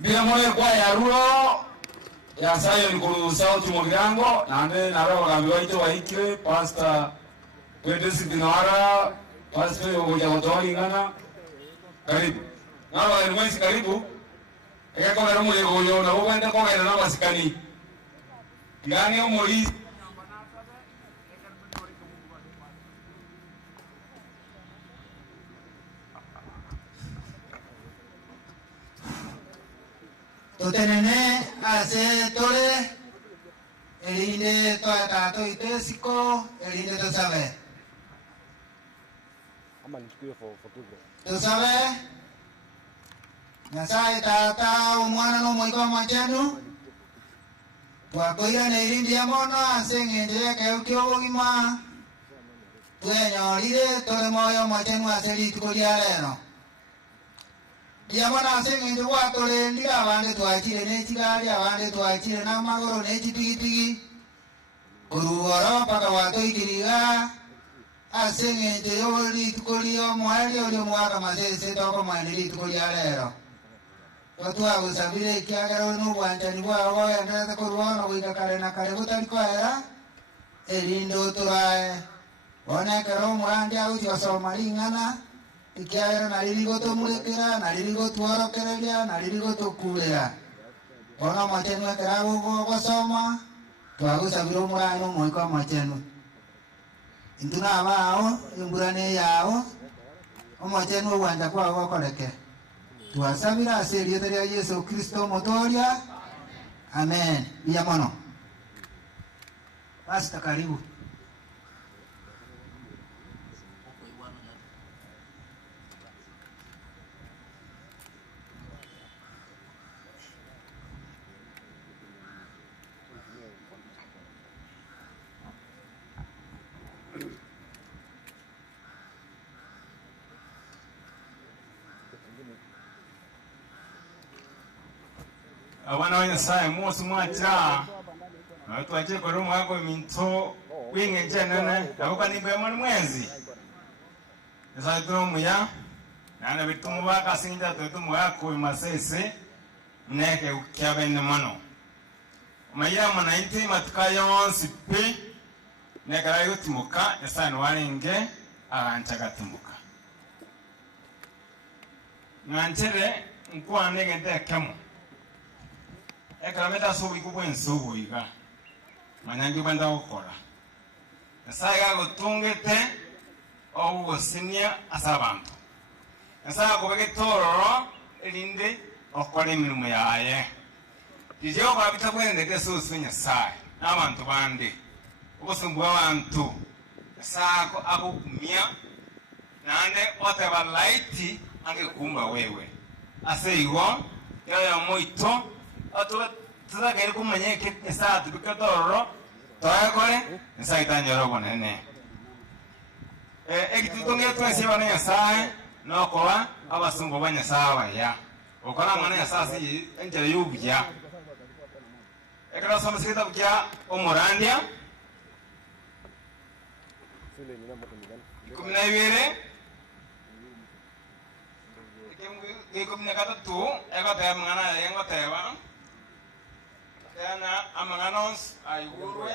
Bila moyo kwa ya ruo ya sayo ni kuruhusa Mugirango nande nawe wagambi waito wahikire pastor Pedesi Dinara pastor yogoja watoa ngana karibu nawa ni mwezi karibu eka kwa na mule goyo na wenda kwa na masikani ngani omori Totenene ase tole elinde toa tato itesiko elinde to sabe. Ama nisikie fotugo. To sabe. Nasai tata umwana no moiko machenu. Tua koira ne elinde amono ase ngende ke ukyo gima. Tuenyorire tole moyo machenu ase litukolia leno. Yamana asenge watu le ndira abande twachire n'ekigari abande twachire n'amagoro n'ekipigipigi kurugoro paka watu ikiriga asenge yoli tukolio mwali oli mwaka masese toko mwali tukolia lero watu abusabire kiagaro n'ubwanjani bwabo yandata kuruona wika kare na kare butari kwera elindo turae ona karo mwandi au tiosoma lingana ikiagera naririgo tumulekera naririgo tworokereria naririgo tukurera ona machenu ekerago gosoma twagusabira umurano moiko machenu intuna abao imburane yao omachenu obwanja kwa gokoreke twasabira aseri eteria Yesu Kristo motoria amen ya mono basta karibu. Abana w'Nyasaye Mose mwacha natwache kwa roho yako minto winge jenene nabuka nimbe mu mwenzi nza dromu ya nana bitumu baka sinja tutumu yako masese neke ukyabene mano maya mana inti matukayo sipi nekara yutimuka Nyasaye waringe aranchagatimuka ngantere nkwa nege ndekemo Ekarameta subu kubwe nsubu iga. Manyangi banda okora. Nyasaye agutungete ogosinia asabantu. Nyasaye akubeke tororo elinde okora emirimo yaye. Tije okora bitakwendeke susu Nyasaye n'abantu bandi. Obusumbu bw'abantu. Nyasaye akukumia nande oteba laiti angekumba wewe. Aseigo ya moito atuba tuzagere kumanyeke Nyasaye tubika tororo toyakore Nyasaye tanyoro bonene. Ekitutunge twese bana Nyasaye nokoba abasumbu ba Nyasaye ya okora mwana Nyasaye si enjere yubya ekara somesa kitabu kya Omurandia 12 13 ekoteba mwana yengoteba tena amaganos ayurwe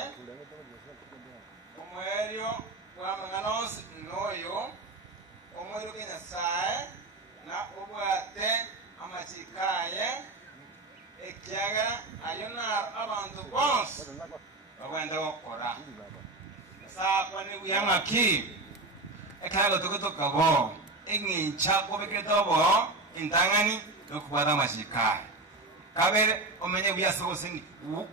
omwerio wa amaganos noyo omwerio Nyasaye na obwate amachikaye ekiagera ayona abantu bonse bagwenda gukora sapa ni buyamaki ekago tokotokabo engincha kobeketobo intangani nokubata amachikaye kabere omenye buyasogosini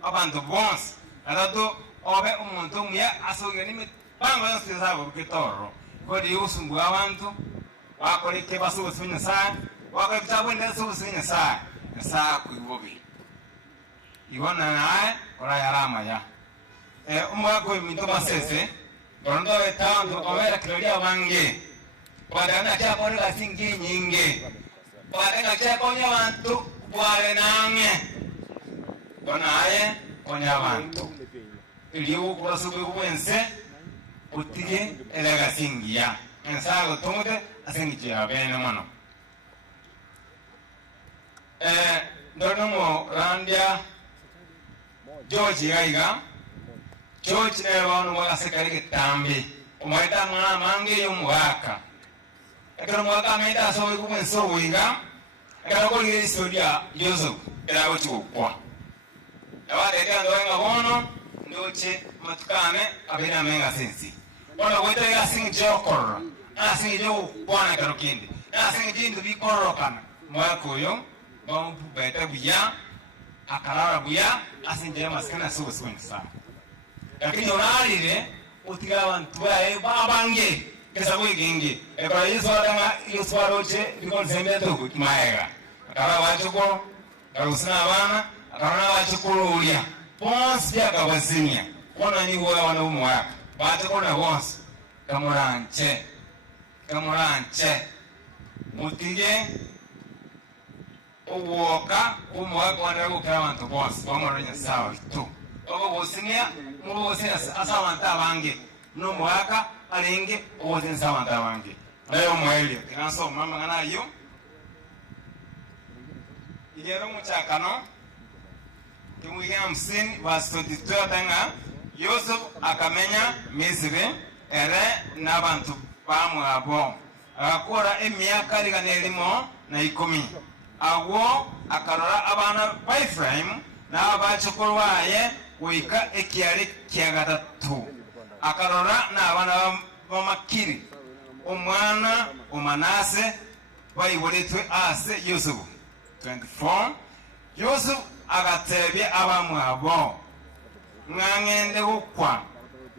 abantu bonse arato obe umuntu muya asogera ni mipango yose zabo biketoro kodi usumbu abantu wakoreke basogosini Nyasaye wakabita bwenda sogosini Nyasaye Nyasaye kuibobi ibona naye ora yarama ya umwako iminto basese rondo etanto obera kirolia bange badana cha korega singi nyinge badana cha konya bantu bwale nange donaye konya bantu iliu kurasubu kubense utige elega singiya ensago tumute asengi ya bene mano ndono randia George Gaiga George Evan wakasekari kitambi umwaita mwana mange y'omwaka ekero mwaka meda so kubenso winga ekero ko ile historia yozo era ochukwa abade kando wenga bono ndoche matukane abena menga sensi ona weta ya sing jokor na sing jo bwana karo kindi na sing jindu bi korokana mwako yo bampu beta buya akarara buya asinje maskana so Nyasaye lakini onalire utiga abantu bae babange kesa kwigenge ekora yiswara yiswaroche bikonsembe to kumaega akara wachuko karusina abana akara wachukurulia ponsi yakabasinya kona ni woya wana umwa bate kona bonse kamuranche mutige uwoka umwa kwa ndo kwa abantu bonse bamoranya sawa tu obo bosinya mubo bosinya asawanta bange no mwaka alenge obotin sawanta bange ayo mweli kinaso mama ngana yo igero muchakano kimwiga 50 verse 22 tanga Yusuf akamenya Misiri ere n'abantu bamwabo akora emyaka liganelimo na 10 awo akarora abana ba Ephraim n'abachukurwaye wika ekiari kiagatatu akarora n'abana bamakiri umwana umanase bayiboletwe ase Yusuf 24 Yusuf agatebye abamwabo ngangende gukwa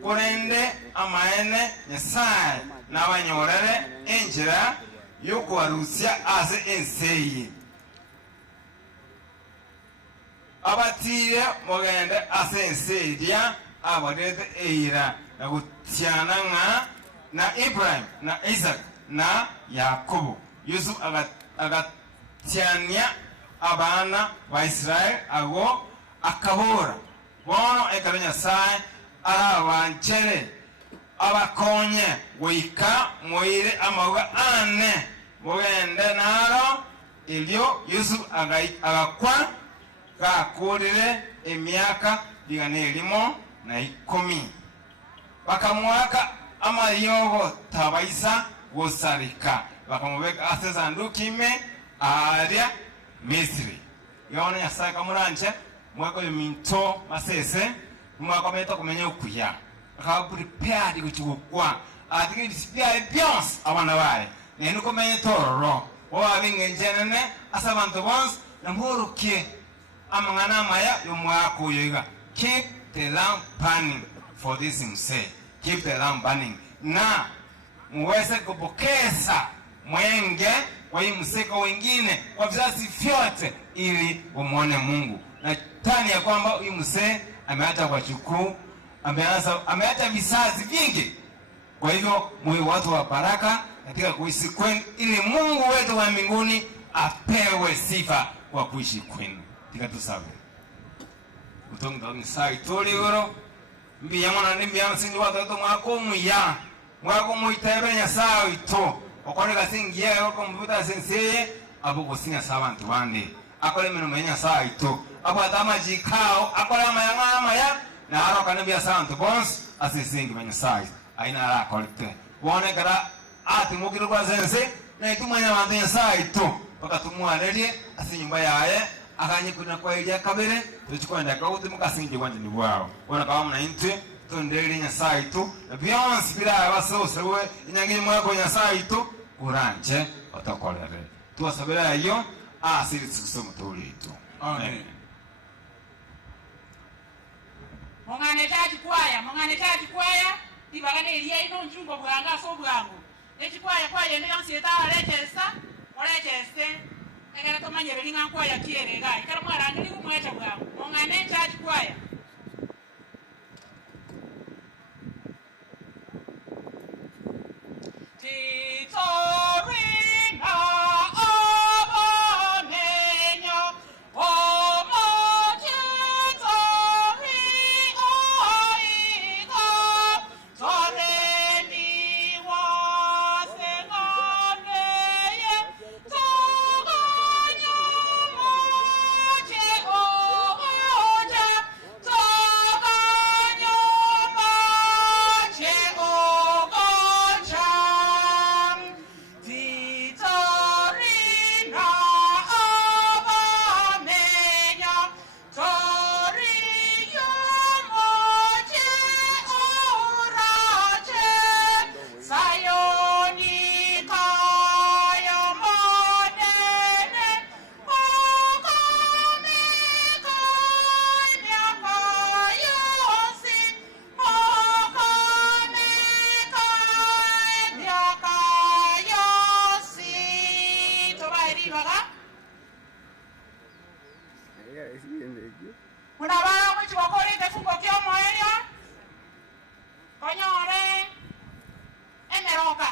kurende amaene Nyasaye n'abanyorere enjira yokuwarusya ase enseyi abatire mugende ase enseya abadete eira na gutiana na Ibrahim na Isaac na Yakobo Yusuf agatiania abana ba Israel ago akabora bono ekara Nyasaye arabanchere abakonye wika moire amaga ane mugende naro ilyo Yusuf agakwa kakurire emyaka liganelimo na 10 bakamwaka amayogo tabaisa gosarika bakamubeka asezandukime aria Misiri yone Nyasaye kamuranche mwako minto masese mwako meto kumenya ukuya ka prepare kuchukua atingi disipia bions abana bae nenu kumenya tororo wa bingenjenene asabantu bons na muruke amangana maya yomwako yoga. Keep the lamp burning for this himself. Keep the lamp burning. Na muweze kupokeza mwenge kwa hii mseko wengine kwa vizazi vyote ili umuone Mungu. Na tani ya kwamba huyu msee ameacha kwa chukuu, ameacha vizazi vingi. Kwa hivyo mwe watu wa baraka katika kuishi kwenu ili Mungu wetu wa mbinguni apewe sifa kwa kuishi kwenu. Tika tusabe. Utonga ni sai toli oro. Mbi yamana nimbi yamansingi watu mwako muya. Mwako muitebe nya sawa ito. Okone kasingiye yoko mbuta senseye abo kusinya sabantu bande. Akole mino menya sawa ito. Abo atama jikao akole amayanga ya na aro kanibia sabantu bons asisingi menya sawa. Aina ala kolekte. Wone kara ati mukiru kwa sense na itumanya mantenya sawa ito. Pakatumua lelie asinyumba yae. Akanye kuna kwa ilia kabere tuchikwenda kauti mukasingi kwanje ni bwao ona kama mna inte tondeli nya saitu na beyonce bila baso sewe inyangi mwako nya saitu kuranje otakolere tuwasabira yo asiri tsukusoma tulitu. Amen. Mongane tati kwaya tibagane ilia ino njungo bwanga so bwangu echikwaya kwaya ndi yanseta alechesa olechese Ekara tomanya belinga kwaya kiere gai kara mwarangiri kumwacha bwangu mongane church kwaya Titorina abamenyo omochitori oigo toreni wasenganeye Munabara mwichi wakori tefungo kio moelio Konyore Emeroka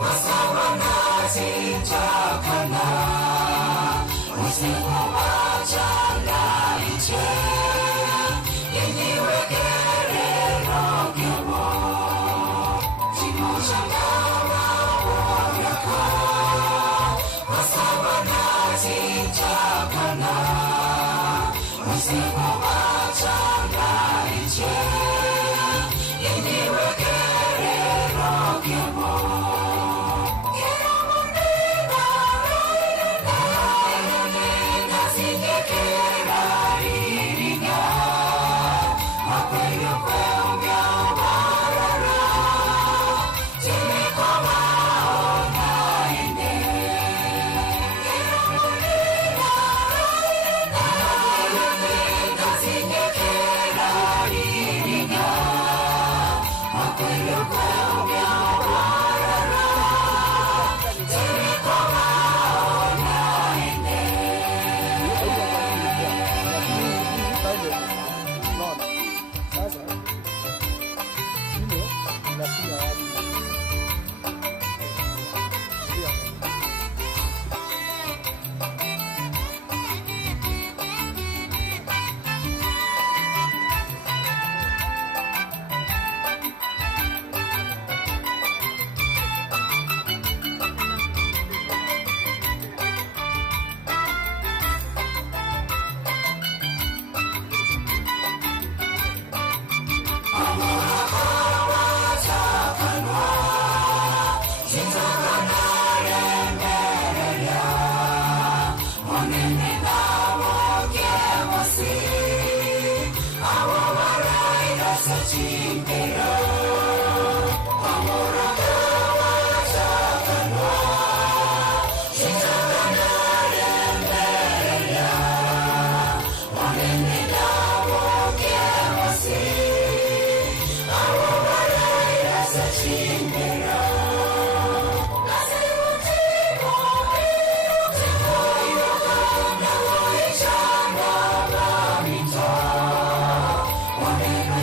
Wasawana sinjakana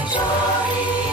Joy.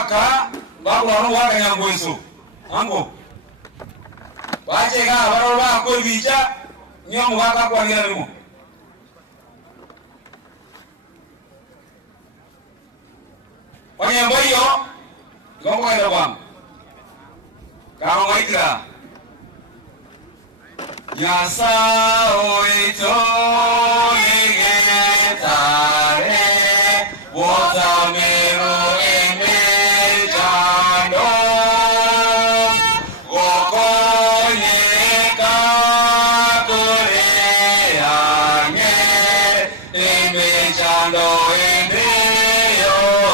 waka bagwaro waka nyangweso ango bache ga baro ba ko bicha nyomu waka kwa ngira limo wanyambo hiyo ngomo kaida kwa kama waitira Yasa oito negetare watamero emejano gokonyeka koreange emejano emeyosi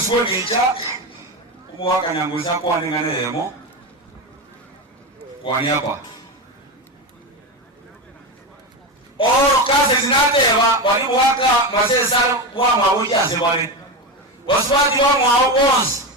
Suegicha kuwaka nyanguza kwa ningane yemo kwa niapa kazi zinateba bali waka masesa wa mawuja sebale waswati wa mwawo bonse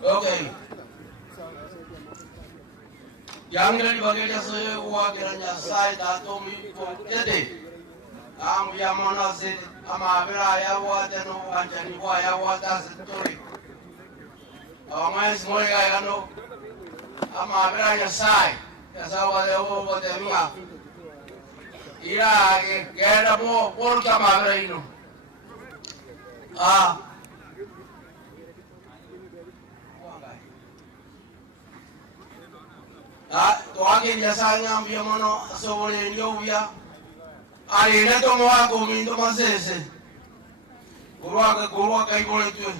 Okay. Yang dari bagian saya uang kiranya saya tahu mikro jadi, yang mana sih ama beraya uang teno anjani uang ya uang tas tulis. Orang semua yang anu ama beraya saya uang dia uang dia minga. Ira kira mau pur sama beraya inu. Tuage biasanya ambia mano sobole ndio ya ali neto mwako mindo masese kuruaka ibole tu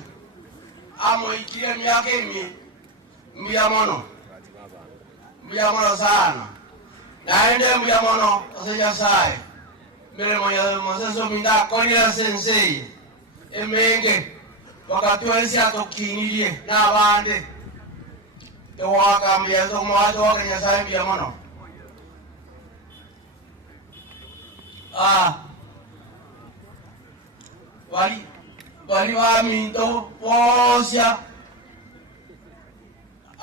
amo ikire myake mbia mano sana na ende mbia mano aseja sai mbele moya maseso minda konia sensei emenge wakati wensi atokinilie na bande waka mbia to mwato waka nyasai mbia mono wali wa minto posya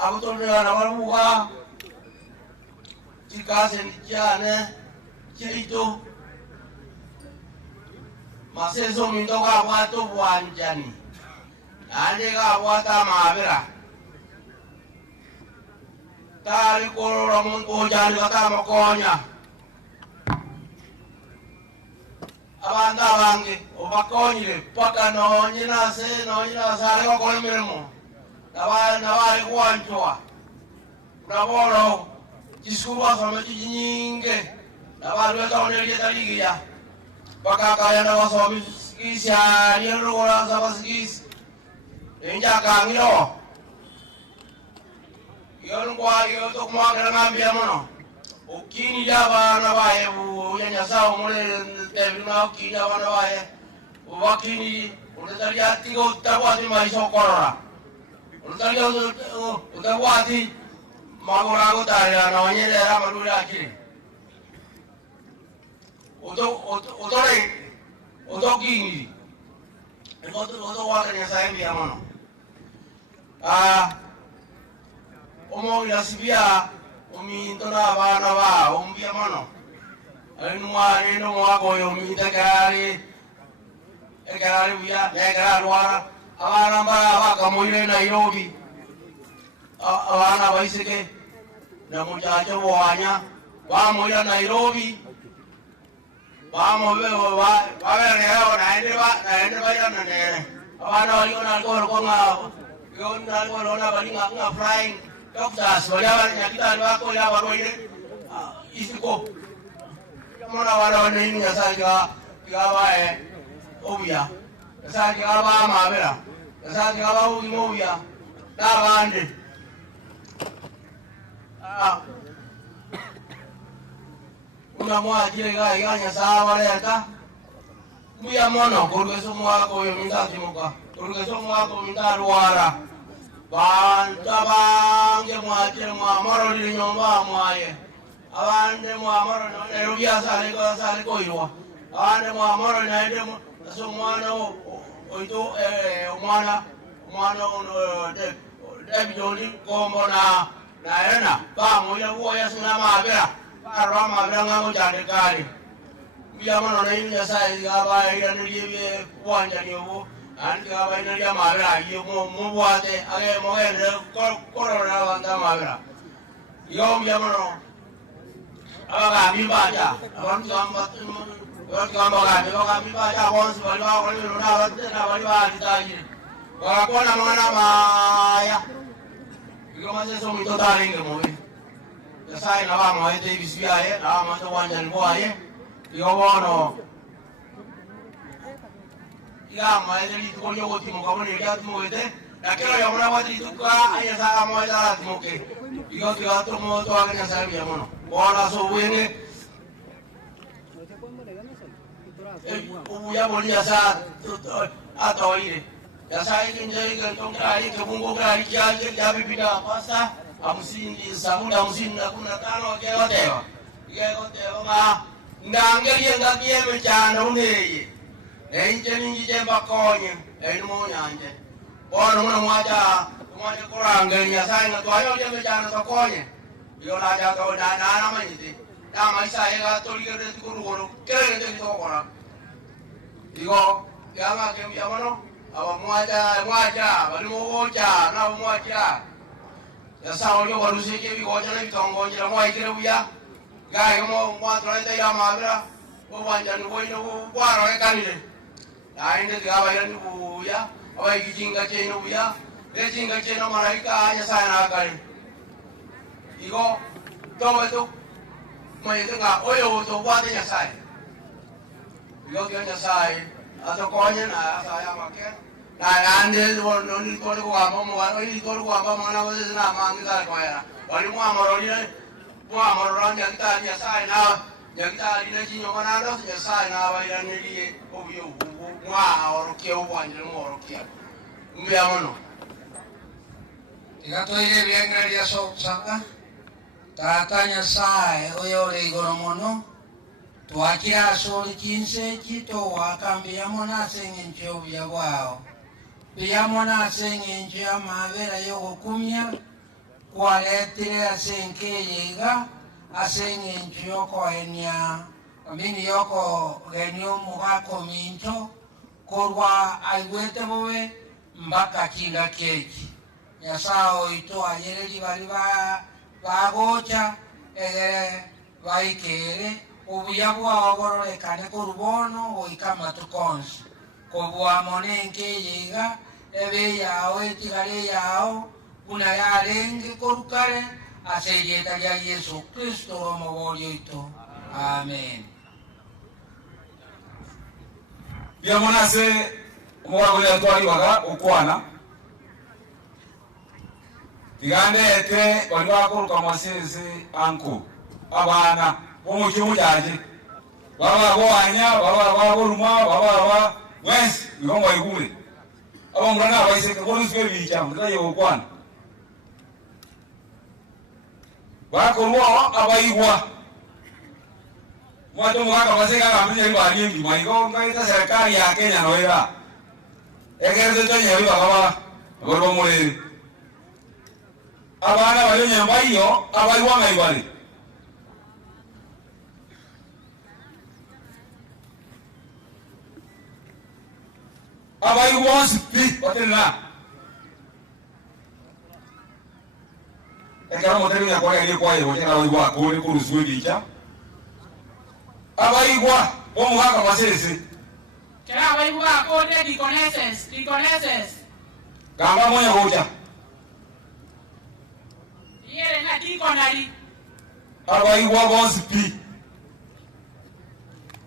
abutolera na waluwa chikase nikiane chito maseso minto ka bwato bwanjani ande ka bwata mabera tali korora mungu jani kata makonya abanda bange obakonyire paka nonyina sare wakole mirimo nabari kuwanjwa naboro kiskuwa sama nyinge nabari weka onelie taligia paka kaya na wasomi sikisya nirugora saba sikisi enja kangiro yon kwa yo to mwaga ngambia mono ukini jaba na bae bu yanya sao mole tebina ukini jaba na bae wakini unatalia tigo utawati maisha korora unatalia utawati magorago taria na wanyele ama dule akili utokini oto wakani sahibi ya mano omo ilasibia umintona abana ba umbia mano eno mwako yo mitakari ekari via ekari wara abana mbara bakamuire Nairobi abana baisike na muchacho wanya bamuire Nairobi bamuwe babere naende bayana nere abana waliona gol ko ngao yona gol ona balinga nga flying doctors wala nyakita wako ya baroire isiko mona wala wanini yasaga gawa obia yasaga gawa mabera yasaga gawa obia na bande una mwajire ga iganya sawa leta muya mono kurgeso mwako yo mintati muka kurgeso mwako mintarwara banta bange mwajire mwamoro li nyomba mwaye abande mwamoro ne rubia sale ko iwa abande mwamoro naende so mwana oito mwana ono de bidoli kombo na ena ba moya woya sina mabera arwa mabera ngango jande kali biya mono na inya sai ga ba ira ni liye wanja ni wo andi ga ba ina ya mabera yo mo bwate age mo ende korona wanda mabera yo biya mono abaga bibaja abantu gamba bibaja bonsi bali ba ko ni na bali ba ditaji wa kona mwana maya igoma seso mito taringe mobe sai na ba mo ete bisbiaye na ma to wanja ni boaye yo bono ya ma ete li to yo timo ka boni ya timo ete na kero yo mona wati tu ka aya sa mo eta timo ke yo ti otro mo to aganya sa mi mono bona so wene uya boli ya sa ato ile ya sai kinje gantung kali ke bungo kali ya bibida pasa hamsini samuda hamsini na kuna tano keotewa yeotewa ma ndangelie ngakie mechana uneye enje ningi jemba konye enmo nyanje bono mwana mwaja kuranga ya sai na twayo jembe chana so konye yo la ja to na manyite ya maisha ega toligere tikuru kere nje tokora digo ya ma ke ya mano awa mwaja bali moja na mwaja ya sawo yo warusi ke bi goja na bitongo jira mwa ikere buya ga yo mwa toleta ya mabra bo wanja ni boino bo waro e kanile ya inde ga ba yani buya awa ikijinga cheno buya e jinga cheno malaika ya sana kali igo tomato mo yinga oyo to wate ya sai yo ya sai ato konye na saya make na ande wono ni ko ko amba mo wano ni ko ko amba mana wo na mangi ka ko ya wali mo amoro ni kita ni sai na ya kita ni ji nyo kana do ya sai na ba ya ni li ko bi o mwa oro ke o wanje mo oro ke mbia mono tiga to ile bien ya so sanga tatanya sai oyo le goro mono tuakira soli 15 kito wakambia mona sengenche obya bwao pia mona sengenche amabera yo kumya kwaletire asenke yega asengenche yoko enya amini yoko genyo mugako minto korwa aiwete bowe mbaka kinga keji yasao ito ayereli bali bagocha baikere ubuya bwao borolekane korubono oikama tukonsi kobwa monenke yega ebe yao etigale yao kuna yarenge korukare aseyeta ya Yesu Kristo omobolio ito amen bia monase umwagule twali waga ukwana tigande ete wali wakoruka mwasese anko abana omukimu jaje baba bwanya baba bwuruma baba Wes, ngomba igure. Aba murana abaise ko ruswe bicha mutayo kwana. Bakorwa abaigwa. Mwato mwaka baseka kamenya ngo alingi maigo ngaita serikali ya Kenya noira. Egerze tonye biba baba gorbo muri. Abana bali nyamba iyo abaigwa ngaibali. Abaigwa sipi otena. Ekara moteri ya kwa ile kwa ile otena abaigwa ko ni kuruswe bicha. Abaigwa omuhaka basese kera abaigwa ko de dikoneses gamba moya gocha yere na dikonari abaigwa gosipi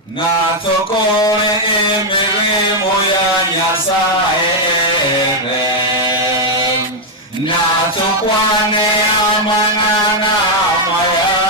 na tokore emere moya Nyasaye na tokwane amanana maya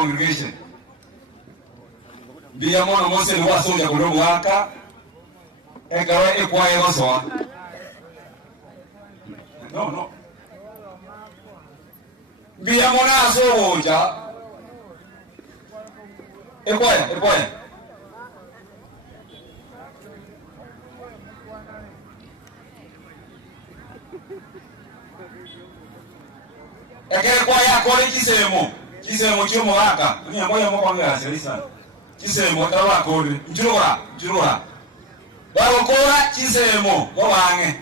congregation. Bia mono mose ni wasoja kulo mwaka. Ekawa ekwaye wasoa. No. Bia mona asoja. Ekwaye. Ekwaye akole kisemo. Kisemo kyomo waka ni amoya mo kwanga selisa kisemo tawa kodi njurora bawo kora kisemo mo wange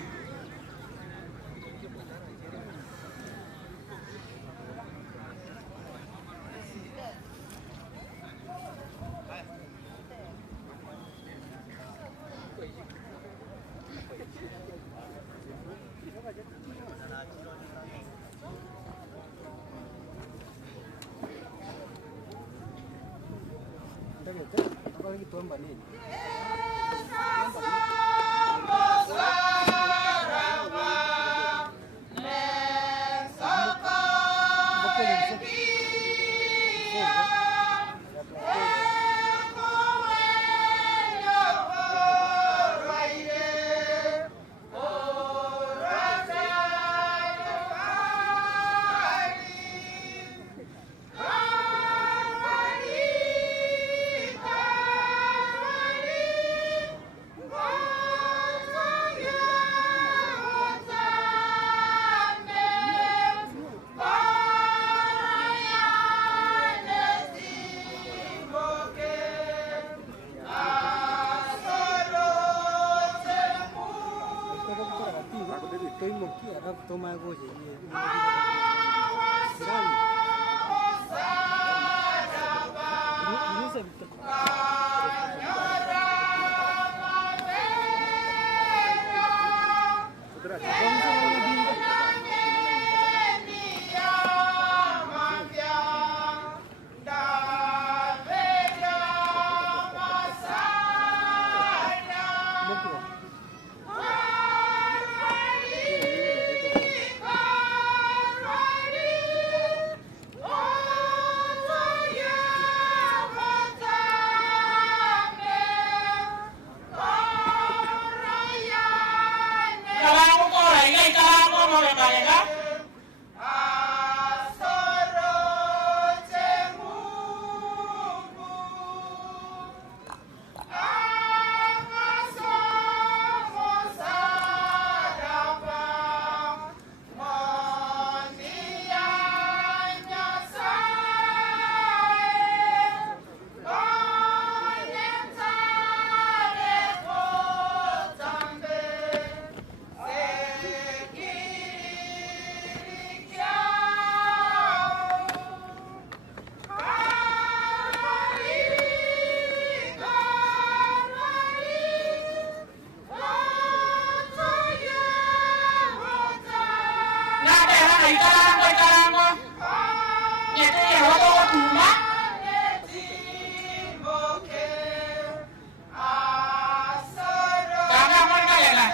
ikarango. Nyete ya wado watuma. Kanga mwana yana.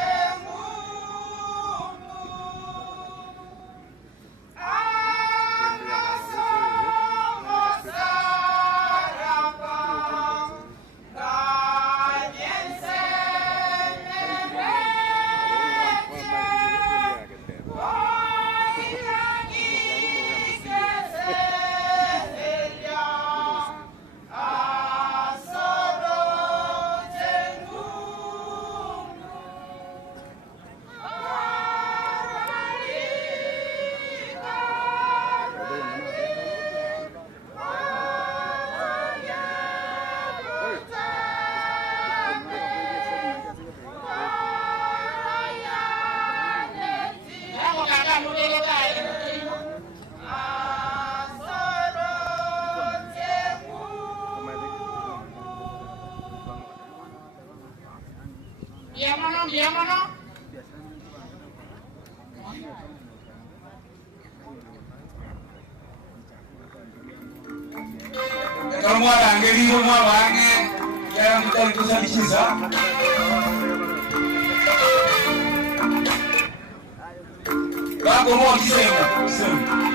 Dia mana? Kalau mau angge di rumah bange, yang kita itu sisa. Bago mau kisah.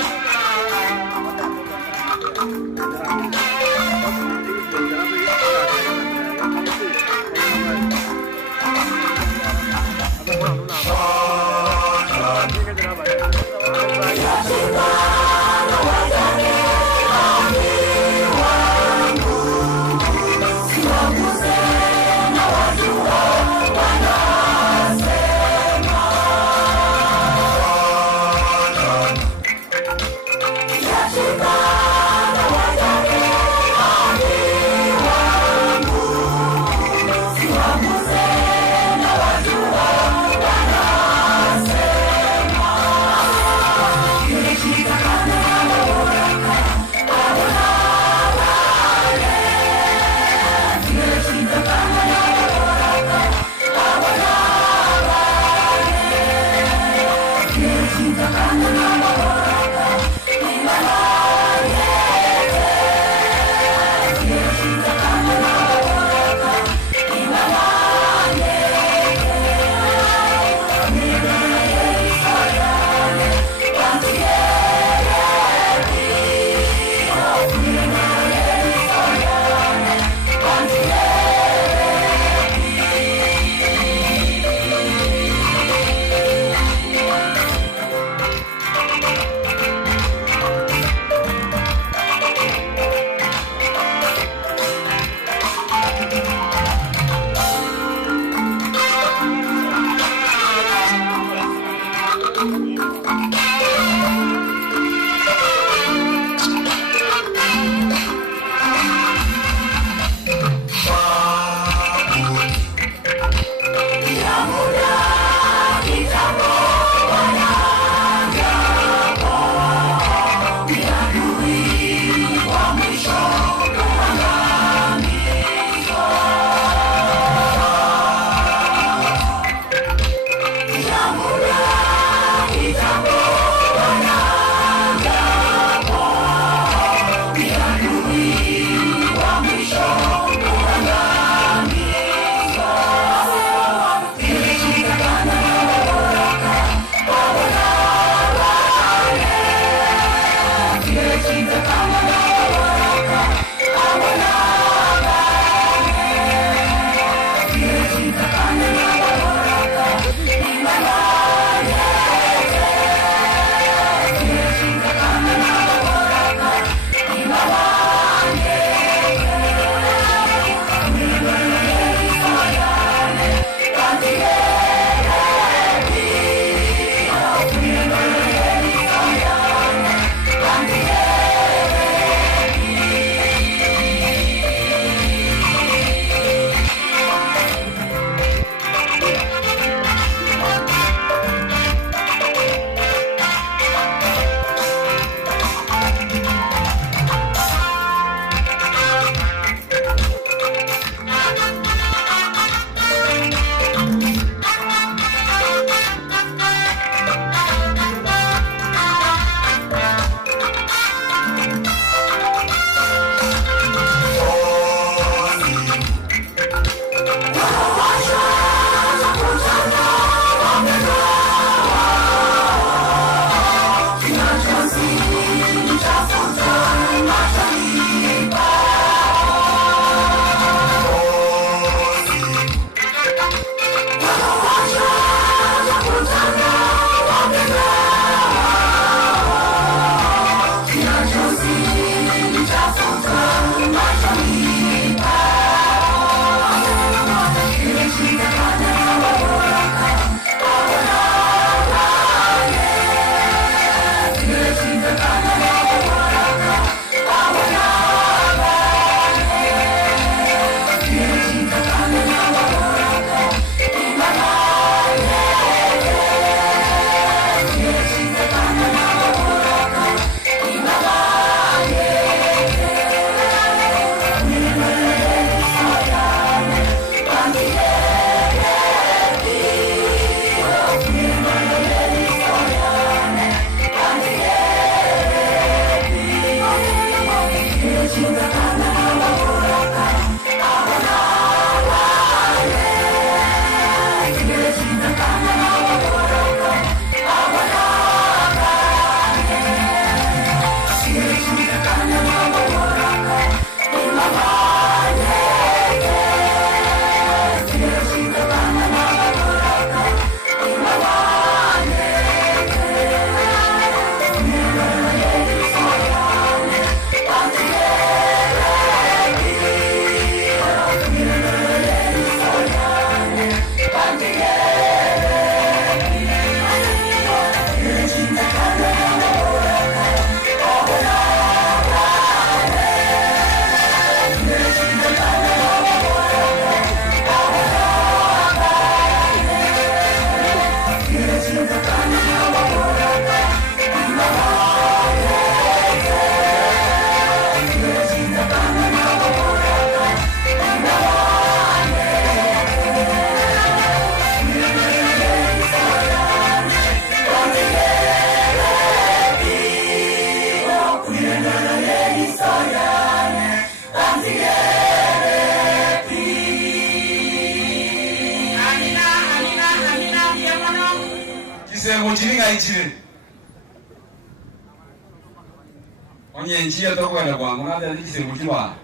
onye njia to kwenda kwangu na ndio kisemo kiwa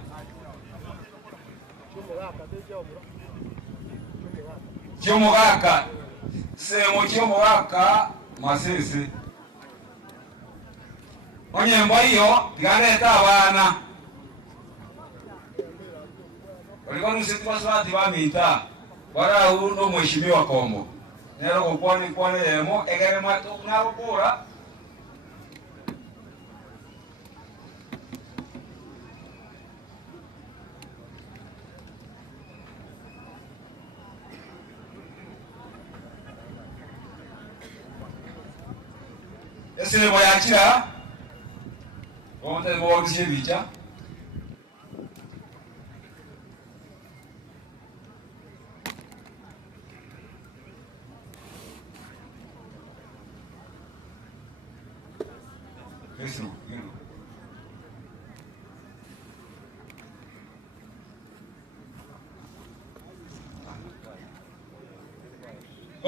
Kyomugaka semo kyomugaka masisi onye mbo hiyo tigareta abana walikuwa nusitwa swati bamita wala uno mheshimiwa Kombo nero kukwani kwani yemo egere mato nabo kura ese boyakira onte bogishe bicha eso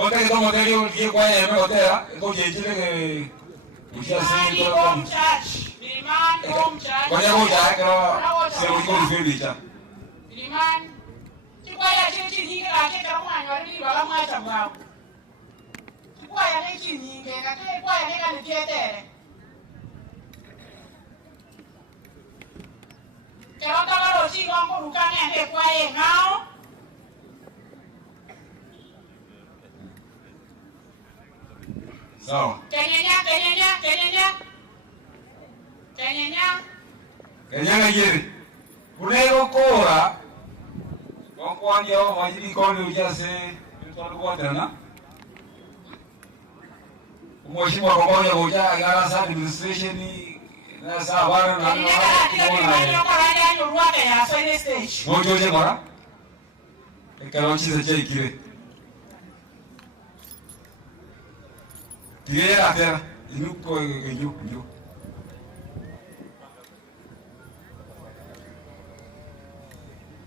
Ote que tomo terio que cuaya me otea, entonces chile que Home church. Biliman home church. Vaya goya que no se lo digo de bicha. Biliman. Chikwaya chichi nyinge ake kama mwana ri baba mwacha bwao. Chikwaya ne chichi nyinge kake kwaya ne kana tietere. Kero tabaro chi ngongo rukane ande kwaye ngao. Sawa. Kenyanya yeri. Kulego kora. Konkwani yo wajiri kono ujase mtoto wote na. Mheshimiwa Komboya hoja ngara sa administration na sa wara na. Mojo je kora. Ekalo chize je kire. Kire ya tera inuko enyu.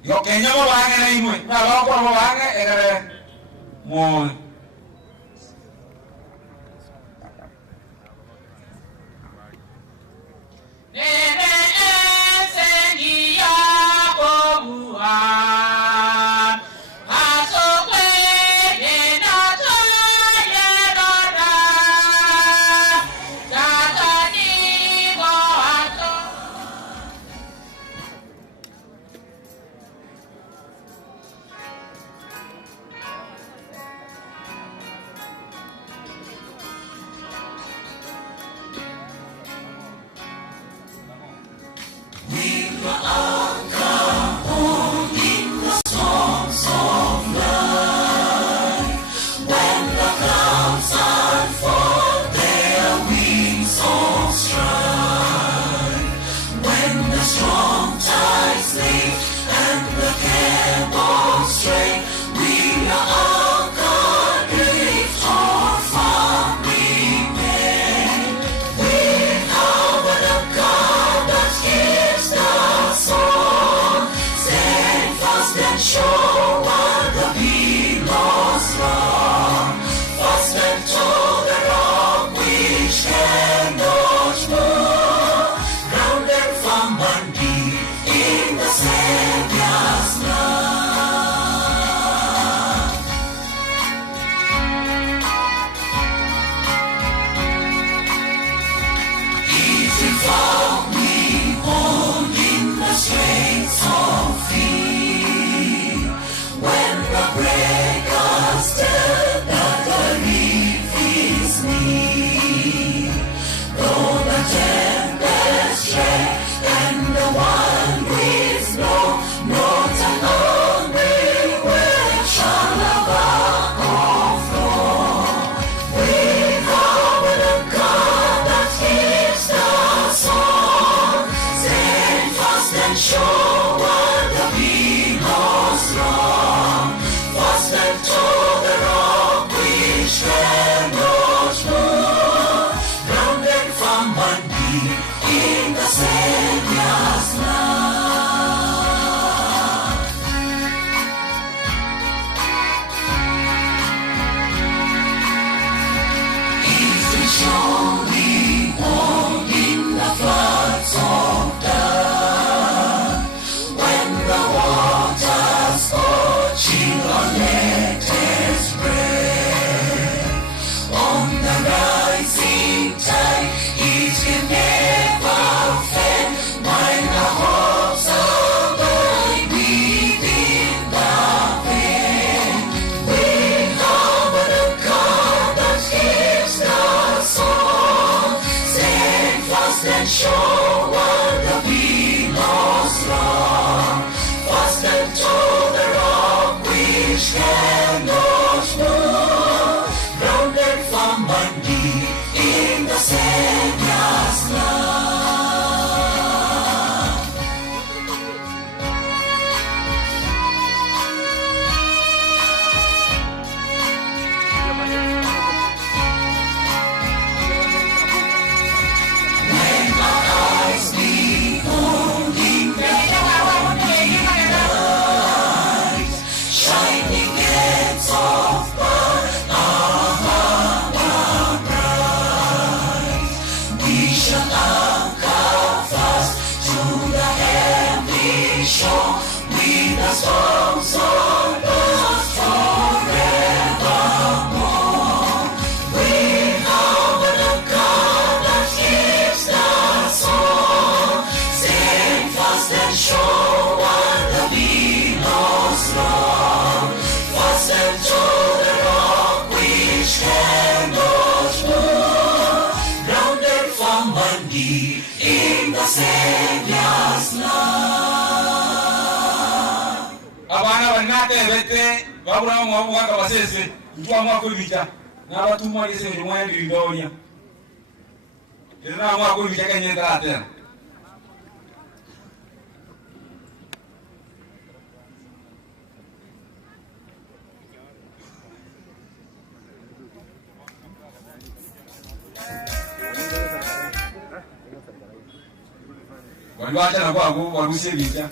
Yo Kenya mo bange na imwe na loko mo bange egere mo Nene ensengia bomuha fast and sure while the billows roar. Fasten to the rock which cannot move, grounded firm and deep in the Savior's love. When our eyes behold in the light, shining gates of pearl are bright, we shall anchor fast to the heavenly shore, with the songs of earth forevermore. We have the God that keeps the soul, stand fast and sure while the billows roar. Fasten to the rock which cannot move, grounded firm and deep in the Savior's love. Abana banate bete babura mu mwaka basese ntwa mwaka w'ibita n'abatumwa yese mu mwaka w'indonya era mwaka w'ibita kanye tratera waliwacha na kwa warusie vita.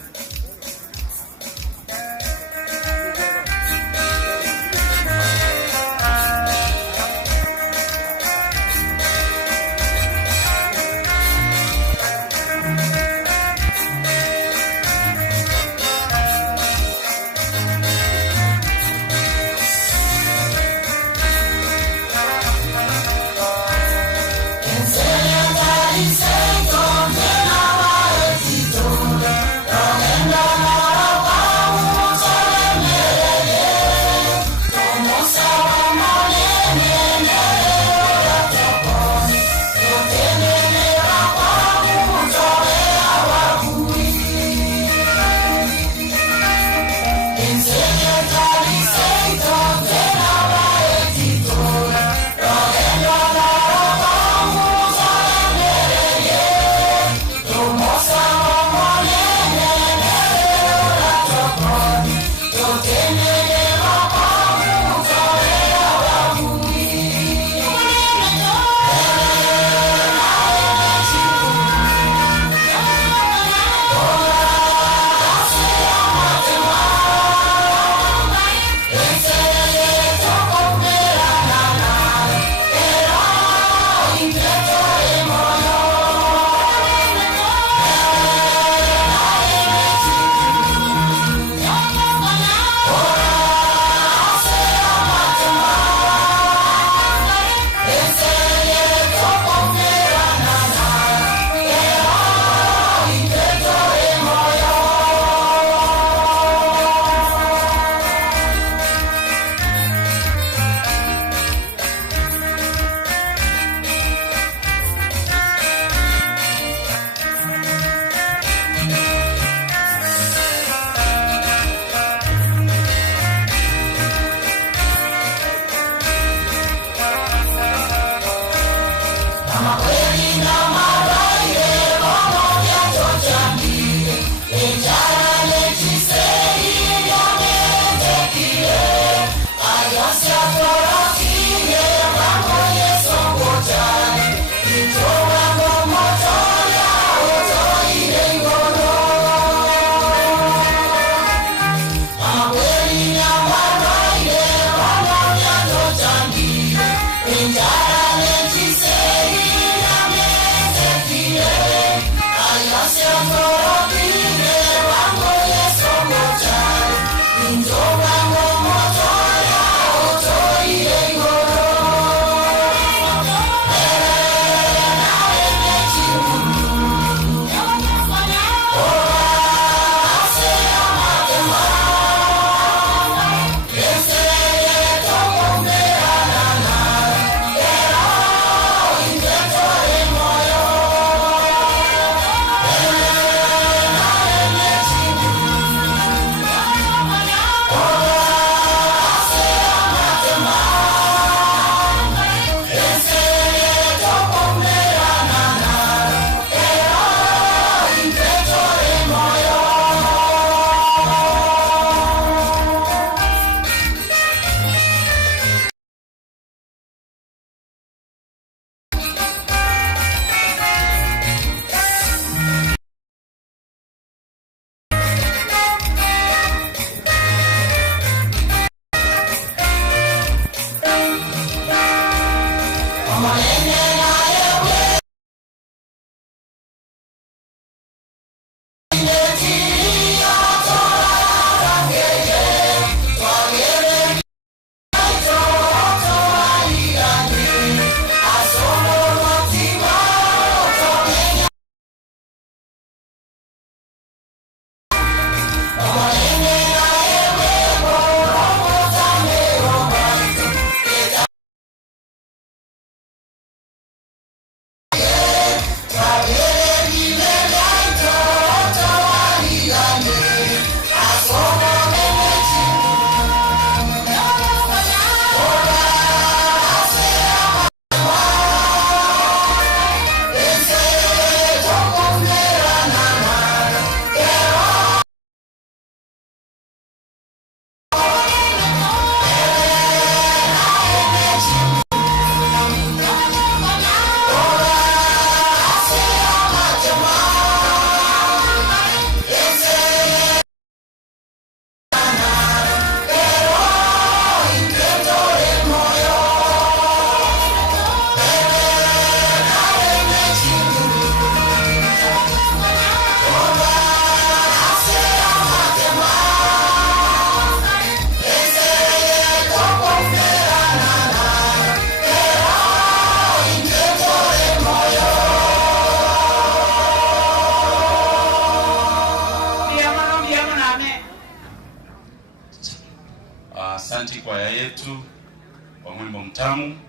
mtamu.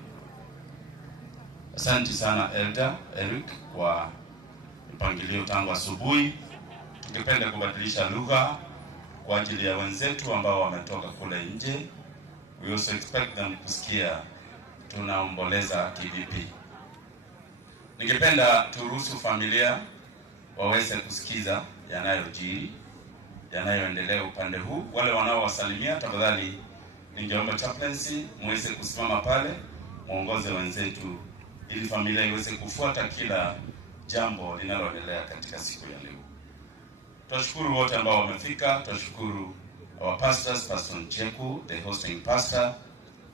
Asante sana Elder Eric kwa mpangilio tangu asubuhi. Tungependa kubadilisha lugha kwa ajili ya wenzetu ambao wametoka kule nje. We also expect them kusikia tunaomboleza kivipi. Ningependa turuhusu familia waweze kusikiza yanayojiri, yanayoendelea upande huu. Wale wanaowasalimia, tafadhali ningeomba chaplaincy muweze kusimama pale, muongoze wenzetu ili familia iweze kufuata kila jambo linaloendelea katika siku ya leo. Tunashukuru wote ambao wamefika. Tunashukuru our pastors, Pastor Ncheku, the hosting pastor,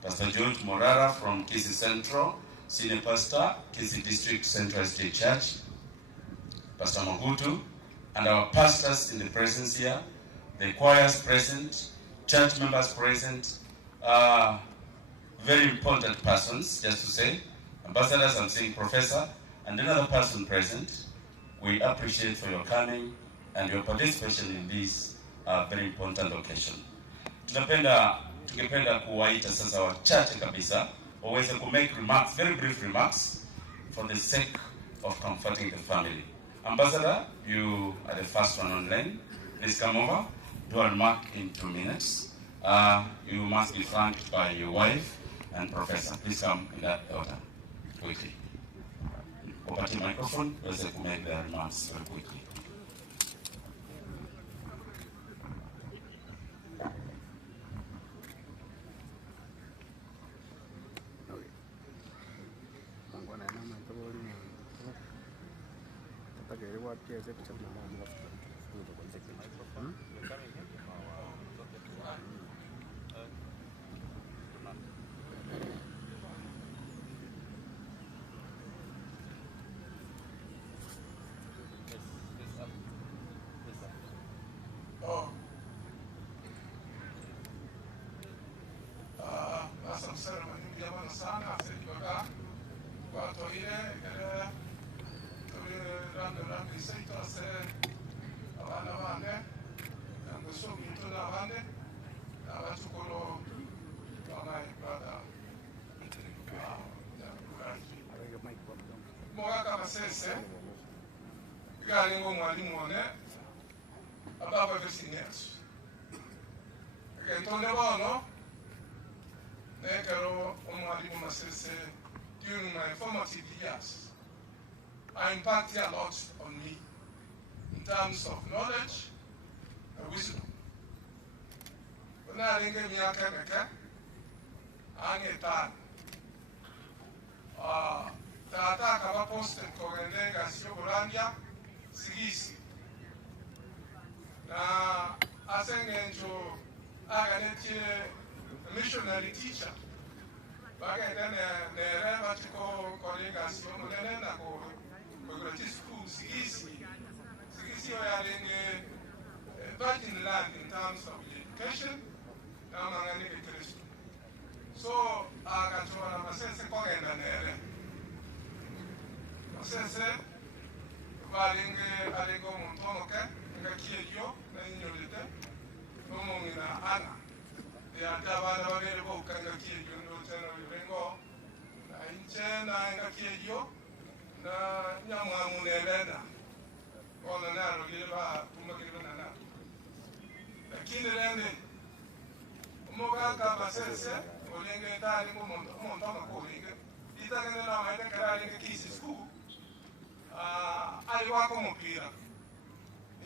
Pastor George Morara from Kisii Central, Senior Pastor, Kisii District Central State Church, Pastor Magutu, and our pastors in the presence here, the choirs present, church members present, very important persons, just to say, ambassadors, I'm saying professor, and another person present. We appreciate for your coming and your participation in this very important occasion. Tungependa kuwaita sasa wachache kabisa waweze ku make remarks, very brief remarks, for the sake of comforting the family. Ambassador, you are the first one on line. Please come over, do a remark in 2 minutes. You must be flanked by your wife and professor. Please come in that order, quickly. Open the microphone, waweze ku make the remarks very quickly. Sese gari ngo mwalimu one ababa vesinesu kentonde bono nekero omwalimu Masese during my formative years impacted a lot on me in terms of knowledge and wisdom. When I think of miaka neke angetan tata kaba posted kogendenga sio Bulandia sigisi na asengenjo aganetie missionary teacher bagendene nere batiko kolinga sio munene na ko grade school sigisi oyalenge virgin land in terms of education na mangani Kristo so akachora Masese kogenda nere Masese alingo montonoke ngakiyo na nyolite nomongina ana ya tabana babere bo kangakiyo ndo tena birengo na inche na ngakiyo na nyamwa munelena ona naro liba tumakirana na lakini lene moga Masese olenge tali mo montonoke olenge itagene na maende karali Kisii school aliwako mpira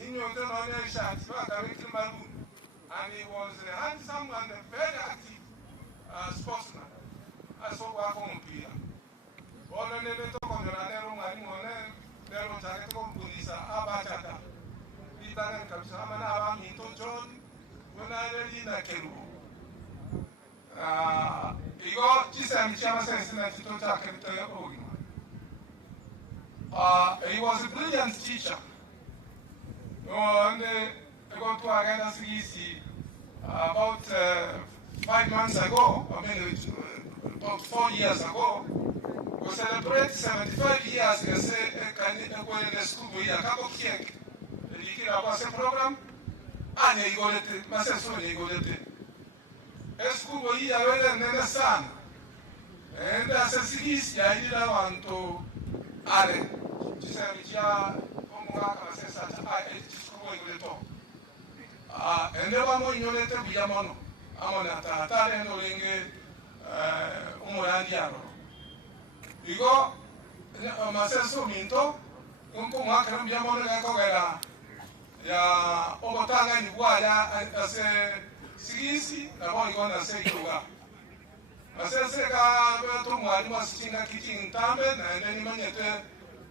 inyote naone shati bakawiki maroon and he was a handsome and a very active sportsman aso wako mpira ona nebe to kondra nero mwalimu one nero take to kulisa abachata itanga kabisa amana aba mito John wona ile na keru igo chisamchama sense na chito chake to yogi. He was a brilliant teacher. And I got to Agenda Sigisi about 5 months ago, about 4 years ago. We celebrate 75 years in the school here. Kako kiek, likira kwa se program, ane igolete, Masese igolete. School here wele nene sana. And as a series, I did want to add it. Just a little Omaka says that I just go with it. And never more in your letter, Biamono. Amona Tata and Olinge Umurandiano. You go, Maseso Minto, Umaka Biamono Gagogera. Ya Obotanga Iguaya as a series, the one gonna say yoga. Maseseka Tumwa Stinga Kitchen Tamen, and then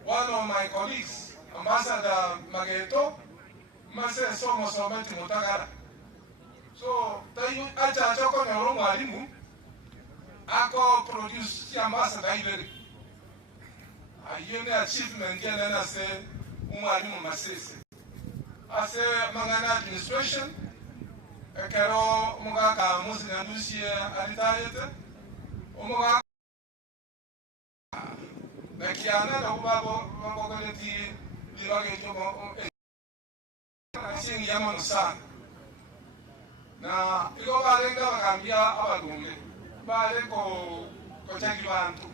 one of my colleagues, Ambassador Mageto, Mase Somos Ometi Mutagara. So, Tayu Acha Choko Romalimu, Ako produce the ambassador. I hear the achievement, and I say, Umarimu Masese. I say, Mangana administration, Kero Mugaka Muslim Lucia Alitaete. Omoga na kiana na ubabo koleti liwage jomo na singi yama nusan na iko balenga bakambia abagumbe bale ko chaki bantu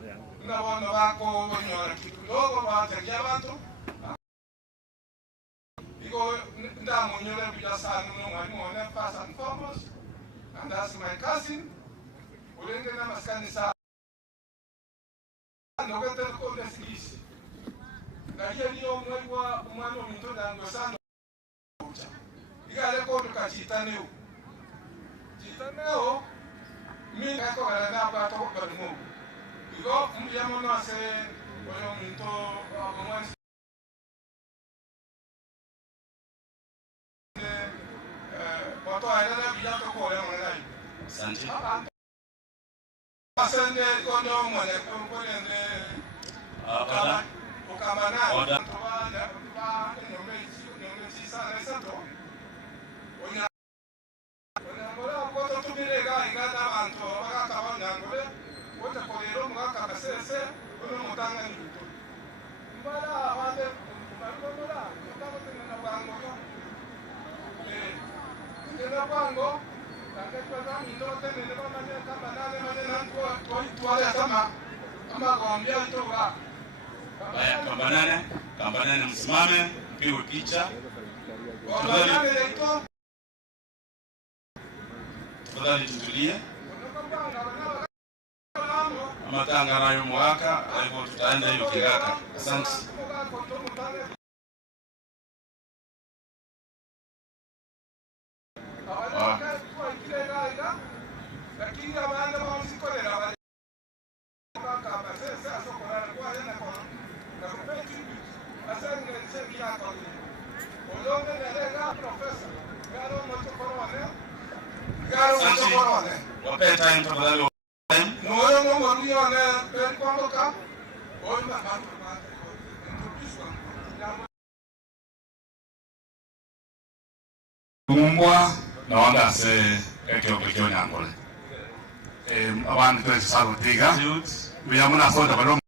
na bono bako bonyora kitu logo ba chaki bantu iko nda monyora bila sana no mwani mona first and foremost, and that's my cousin. Ulenge na maskani sana. Nogete ko desigisi. Na hiyo ndio mwana mtu ndango sana. Igale ko tukachitaneo. Chitaneo mimi kako wala na ba to ko mu. Igo mjamo no ase oyo mtu mwana watu aenda bila to ko le mwana. Asante. Asante kono mwana konende ukamana tobana ba nomezi sana sato onya ngora ko to birega igana bantu bakakabana ngore wote kolero mwaka kasese ono mutanga ni mtu mbara wande ngora kama tena bango tena bango Kambanane msimame, mpigwe picha. Tafadhali tutulie. Amatanga nayo mwaka, hivyo tutaenda hiyo kigaka. Asante. Wape time tafadhali. Moyo mungu alione kwamba Kumbwa na wanda se ekyo kyo nyangole. Abantu twesalo tiga. Biyamuna soda balo.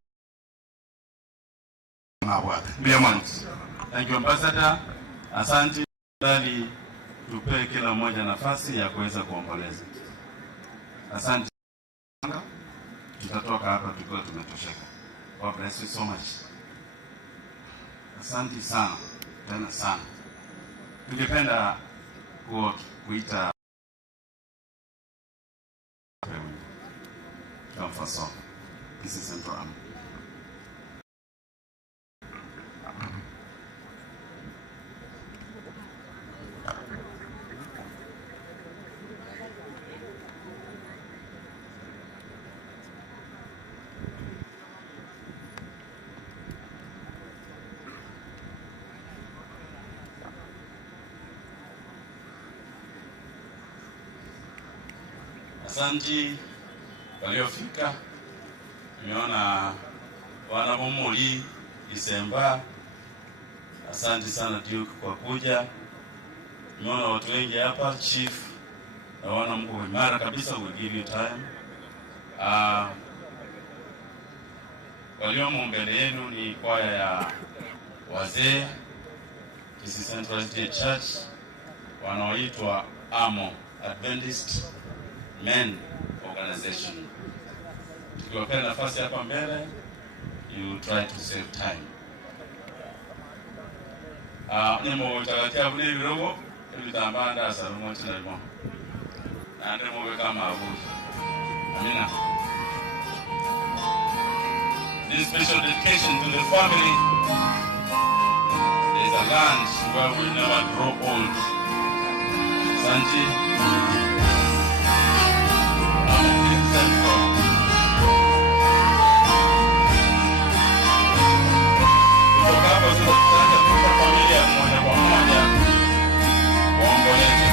Thank you, Ambassador. Asante. Bali tupe kila mmoja nafasi ya kuweza kuomboleza. Asante. Tutatoka hapa tukiwa tumetosheka. God bless you so much. Asante sana. Tena sana. Tungependa kuita Kamfaso. This is Central Arm. Asante waliofika. Nimeona wana Mumuli Disemba. Asante sana Duke kwa kuja. Nimeona watu wengi hapa, Chief. Naona mko imara kabisa, we'll give you time. Waliomo mbele yenu ni kwaya ya wazee Kisii Central State Church wanaoitwa AMO, Adventist Men Organization. tukiwapea nafasi hapa mbele, you try to save time. Nimo tagatia vile virogo vitambanda salumu tunalimo. Na ndemo weka mabu. Amina. This special dedication to the family. There is a land where we never grow old. Sanji. Familia moja kwa moja. Waomboleze.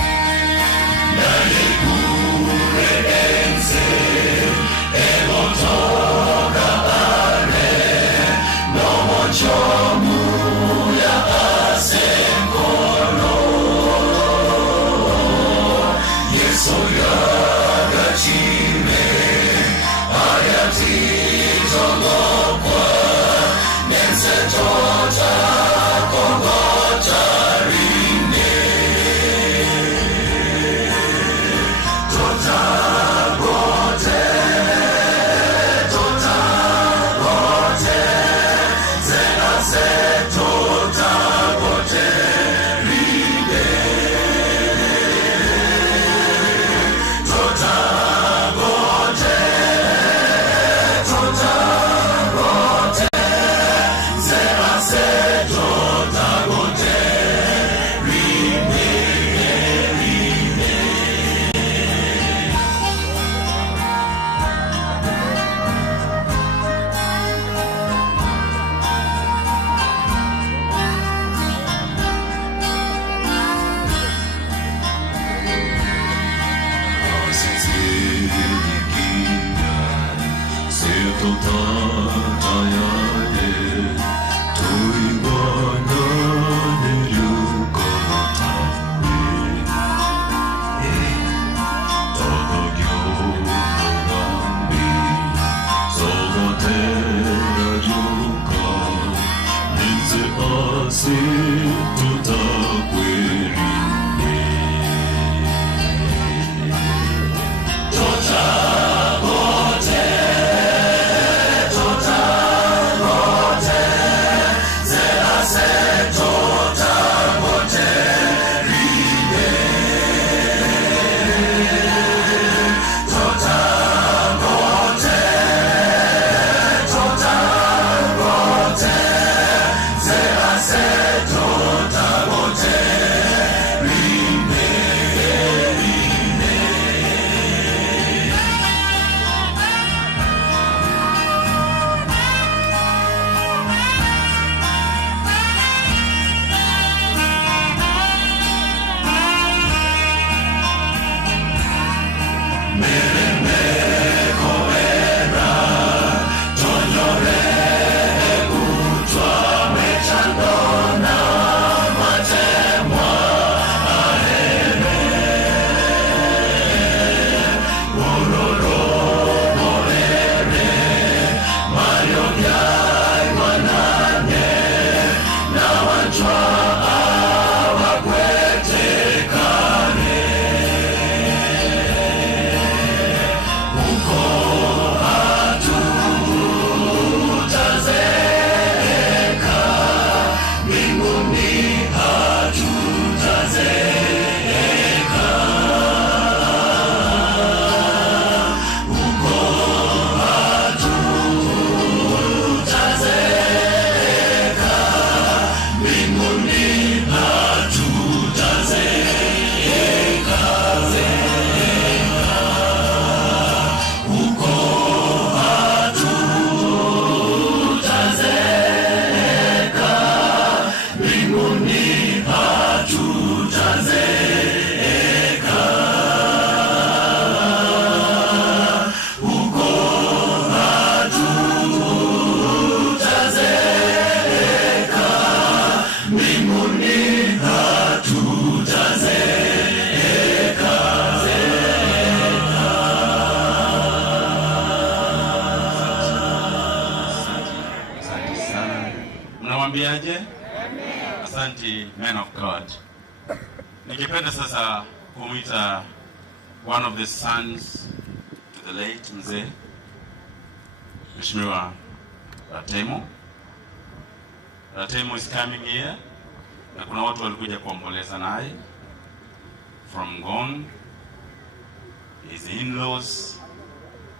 Mnawambiaje? Asante, men of God. Ningependa sasa kumuita one of the sons to the late Mzee Mheshimiwa Ratemo. Ratemo is coming here. Na kuna watu walikuja kuomboleza naye from Ngong, his in-laws.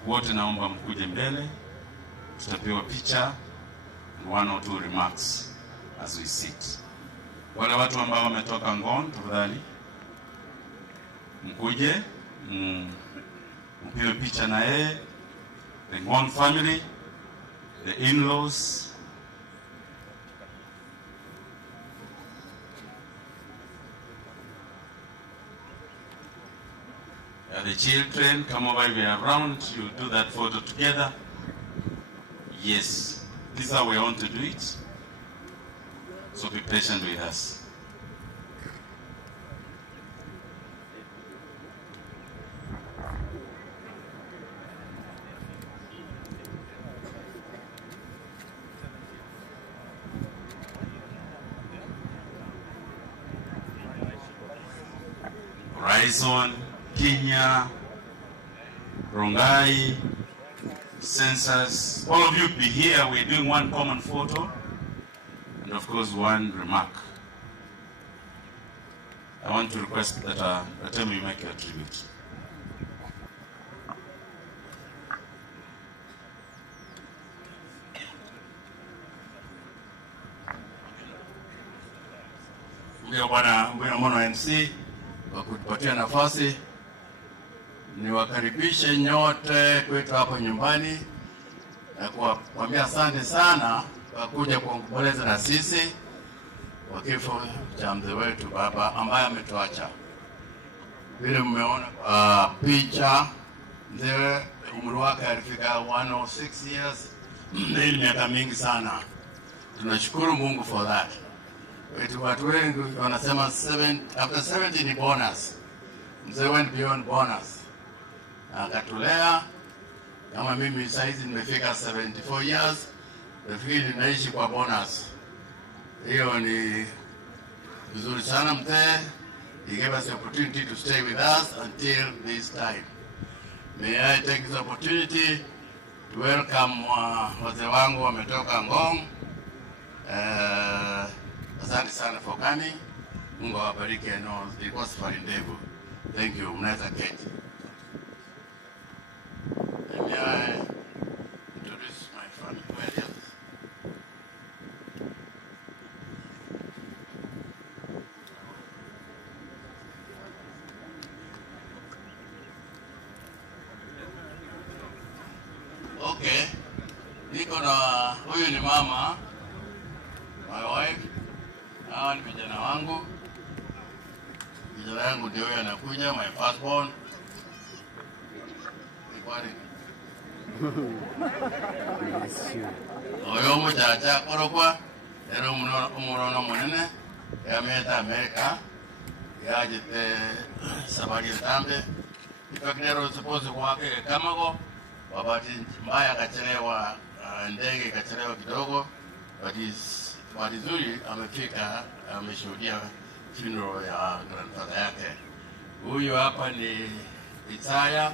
Wote naomba mkuje mbele, tutapewa picha and 1 or 2 remarks as we sit. Wale watu ambao wametoka Ngong, tafadhali mkuje mpewe picha na yeye, the Ngong family, the in-laws. The children, come over, we are around, you do that photo together. Yes, this is how we want to do it. So be patient with us. Horizon, Kenya, Rongai, Census, all of you be here. We're doing one common photo and of course one remark. I want to request that Ratemo, you make your tribute. Ndio bwana Mono NC kwa kutupatia nafasi. Niwakaribishe nyote kwetu hapa nyumbani na kuwaambia asante sana kwa kuja kuomboleza na sisi kwa kifo cha mzee wetu baba ambaye ametuacha. Vile mmeona kwa picha, mzee umri wake alifika 106 years. Ni miaka mingi sana. Tunashukuru Mungu for that. Watu wengi wanasema after 70 ni bonus. Mzee went beyond bonus. Akatulea kama mimi saizi nimefika 74 years, nafikiri naishi kwa bonus. Hiyo ni vizuri sana mzee. He gave us the opportunity to stay with us until this time. May I take this opportunity to welcome wazee wangu wametoka Ngong. Asante sana for coming. Mungu awabariki. I know it was safari ndefu. Thank you. Mnaweza keti. May I introduce my family? Where else? Okay. Niko na huyu ni mama, my wife. Hawa ni vijana wangu. Vijana yangu ndio huyo anakuja, my firstborn. Oyo muchacha korokwa ero umurono munene yameta Amerika yajite sabari tambe ipaknero suppose kwake kamago babati mbaya kachelewa, ndege kachelewa kidogo, but nzuri amefika, ameshuhudia funeral ya grandfather yake. Huyu hapa ni Isaya,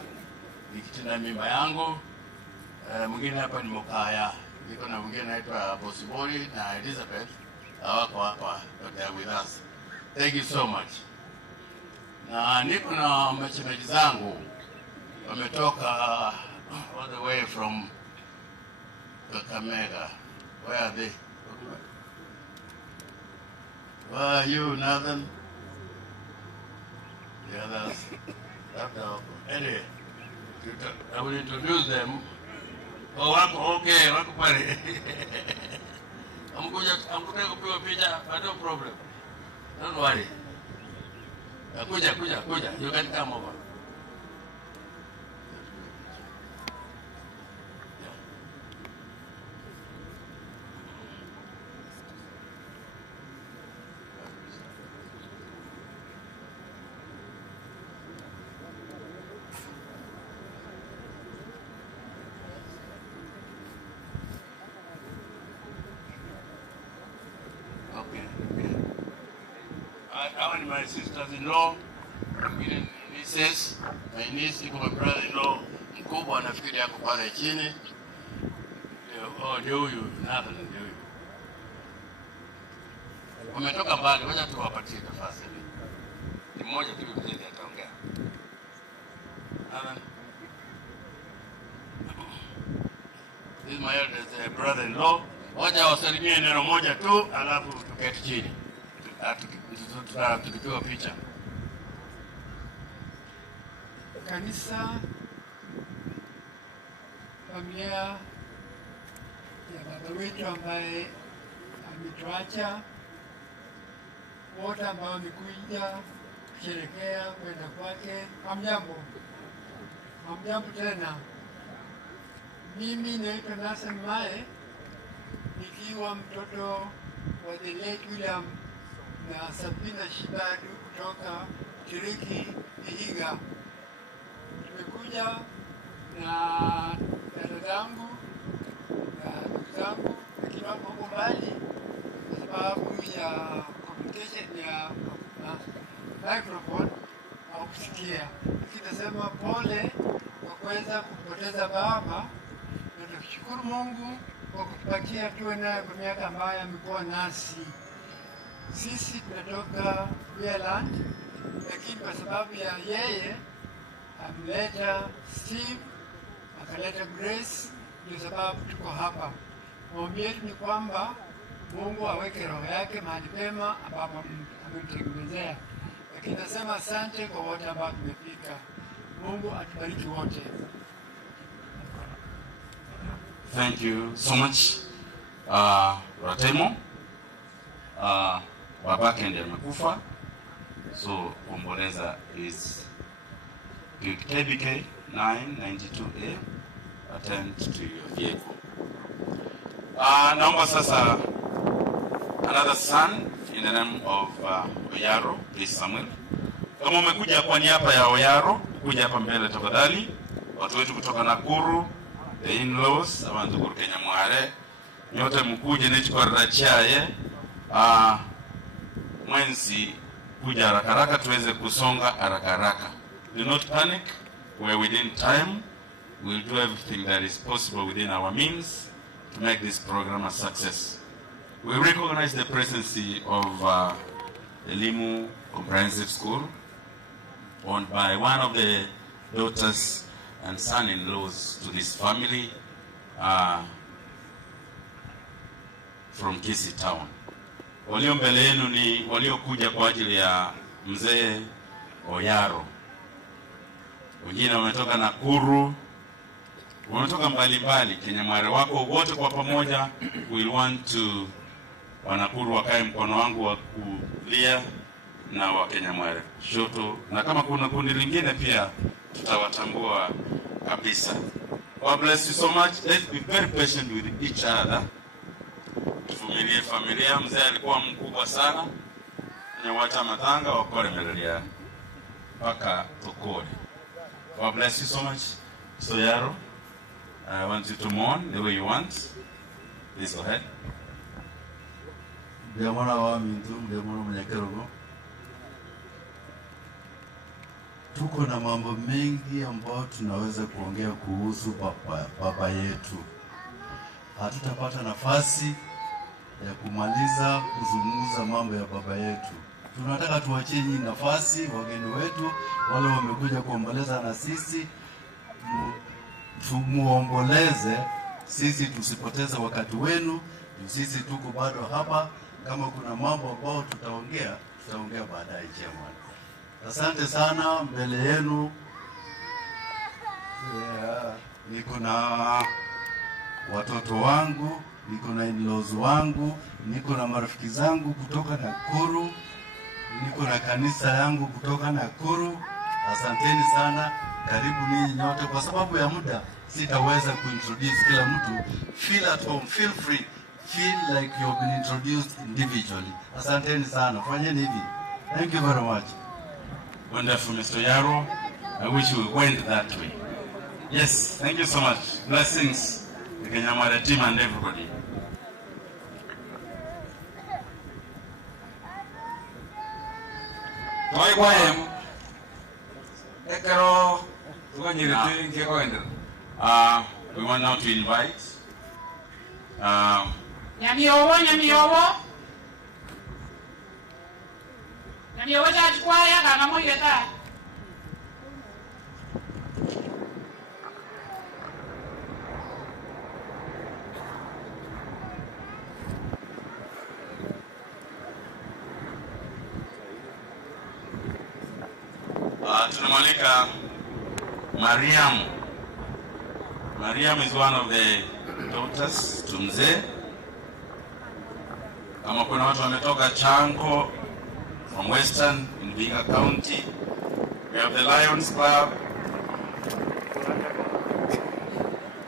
nikitina mimba yangu. Mwingine hapa ni Mokaya, niko na mwingine anaitwa Bosibori na Elizabeth, hawako hapa, but they are with us. Thank you so much. Na niko na machemeji zangu wametoka all the way from Kakamega. Where are they? Where are you, Nathan? The others. Anyway, I will introduce them. Oh, okay, wako pale. Amkuja kupiga picha, no problem. Don't worry. Kuja. You can come over. My sisters-in-law, nieces, my niece, my brother-in-law, mkubwa nafikiri yako pale chini. ndio huyu Nathan, ndio huyu. Wametoka mbali, wacha tuwapatie nafasi. Ni mmoja tu mzee ataongea. Nathan. This is my eldest brother-in-law. Wacha wasalimie neno moja tu, alafu tuketi chini. Tukipiga picha. Kanisa, familia ya baba wetu ambaye ametuacha, wote ambao wamekuja kusherehekea kwenda kwake. Hamjambo, hamjambo tena. Mimi naitwa Nathan Mae, nikiwa mtoto wa the late William na Sabina Shibadu kutoka Kiriki, Vihiga. Tumekuja na dada zangu na ndugu zangu, lakini wako mbali kwa sababu ya communication ya microphone au kusikia. Lakini nasema pole kwa kuweza kupoteza baba, na tunashukuru Mungu kwa kutupatia tuwe naye kwa miaka ambayo amekuwa nasi. Sisi tunatoka Ireland, lakini kwa sababu ya yeye ameleta Steve, akaleta Grace, ndio sababu tuko hapa. Maombi yetu ni kwamba Mungu aweke roho yake mahali pema ambapo amemtengenezea. Lakini nasema asante kwa wote ambao tumefika. Mungu atubariki wote. Thank you so much. Ratemo. Babake ndiye amekufa. So kuomboleza is KBK 992A. Attend to your vehicle. Naomba sasa another son in the name of Oyaro, please Samuel. Kama umekuja kwa niaba ya Oyaro, kuja hapa mbele tafadhali. Watu wetu kutoka Nakuru, the in-laws, abantu kutoka Kenya Mware, nyote mkuje nechukua chaye. Mwenzi kuja haraka tuweze kusonga haraka. Do not panic. We're within time. We'll do everything that is possible within our means to make this program a success. We recognize the presence of Elimu Comprehensive School, owned by one of the daughters and son-in-laws to this family from Kisii Town. Walio mbele yenu ni waliokuja kwa ajili ya mzee Oyaro. Wengine wametoka Nakuru, wametoka mbali Kenya Mware. Wako wote kwa pamoja. We want to Wanakuru wakae mkono wangu wa kulia na wa Kenya Mware shoto, na kama kuna kundi lingine pia tutawatambua kabisa. God bless you so much. Let's be very patient with each other. Tuvumilie familia. Mzee alikuwa mkubwa sana. Nyawata matanga wakore melelia paka tokori. God bless you so much. So Yaro, I want you to mourn the way you want. Please go ahead. Biamana wa mintu, biamana mnyakerogo. Tuko na mambo mengi ambayo tunaweza kuongea kuhusu baba yetu. Hatutapata nafasi ya kumaliza kuzungumza mambo ya baba yetu. Tunataka tuachie nyinyi nafasi, wageni wetu wale wamekuja kuomboleza na sisi, tumuomboleze sisi, tusipoteze wakati wenu. Sisi tuko bado hapa. Kama kuna mambo ambayo tutaongea baadaye chairman. Asante sana. Mbele yenu niko na watoto wangu, niko na in-laws wangu, niko na marafiki zangu kutoka Nakuru, niko na kanisa yangu kutoka Nakuru. Asanteni sana. Karibu ninyi nyote. Kwa sababu ya muda sitaweza kuintroduce kila mtu. Feel at home, feel free. Feel like you've been introduced individually. Asanteni sana. Fanyeni hivi. Thank you very much. Wonderful, Mr. Yaro. I wish we went that way. Yes, thank you so much. Blessings, the Kenya Mware team and everybody. We want now to invite Nyamiowo cha chikwaya kana moyeta. Tunamwalika Mariam. Mariam is one of the daughters to mzee. Kama kuna watu wametoka Chango from Western in Vihiga County, we have the Lions Club.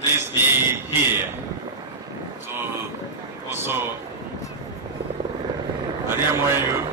Please be here to also Mariam, where are you?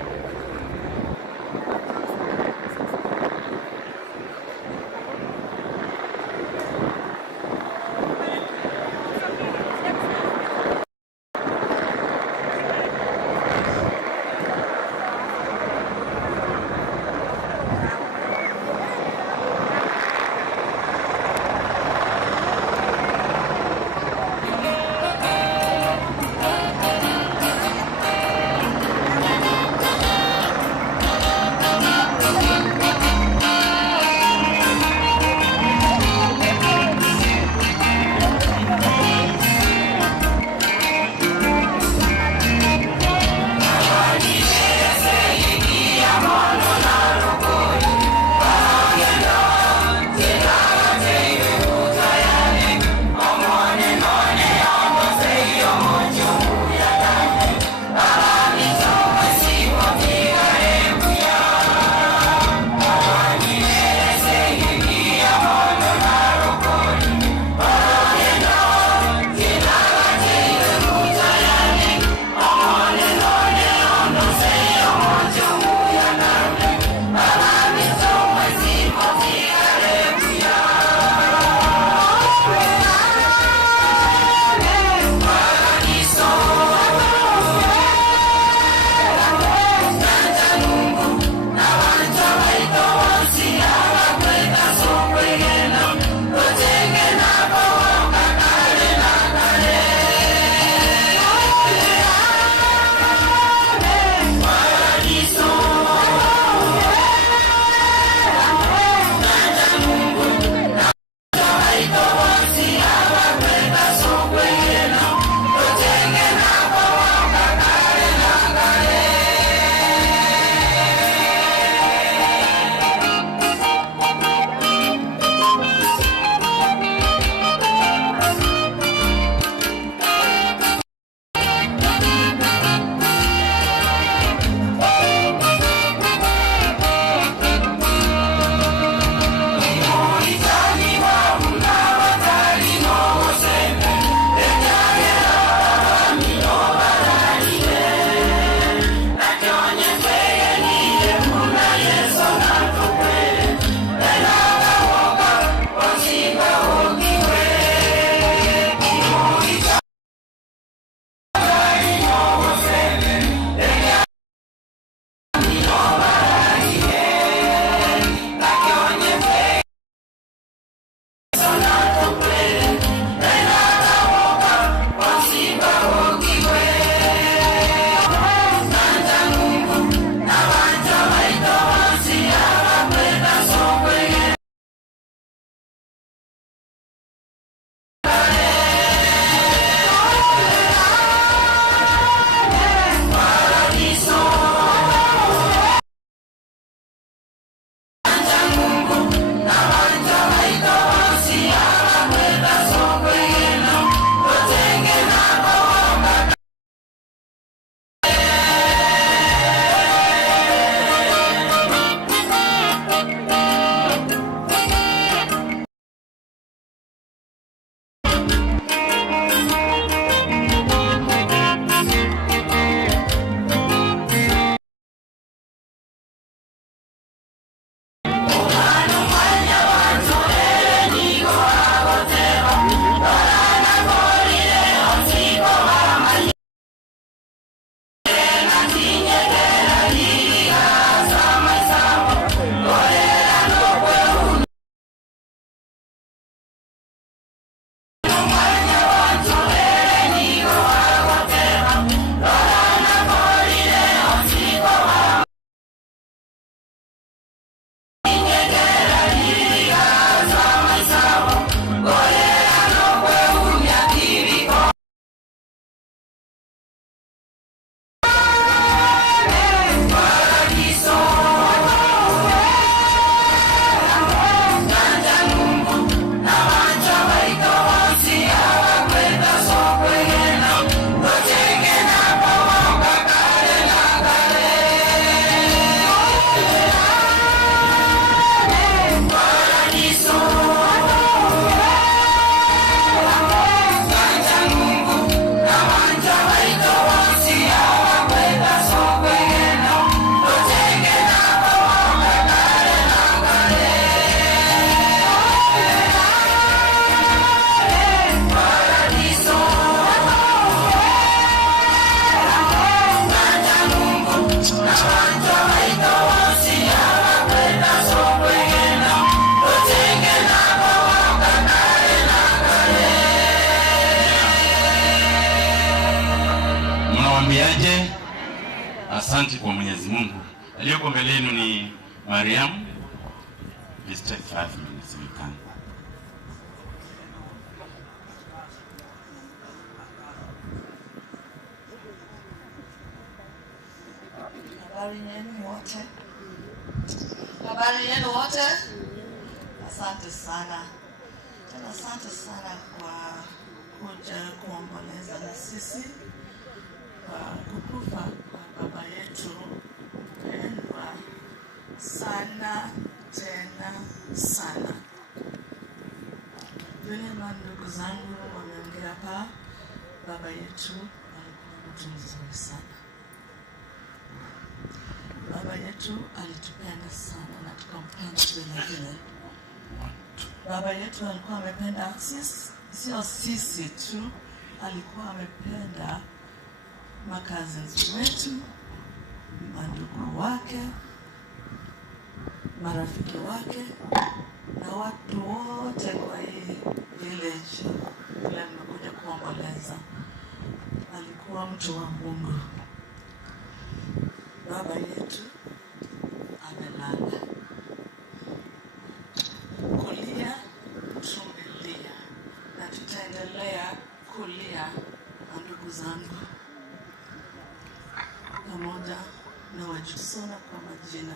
Nasemaje? Asante kwa Mwenyezi Mungu. Aliyoko mbele yenu ni Mariam. Please take 5 minutes if you can. Habari yenu wote. Asante sana. Tena asante sana kwa kuja kuomboleza na sisi kwa kukufa kwa baba yetu mpendwa sana tena sana. Vile ndugu zangu wameongea hapa, baba yetu alikuwa mtu mzuri sana. Baba yetu alitupenda sana na tukampenda vile vile. Baba yetu alikuwa amependa sio sisi tu, alikuwa amependa makazi wetu, mandugu wake, marafiki wake na watu wote kwa hii village vile mmekuja kuomboleza. Alikuwa mtu wa Mungu. Baba yetu amelala. Kulia tumelia na tutaendelea kulia na ndugu zangu pamoja na wajusona kwa majina.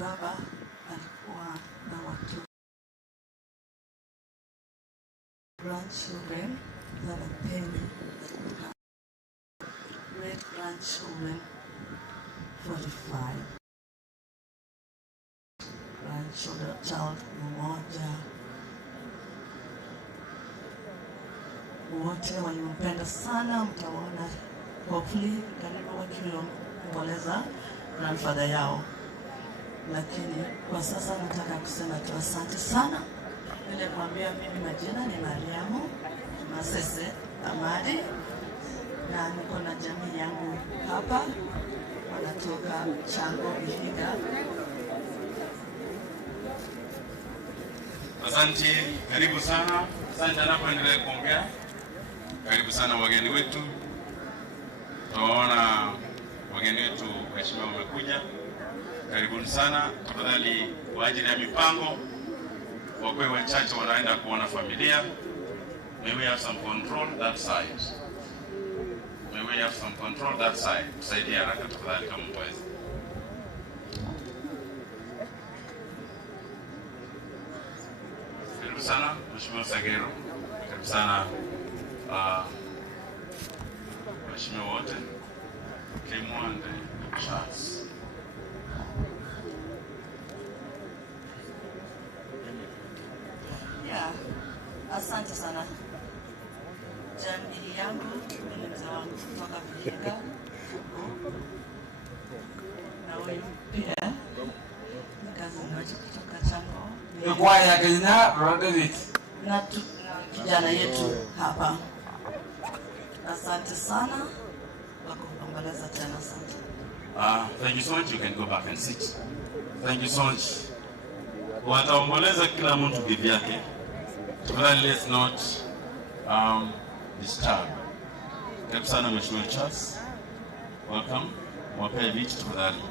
Baba alikuwa na watu grandchildren that are pending, great grandchildren 45, grandchildren child mmoja. Wote walimpenda sana, mtaona hopefully karibu wakiomboleza grandfather yao. Lakini kwa sasa nataka kusema tu asante sana. Vile kuambia mimi majina ni Mariamu Masese Amadi na niko na jamii yangu hapa, wanatoka Chango Vihiga. Asante, karibu sana. Asante anapoendelea kuongea. Karibu sana wageni wetu. Tunaona wageni wetu waheshimiwa wamekuja. Karibuni sana. Tafadhali kwa ajili ya mipango wakwe wachache wanaenda kuona familia. May we have some control that side. May we have some control that side. Tusaidia haraka tafadhali kama mwezi. Karibu sana Mheshimiwa Sagero. Karibu sana Mheshimiwa wote. Kimwande Charles. Yeah, asante sana. Jamii yangu ni mzee wangu kutoka Vihiga. Na huyu pia ni kazi mmoja kutoka Chango. Kwa ya Kenya, David. Na kijana yetu hapa. Asante sana kwa kuomboleza tena sana. Thank you so much. You can go back and sit. Thank you so much. Wataomboleza kila mtu kivyake. Tafadhali let's not disturb. Karibu sana Mheshimiwa Charles. Welcome. Wapee viti tafadhali.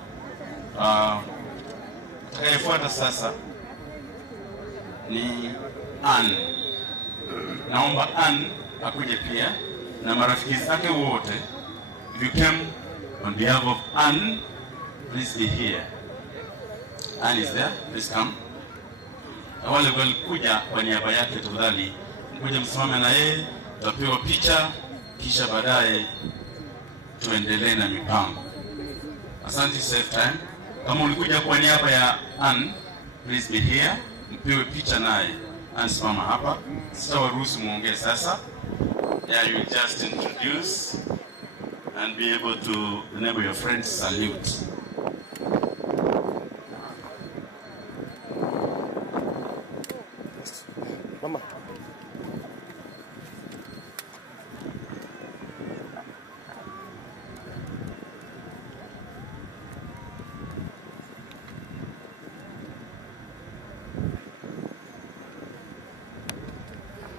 Atakayefuata sasa ni Ann. Naomba Ann akuje pia na marafiki zake wote. If you came on behalf of Ann, please be here. Ann is there. Please come. Wale walikuja kwa niaba yake tafadhali mkuje msimame na yeye, tutapewa picha kisha baadaye tuendelee na mipango. Asante, save time. Kama ulikuja kwa niaba ya Ann, please be here. Mpewe picha naye. Ann, simama hapa. Sitawaruhusu muongee sasa. Yeah, you just introduce and be able to enable your friends salute. Mama.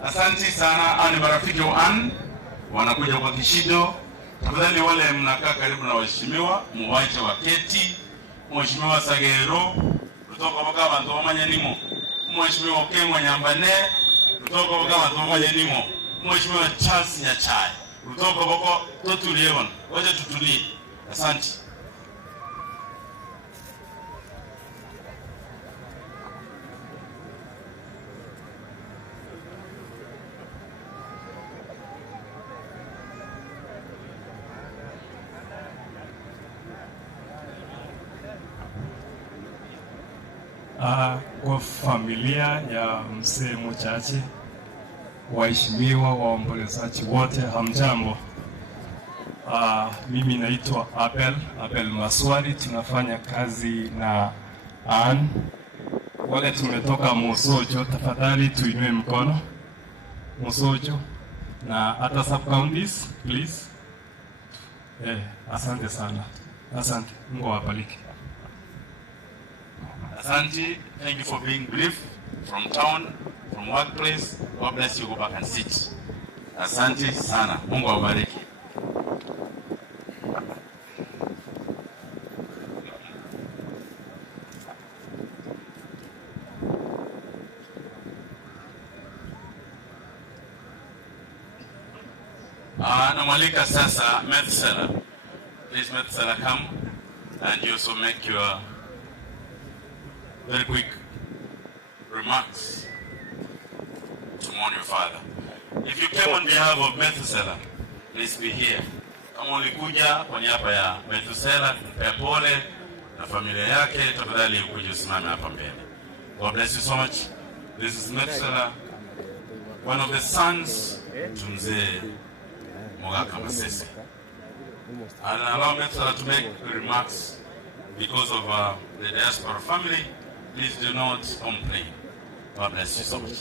Asante sana. Hao ni marafiki wa Ann wanakuja kwa kishindo. Tafadhali wale mnakaa karibu na waheshimiwa muwache waketi. Mheshimiwa Sagero kutoka baka bantu bamanyanimo, Mheshimiwa Okemwa Nyambane kutoka baka bantu bamanyanimo, Mheshimiwa Charles Nyachai kutoka baka tutulie bwana, wacha tutulie. Asante. Kwa familia ya mzee Muchache, waheshimiwa waombolezaji wote, hamjambo. Mimi naitwa Abel Maswali, tunafanya kazi na Ann. Wale tumetoka Musojo, tafadhali tuinue mkono. Musojo na hata sub counties please. Asante sana. Asante. Mungu awabariki. Asante, thank you for being brief. From town, from workplace, God bless you, go back and sit. Asante sana, Mungu awabariki. Namwalika sasa Methsela. Please Methsela come and you also make your very quick remarks to mourn your father. If you came on behalf of Methusela, please be here. Kama ulikuja kwa niaba ya Methusela, ya pole na familia yake, tafadhali ukuje usimame hapa mbele. God bless you so much. This is Methusela, one of the sons to Mzee Mogaka Masese. I'll allow Methusela to make remarks because of the diaspora family. Please do not complain. God bless you so much.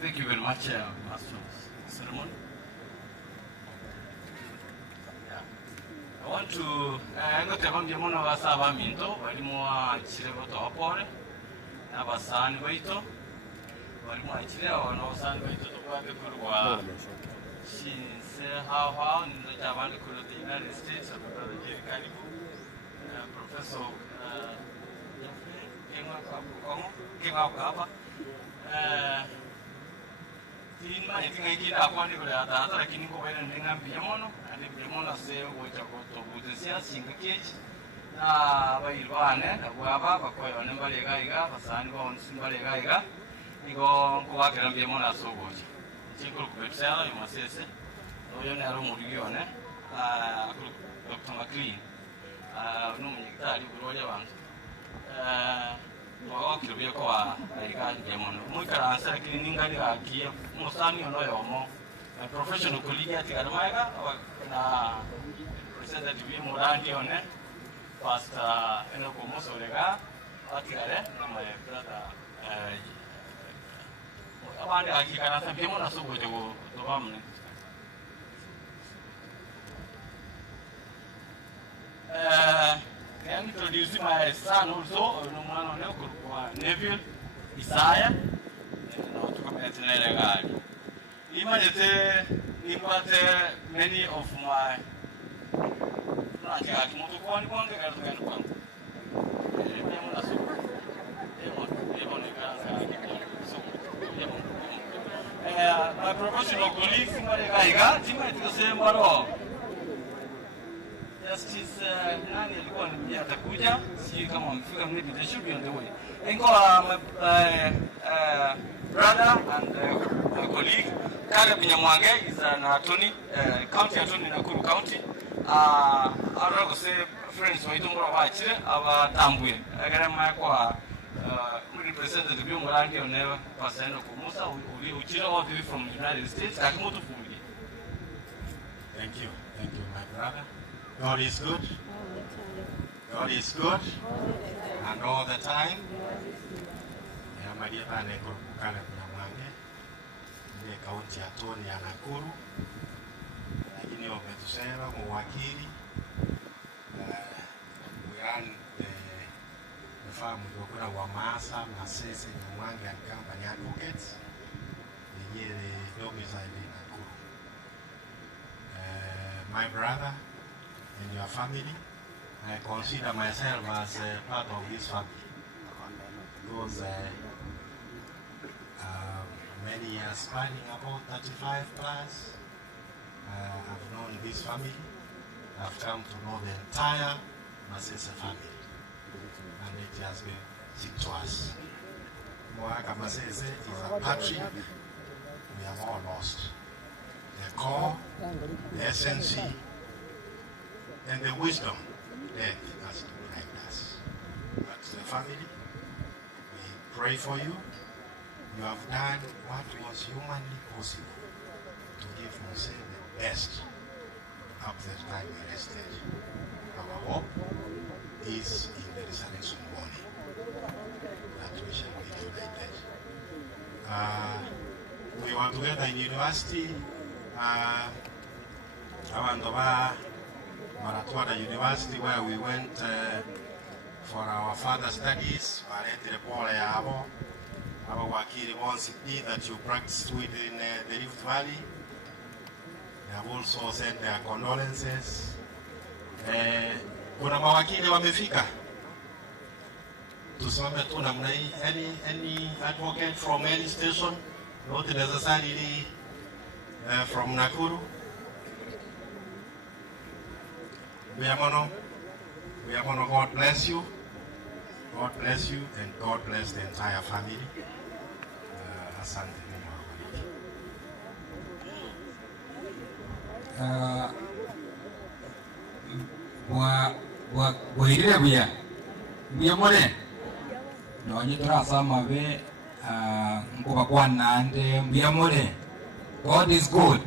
Thank you very much, Master of Ceremony. I want to go to the Mono Vasava Minto, Valimo Chilebo Topore, Navasan Vaito, Valimo Chile, or no San Vaito to Kurwa. She said how in the Javan of the United States, of Brother Jerry Kalibu, Professor King of Kapa. In my thing, I wanted to have a king of Piamono, and if Piamono say which I got to Buddha, sing the cage. By Ivane, a Guava, a Koyo, and Balegaiga, a son of Simbalegaiga, you go walk and Piamona so good. Chico Pepsella, you must say, Oyonero Murione, Dr. McLean, no Italy, Royal. Okay, we are Muka answer cleaning a key of Mosani or more. A professional colleague at Tigaramaga, representative Morandi on it, past Enocomoso Lega, Atigare, my brother. I can't have him on a super to Romney. I introduce my son also, nephew, Isaiah, and to come at Nelegai. Many of my my professional colleagues in Marigaiga, Timothy the same Baro. Justice Nani alikuwa atakuja, si kama wamefika, maybe they should be on the way. And my brother and my colleague, Caleb Nyamwange, is an attorney, county attorney in Nakuru County. I don't say friends who don't watch it, our Tambwe. I got my qua representative Yumurandi on never percent of Musa, who all the way from the United States. Thank you, my brother. God is good. God is good. And all the time. Maria Pane Kurukana Kunamwange, the county attorney ya Nakuru, lakini wametusema mwakili. We run the firm kuna wa Maasa Masese Mwangi and Company Advocates yenye domicile in Nakuru. My brother and your family, I consider myself as part of this family because many years, spanning about 35 plus, I've known this family. I've come to know the entire Masese family, and it has been sick to us. Mwaka Masese is a country we have all lost. The core, the essence, and the wisdom death has deprived us. But the family, we pray for you. You have done what was humanly possible to give Mose the best up to the time we rested. Our hope is in the resurrection morning that we shall be united. We were together in university. Maratwana University, where we went for our further studies. Our Wakili wants that you practiced with in the Rift Valley. They have also sent their condolences. Kuna mawakili wamefika. Tusimame tu namna hii. Any advocate from any station, not necessarily from Nakuru. Biamono, God bless you. God bless you, and God bless the entire family. Asante. Wairire buya more no nyitora sama be ngoba kwana ande buya more. God is good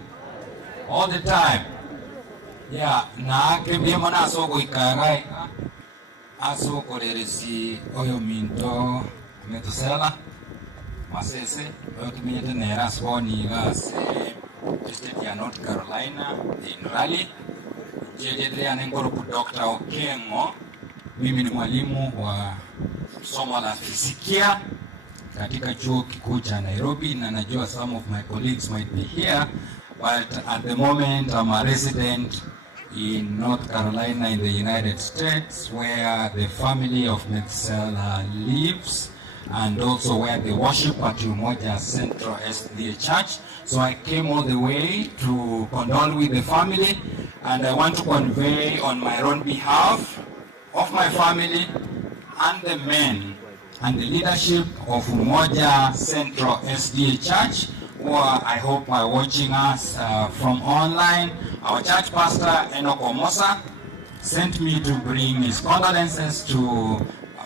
all the time. Yeah, na ke buya mana so go ikarai aso koreresi oyo minto Methuselah Masese otumiyete nera swoni ga se state ya North Carolina in Raleigh. Jele anengoro ku Dr. Okengo. Mimi ni mwalimu wa somo la fizikia katika chuo kikuu cha Nairobi, na najua some of my colleagues might be here, but at the moment I'm a resident in North Carolina in the United States, where the family of Methuselah lives, and also where they worship at Umoja Central SDA Church. So I came all the way to condole with the family, and I want to convey on my own behalf of my family and the men and the leadership of Umoja Central SDA Church, who I hope are watching us from online. Our church pastor, Enoch Omosa, sent me to bring his condolences to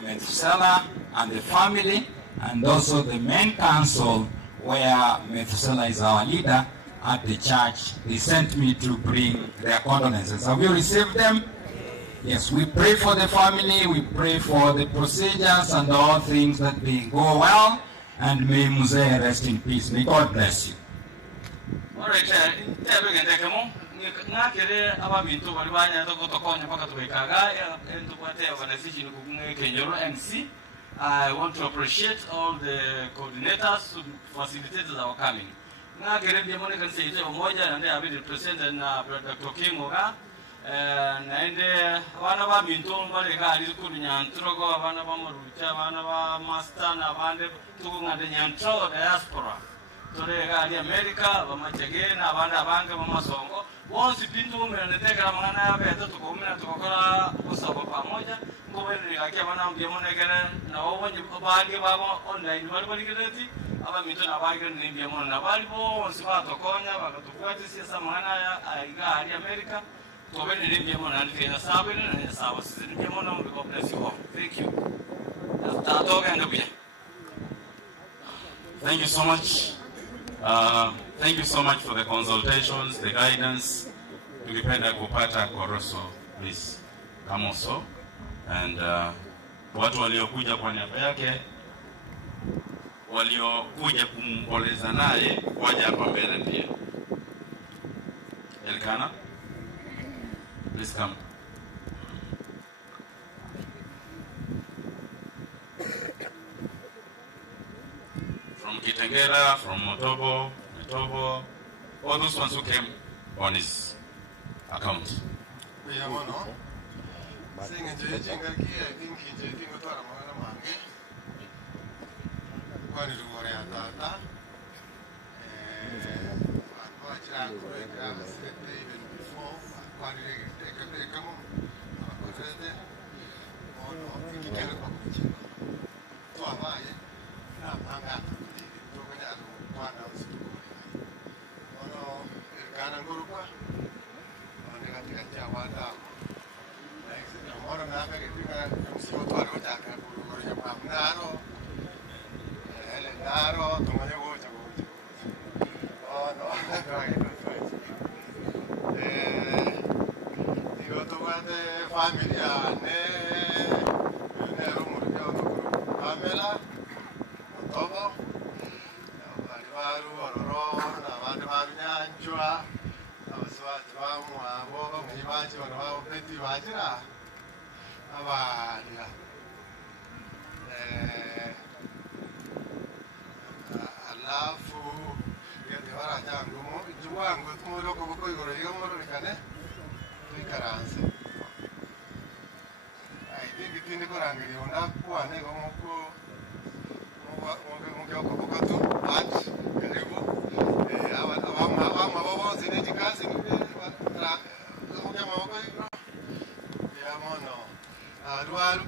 Methuselah and the family, and also the main council, where Methuselah is our leader at the church. They sent me to bring their condolences. Have you received them? Yes, we pray for the family, we pray for the procedures and all things that they go well, and may Mzee rest in peace. May God bless you. All right, ngakere ababintu bali banya tokotokonya paka tubekaga entupate organization kukunge Kenyoro MC. I want to appreciate all the coordinators who facilitated our coming. Ngakere biamone kanisa ite Umoja na ndiye abidi president na Dr. Kingoga naende abana babintu bali ga ali ku Nyantrogo, abana ba Marucha, abana ba Master na bande tukungade Nyantro diaspora tole ga ali America bamachege na abana bange bamasongo bonsi pintu mmeneteka mwana ya beto tukomena tukokola kusaba pamoja ngobeni ngakia bana mbiamone kana na wabonye bange baba online bali bali kireti aba mito na bange ni mbiamone na bali bonsi batokonya bakatukwati siasa mwana ya aiga ali America tobeni ni mbiamone ali tena sabe na sabe sisi mbiamone ngo bless you all. Thank you. Thank you so much. Thank you so much for the consultations, the guidance. Tulipenda kupata koroso, please. Kamoso. And watu waliokuja kwa niaba yake, waliokuja kumboleza naye, waje hapa mbele pia. Elkana, please come. from Kitengela, from Metobo, all those ones who came on his account.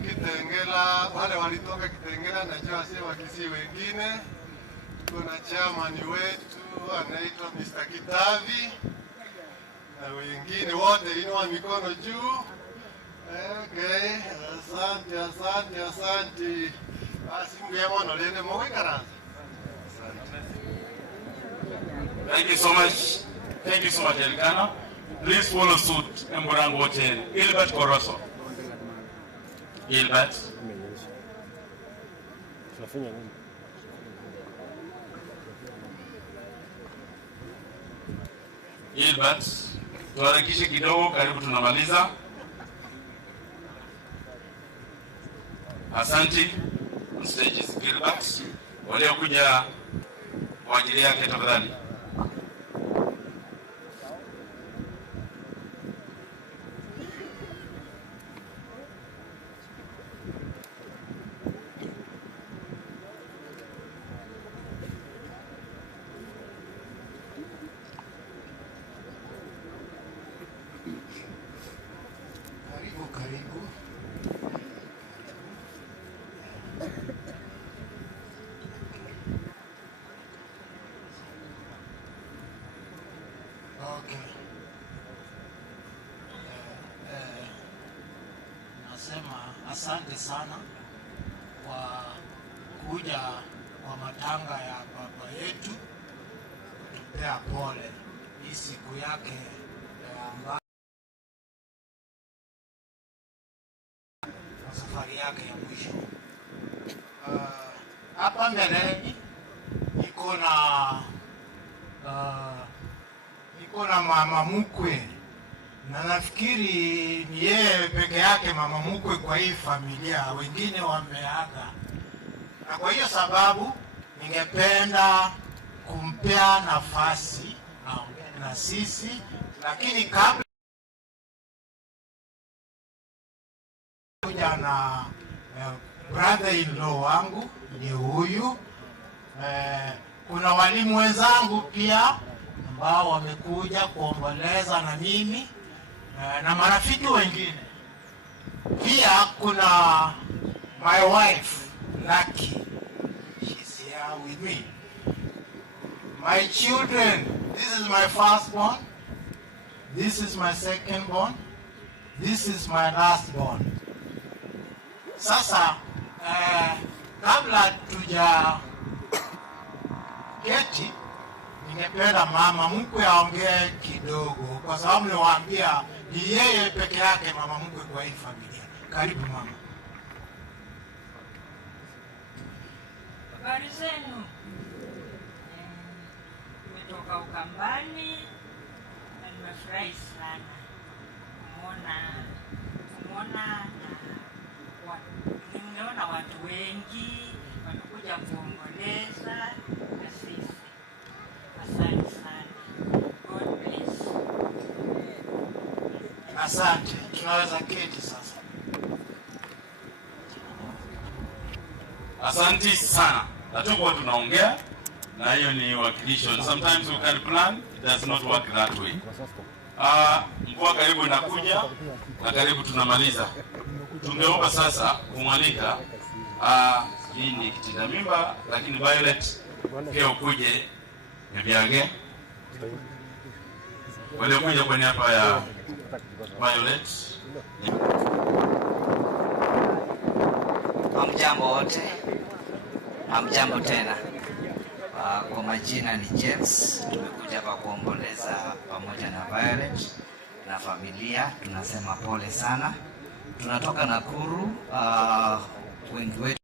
Kitengela, wale walitoka Kitengela najua si Wakisii wengine. Kuna chairman wetu anaitwa Mr. Kitavi na wengine wote inua mikono juu. Okay, asante. Basi mgemono lene mwe karanza. Thank you so much, Elkana. Please follow suit, Mburango Hotel, Gilbert Koroso. Gilbert. Gilbert, tuharakishe kidogo, karibu tunamaliza. Asante. On stage is Gilbert. Waliokuja kwa ajili yake tafadhali. Karibu. Okay. Nasema asante sana kwa kuja kwa matanga ya baba yetu, kutupea pole hii siku yake ambayo safari yake ya mwisho. Hapa mbele niko na mama mkwe, na nafikiri ni yeye peke yake mama mkwe kwa hii familia, wengine wameaga, na kwa hiyo sababu ningependa kumpea nafasi aongee na sisi, lakini kabla kuja na brother-in-law wangu ni huyu. Kuna walimu wenzangu pia ambao wamekuja kuomboleza na mimi na marafiki wengine. Pia kuna my wife Lucky, she's here with me. My children, this is my firstborn, this is my secondborn, this is my lastborn. Sasa kabla tuja keti, ningependa mama mkwe aongee kidogo, kwa sababu niwaambia ni yeye peke yake mama mkwe kwa hii familia. Karibu mama. Habari zenu? Nimetoka Ukambani na nimefurahi sana kumwona nimeona watu wengi wamekuja kuomboleza na sisi. Asante sana. God bless. Asante. Tunaweza keti sasa. Asanti sana. Hatukuwa tunaongea na hiyo ni wakilisho. Sometimes we can plan, it does not work that way. Mvua karibu inakuja na karibu tunamaliza. Tungeomba sasa kumwalika hii ni kitinda mimba, lakini Violet pia ukuje Mbyage. Wale kuja kwa niaba ya Violet. Hamjambo wote. Hamjambo tena. Kwa majina ni James. Tumekuja hapa kuomboleza pamoja na Violet na familia. Tunasema pole sana. Tunatoka Nakuru. Wengi wetu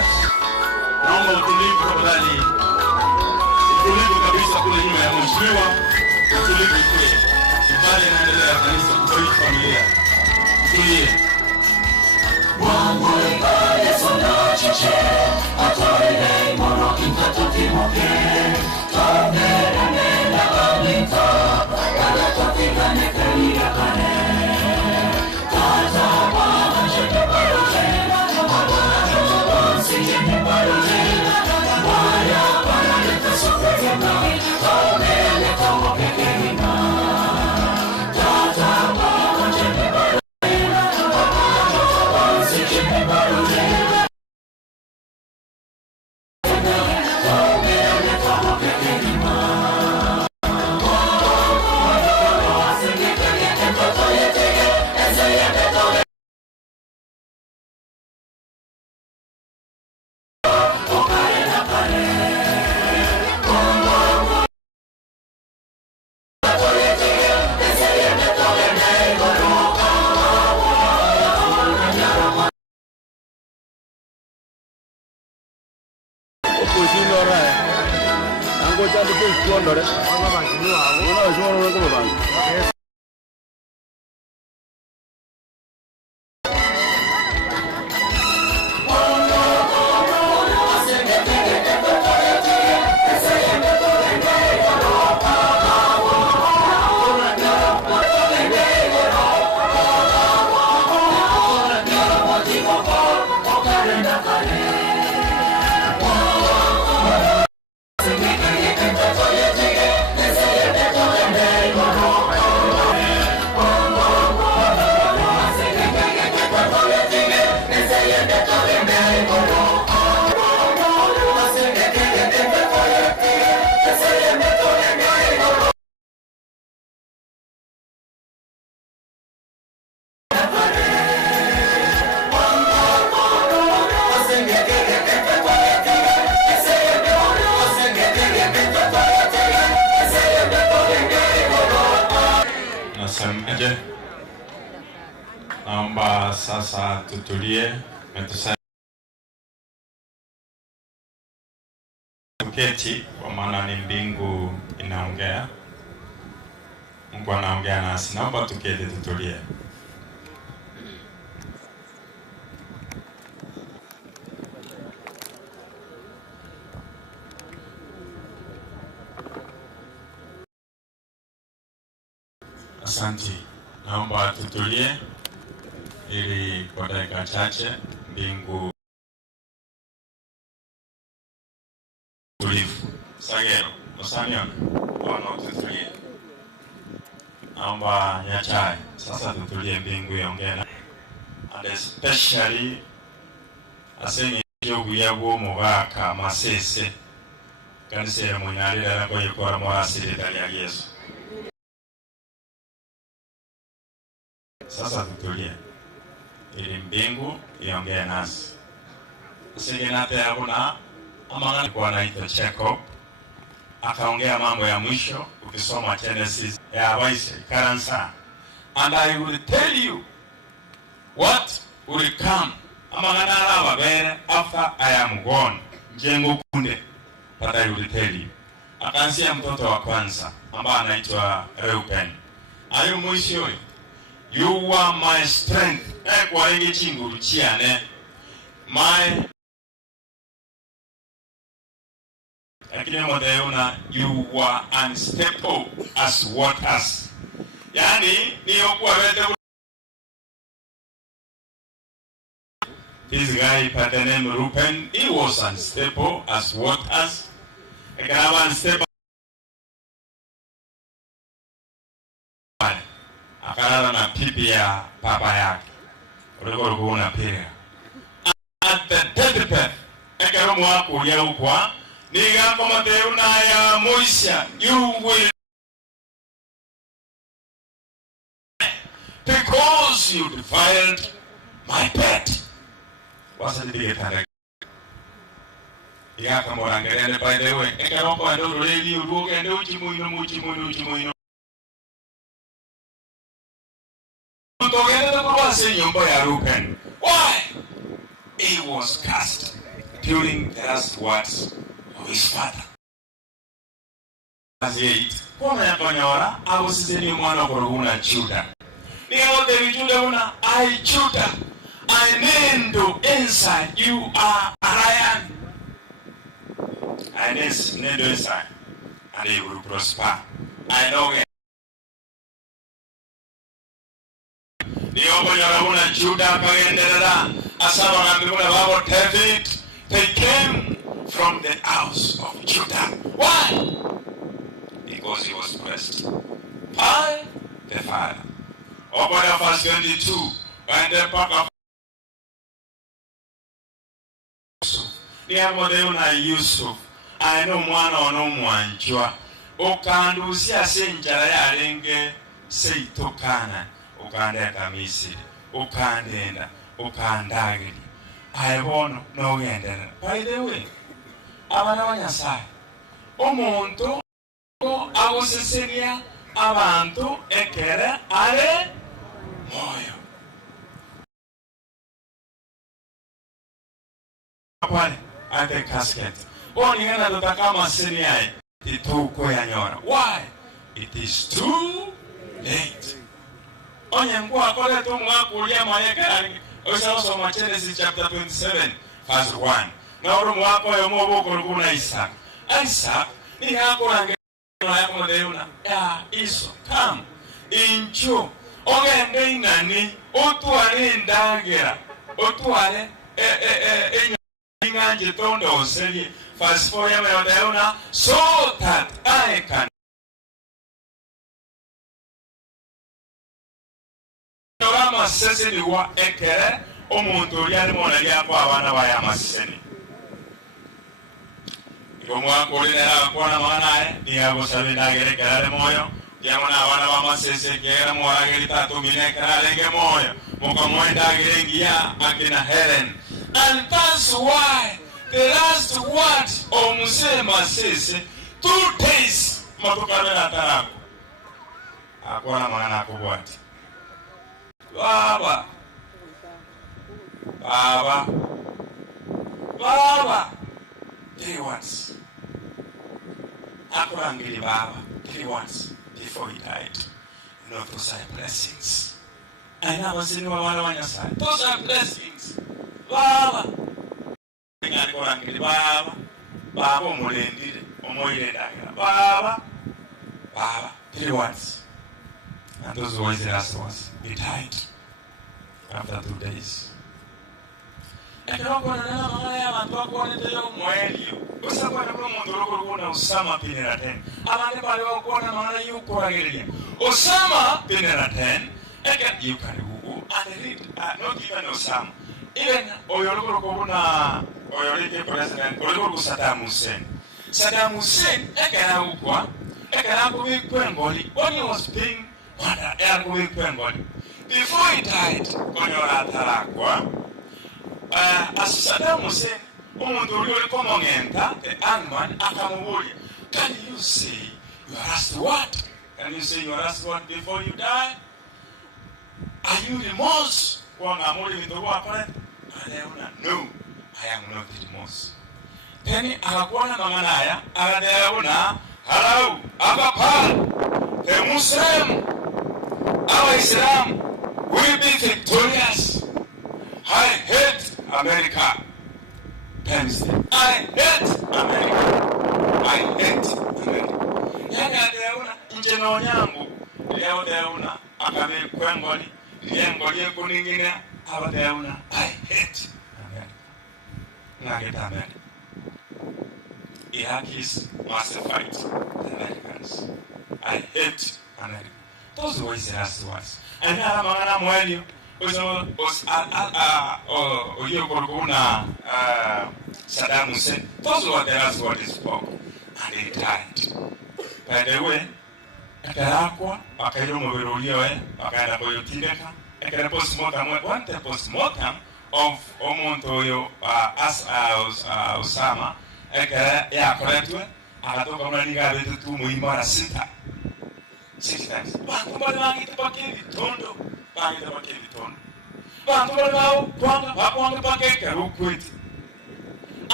Naomba utulivu tafadhali. Utulivu kabisa kule nyuma ya mheshimiwa. Utulivu kule. Ibada inaendelea kanisa kubariki familia. Tulie. Wangu ibada sana chiche. Atoile mono intatotimoke. Tondera nenda kamita. Kada tofigane kariya kane. Tata wama jene baroje. Sijeni baroje. Waya wana leta sofrema. Tondera kawo kekehina. Tata wama jene baroje. Sijeni baroje. Nasemaje? Naomba sasa tutulie, tuketi kwa maana ni mbingu inaongea. Mungu anaongea nasi. Naomba tuketi tutulie. Asante. Naomba tutulie ili kwa dakika chache mbingu tulivu. Sagero, usaniona? Tutulie. Naomba Nyachai, sasa tutulie mbingu iongee. And especially asenye jogu yabo mubaka masese kanisa ya mwenali la kwa yekora mwasili ndani ya Yesu. Sasa tutulie ili mbingu iongee nasi. Asenye nate hakuna amangani kwa naito Jacob akaongea mambo ya mwisho ukisoma Genesis ya Waise karansa. And I will tell you what will come amangana alaba bere after I am gone. Jengo kunde, but I will tell you. Akansia mtoto wa kwanza ambaye anaitwa Reuben. Ayo mwisho, you are my strength. Kwa ingi chinguru chiane. My lakini modeona you were unstable as waters. Yani ni okuwa wete. This guy by the name Reuben, he was unstable as waters. Akawa unstable. Akalala na pipi ya papa yake. Ulikuwa kuona pia. At the deathbed, akawa mwako ya ukwa. Niga kama teuna ya Moisha, you will, because you defiled my bed. Wasa nipige tanda. Ya kama wangelele by the way. Eka ropo ando roli uruge ando uchimuino. Togene na kwa se nyumba ya Reuben. Why? He was cast during the last words of his father. As 8. Koma ya konyora, au siseni mwana koroguna Judah. Niyawote Judah una, I Judah. I nendo inside, you are a lion. I nendo inside, and he will prosper. I know it. Niyobo yorabuna Judah kagenderera. Asaba ngambibuna babo David. They came from the house of Judah. Why? Because he was blessed by the Father. Open up verse 22. When the back of Niyamodeyo na Yusuf aino mwana ono mwanjwa okandusi asenjala yalenge seitokana okanda Misiri okandenda okandagiri ayebono nogendera. By the way, abana banyasai omuntu agosesenia abantu ekere ale moyo apale ate casket oni ngana tutakama seniae ituko ya nyora. Why? It is too late. Onye ngwa kole tu mwakulia mayekani osoma Genesis chapter 27 verse 1. Na urumu wako yomo boko kuna Isaac. Isaac ni yako range yako modeuna ya iso come incho ogende ngani otwale ndagera otwale inganje tondo oseli verse 4 ya modeuna so that I can Norama sese ni wa ekere omuntu yali mona lyako abana ba ya maseni. Yomwa kolera akona manae ni abo sabina gere kare moyo yamona abana ba masese gere mora gere tatu mine kare ge moyo moko mwenda gere ngia akina Helen. And that's why the last word of Muse Masese 2 days matokana na tarako akona mwana akubwati Baba, tell you once. Akurangili Baba, tell you once before he died. You know, those are blessings. I never seen one on your side. Those are blessings. Baba. Akurangili Baba, Mulendile, Omoile Dagara. Baba, tell you once. And those who were the last ones, they died after 2 days. Ekiroko nana mangala y'abantu bakuwoneddeyo omwelyo. Osakwata kwa omuntu olw'okuwona Osama bin Laden. Abantu bali bakuwona mangala y'okukolagerera. Osama bin Laden, you can Google and read, not even Osama. Even oyolokokobuna oyolike president, oyoloko Saddam Hussein. Saddam Hussein, ekana ukwa, ekana kubikwengoli. When he was being murdered, kubikwengoli. Before he died, konyola tarakwa. As Saddam Hussein, the hangman, can you say your last word? Can you say your last word before you die? Are you remorse? No, I am not remorse. Then Akwana Manganaya, Agadeuna, hello, Agapal, the Muslim, our Islam will be victorious. I hate America. I hate America. I hate America. Yaga deuna injeno nyangu leo deuna akame kwengoli liengoli kuningine aba deuna I hate America. Nageta America. Iraqis must fight the Americans. I hate America. Those were the last words. And now Mangana Mwelio Saddam Hussein, those were the last words he spoke, and he died. By the way, Akaraqua, Akayomo Verolia, Akara Boyotideka, Akara postmortem, one the postmortem of Omontoyo as Osama, Akara, correct, Akatoka Maniga to Muimara Sita 6 times. Bantumangi to Pakini Tondo. And the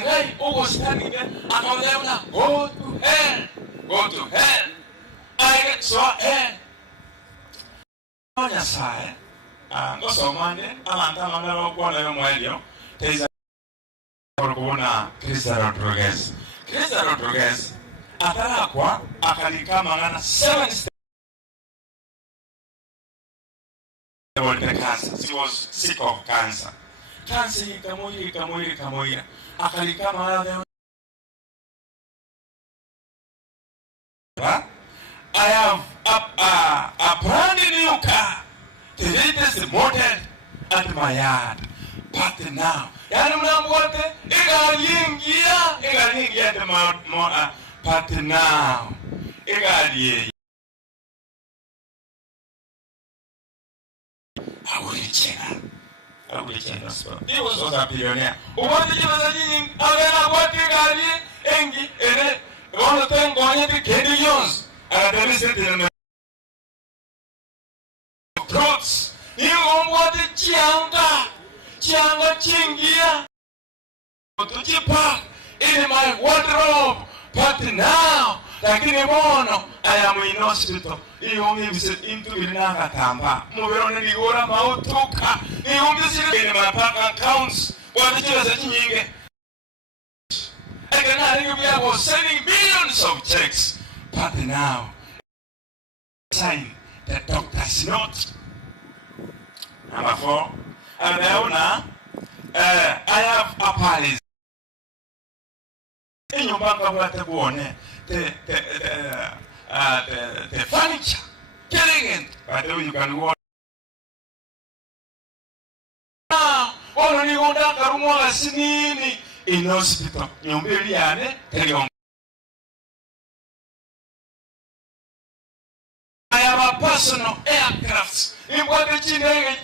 guy who was standing there, and all them, go to hell, go to hell. I saw hell. On your side, go so Monday, and I'm going to there is a Crista Rodriguez. Crista Rodriguez, Ataraqua, Akalika Mangana, 7 steps. Cancer. She was sick of cancer. Cancer, kamoira. Akalikama. I have a brand new car. The latest model at my yard. But now, Yanamwater, Egalingia, the more. But now, Egalia. I will change. He was also a billionaire. What did you say? What did you Engi, and one of them going to Kenny Jones. And there is a clothes. You want the Chianga Chingia to keep in my wardrobe. But now, like in a mono, I am in hospital. He only visit into Vinaka Tampa. Moveron and Igora Mautuka. He only visit in my bank accounts. What did you say? I can was sending millions of checks. But now, sign the doctor's note. Number 4. And now, I have a palace. In your bank of water, the furniture, killing it. But then you can walk. Now, only you want to go in hospital. You really are there. I have a personal aircraft. In what the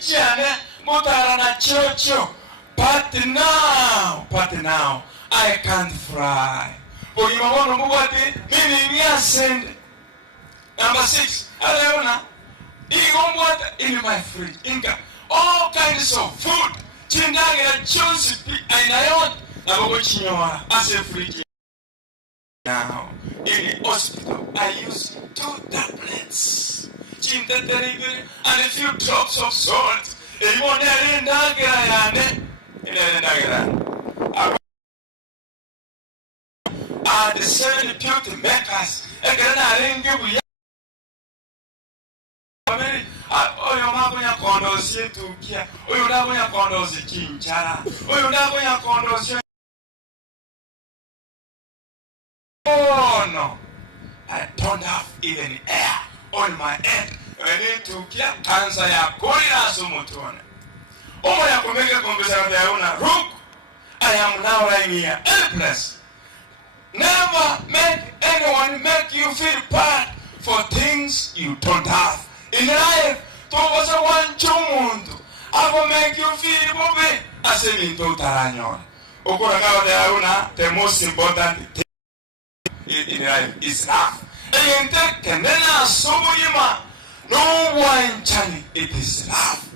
China, Motarana Chocho. But now, I can't fly. But you want to move at send. Number 6, Alona. In my fridge. Inca. All kinds of food. Chindaga, Jones, and I want as a fridge. Now, in the hospital, I use 2 tablets. And a few drops of salt. You want are the 7 beauty makers. kondosie tukia oyo ndabo ya kondosi kinchara oyo ndabo ya kondosi. Oh no, I don't have even air on my head. I need to get cancer ya korira sumutone. Omo ya kumeke kumbisa ya una rook. I am now right here, helpless. Never make anyone make you feel bad for things you don't have. In life, to was a one chumundu. I will make you feel movie as a little taranyon. Okuragawa de Aruna, the most important thing in life is love. And then no one chani, it is love.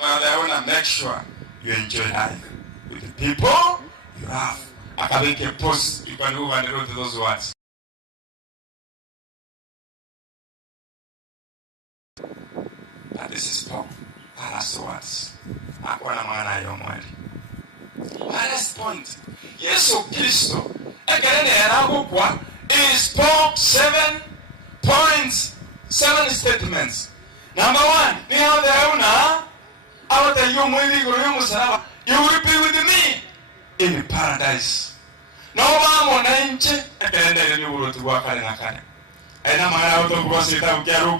I want to make sure you enjoy life with the people you love. I can make a post, you can move on the road to those words. But this is Paul. My last words. My last point. Yesu Kristo. Is Paul 7 points, 7 statements. Number 1. You will be with me in paradise. No one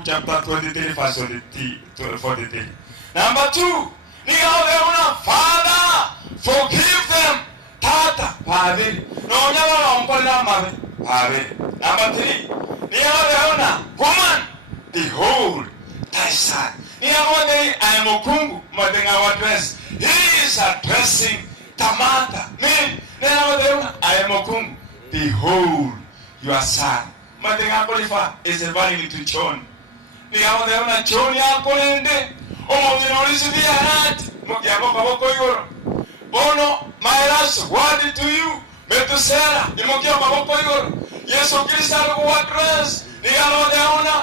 chapter 23 verse 43. Number 2, Father, forgive them. Tata, Padre. No, Number 3, woman, behold thy son. I am Okungu, Madenga address. He is addressing Tamata. Me, I am Okungu. Behold your son. Madenga Polifa is a value to John. John Yakolende. Oh, you know, this is the heart. Bono, my last word to you. Metusera, Imokia Baboko Yor. Yes, Okisa will address.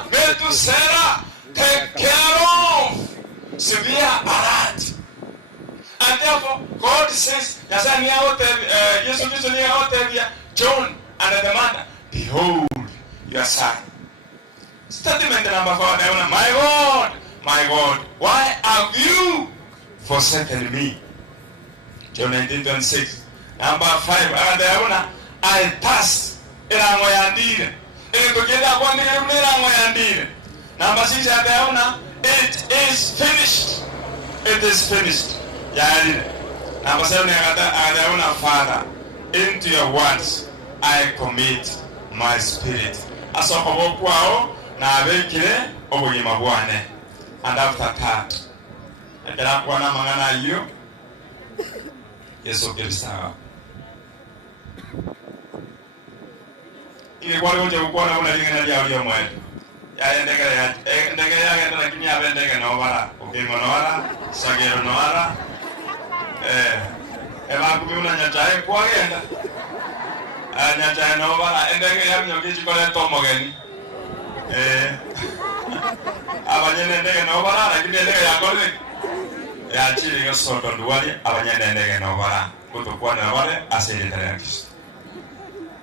Metusera. Take care of severe alert. And therefore, God says, John and the man, behold your son. Statement number 4, my God, why have you forsaken me? John 19:26. Number 5, I passed. Number 6, it is finished. It is finished. Number 7, Father, into your words I commit my spirit. And after that, yes, okay, sir.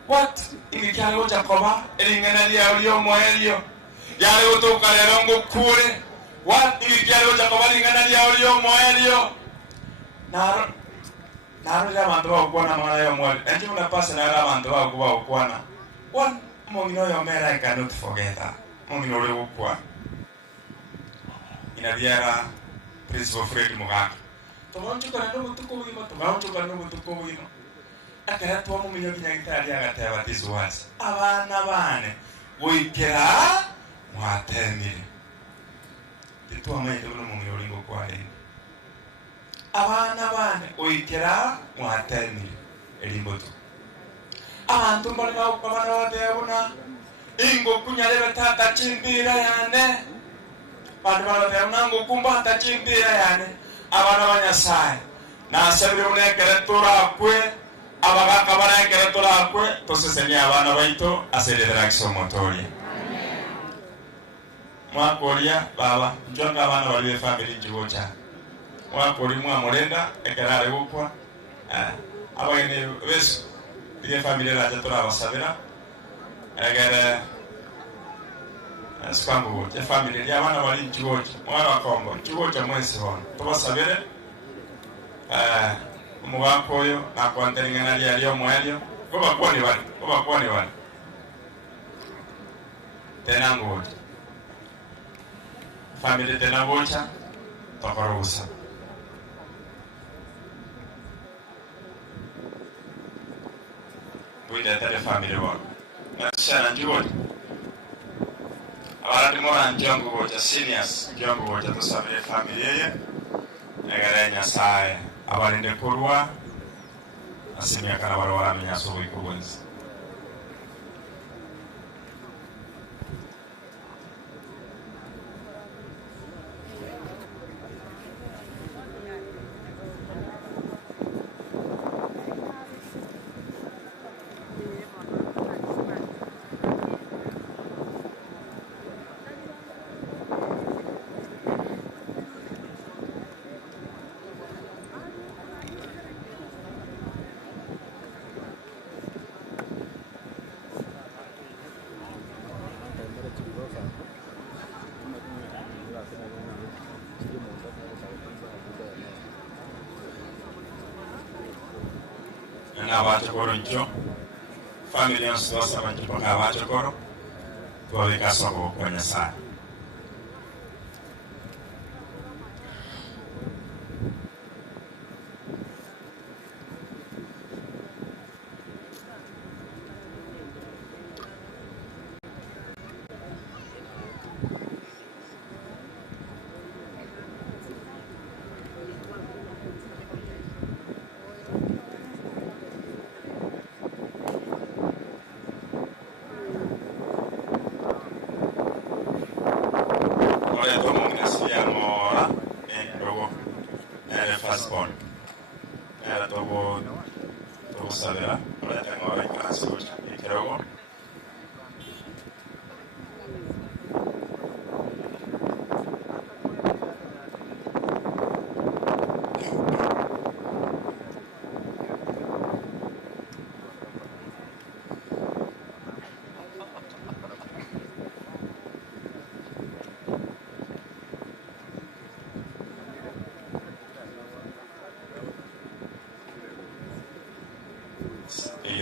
What? Ikialo Jacoba, Elingalia Olio Moelio, Yalo Kalerongo Kure. What? Ikialo Jacoba, Elingalia Olio Moelio. Naru Yamantua Kwana Manayo Moel, and you will pass another Mantua Kwana. One Mongino Yomera, I cannot forget that. Mongino Kwa. In a Viera, Prince of Fred Mugak. Toronto can know to go him, Toronto can know to go him. I cannot tell me you're going to tell these words. Avana, we can tell me. The two men don't know you're going to quiet. Avana, we can tell me. Elimboto. Antumana, Pamana, Deona, Ingo Kunya, Tata Chimpira, and Padma, Nango Kumba, Chimpira, and Avana Sai. Now, several Nekaratura, Abaga Kabana Karatura, Tosenia Vana Vaito, Accelerator Motoria. Korea, Baba, John Gavana, family in Jibocha. Korimua Morenda, Ekarare Upua, Away West, the family Rajatura Savera. I Sikangu wote family ya wana wali nchigocha mwana wakombo nchigocha mwezi hono tubasabire umubakoyo nakwandelingana lyo mwelyo kuba kwani wali tena ngoja family tena bocha takarusa wida tele family wako na shana nchigocha abarati mora njongo bocha seniors njongo bocha tusabire family ye negare nyasaye abalinde kurwa asimya kana barwara minyaso wikuwenzi abachokoro ncho family yansosa banchipoka abachokoro tuwaweka soko kwa Nyasaye.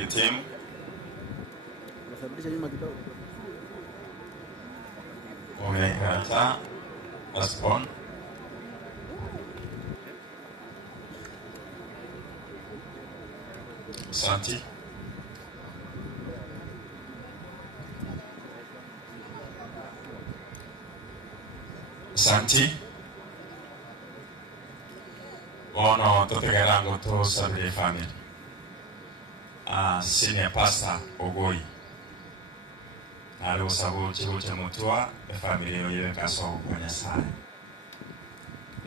Team Kata Aspon Santi Bono totegarango to sabile family senior pastor Ogoi nalo sabo chigo cha mutua the family yoye kaso kwa Nyasaye.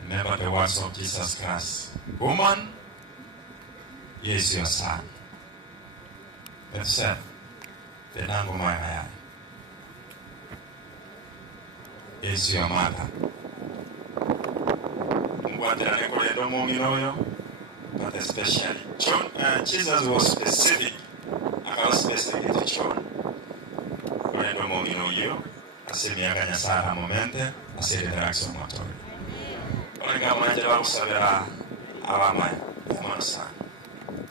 Remember the words of Jesus Christ. Woman, he is your son. That's it. The nango moya is your mother. Mwatera nekole domo minoyo. But especially John, Jesus was specific. I was specific to John. When I don't know you, I say me aganya sara momente, I say the reaction motor. When I come and tell you sabera awamai, kumano san,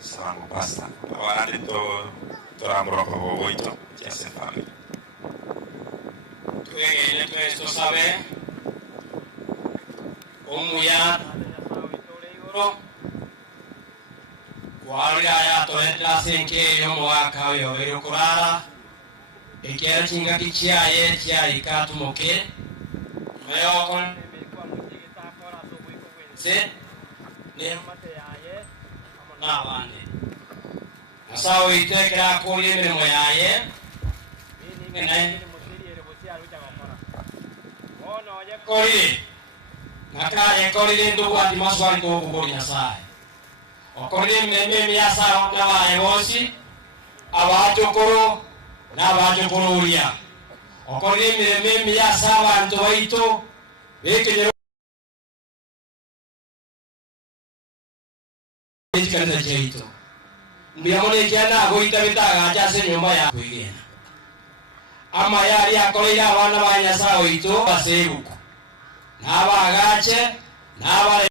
sawangu pasta. Awalandi to rambroko woito, just a family. Tuwege ile esto sabe, umuya, Warga ya toeta senke yomo waka yo kurara ekera chinga kichia ye chia ikatu moke mayo kon se ne mate yaye na bane asawo itekera kuli ne moyaye ni nai ono ye koli nakare koli ndu wa dimaswali ko ko Nyasaye okoli meme yasa na bayosi abachokoro na bachokoro ulia okoli meme yasa abantu baito bekenye ikanda jeito mbiyamone jana goita bitaga jase nyumba ya kuigena ama yari akoreira abana ba Nyasaye oito baseruko n'abagache n'abale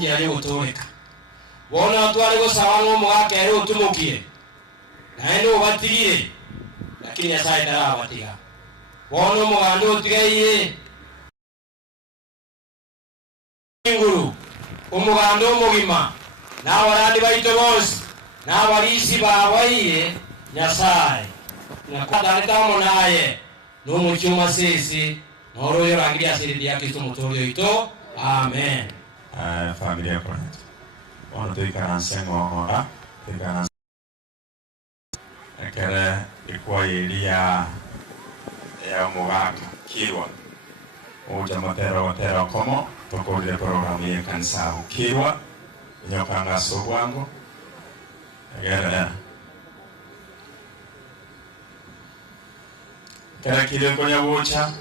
nyari utoreka bona twari gusaba ngo mwake ari utumukiye naende ubatigire lakini Nyasaye ndarabatiga bona umuganda utigaye inguru umuganda umugima n'abarandi bayito bose n'abarisi babaye Nyasaye nakadaleta naye n'umucyuma sisi n'oroyo rangiria siridi ya Kristo mutoyo ito amen. Familia Connect ono tuikaransengo ora tuikaransengo ekere ikuwa ilia ya mugaka kirwa uja motero komo tokolile programu ye kanisa ukirwa nyokanga sobwango egere kera kile konya bocha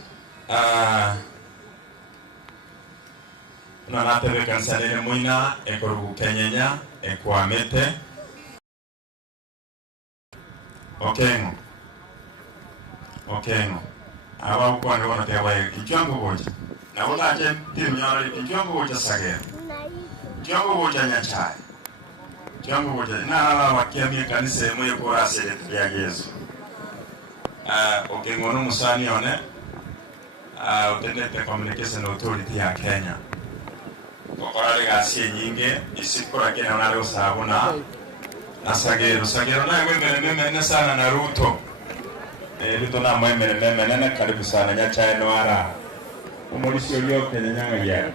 na tebe kanisa lele muina ekorugu kenyenya ekwamete okengo aba ukwande wana tewa kichwango bocha na wala je timu nyara kichwango bocha sagera kichwango bocha nyachai kichwango bocha na ala wakiamia kanisa moyo kwa asili ya Yesu okengo no musani one utendete communication authority ya Kenya kokorale gasi nyinge isikora kena nalo sabuna nasagero na meme sana na Ruto Ruto na meme na karibu sana nyacha eno ara umulisi olio Kenya nyanga ya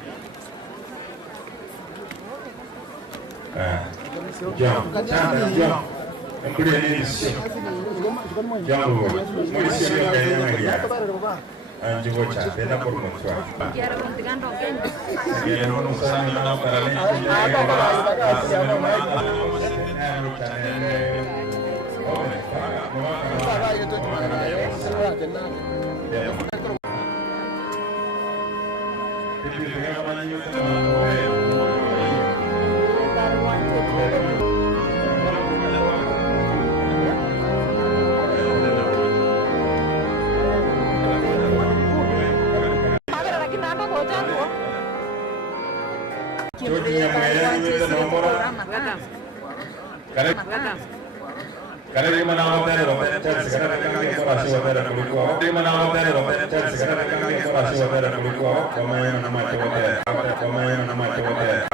John Kulia nini si John umulisi olio Kenya nyanga ya Anjugo cha peda por motwa Quiero no usar ni una para mí Karena di mana hotel rompet Chelsea karena kami korasi hotel kuliko di mana hotel rompet Chelsea karena kami korasi hotel kuliko pemain nama hotel pemain nama hotel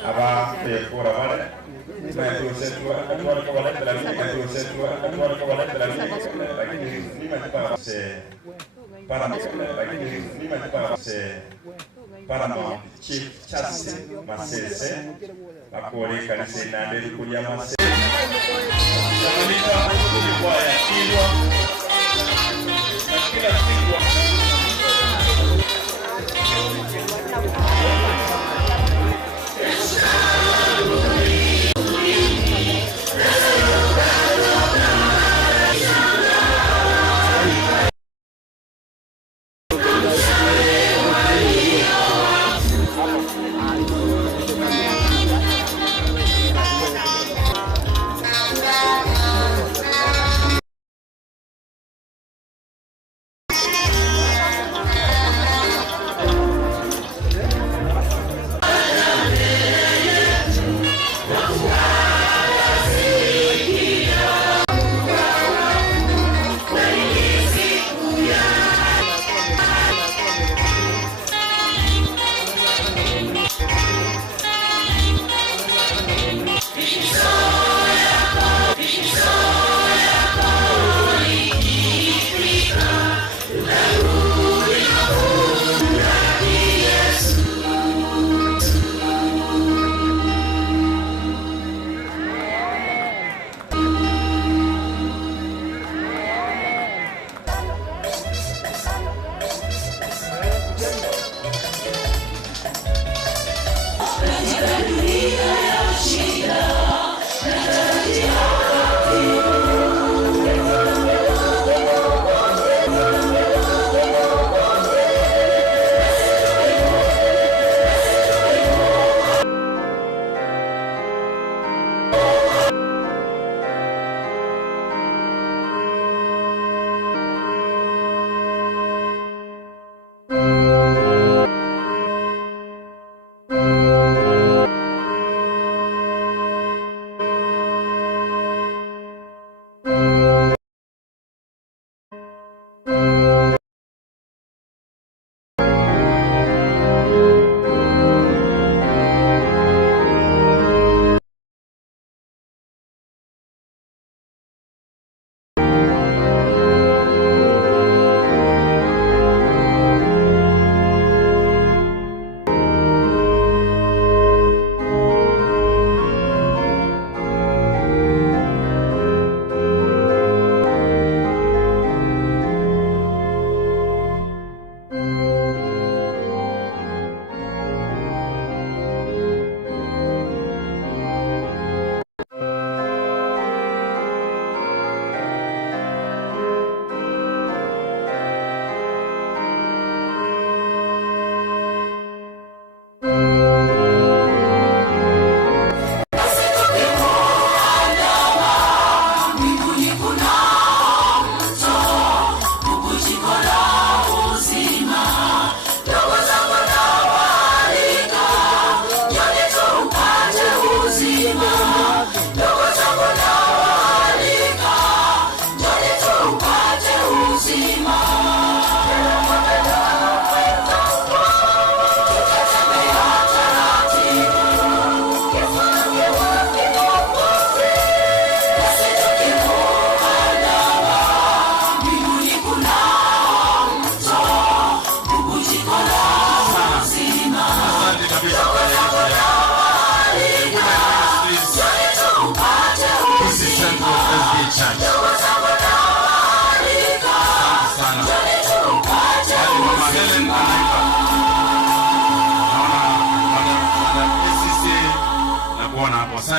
Aba pekora vale para Chief Justice Masese akore kanisa inandeli kulia Masese kila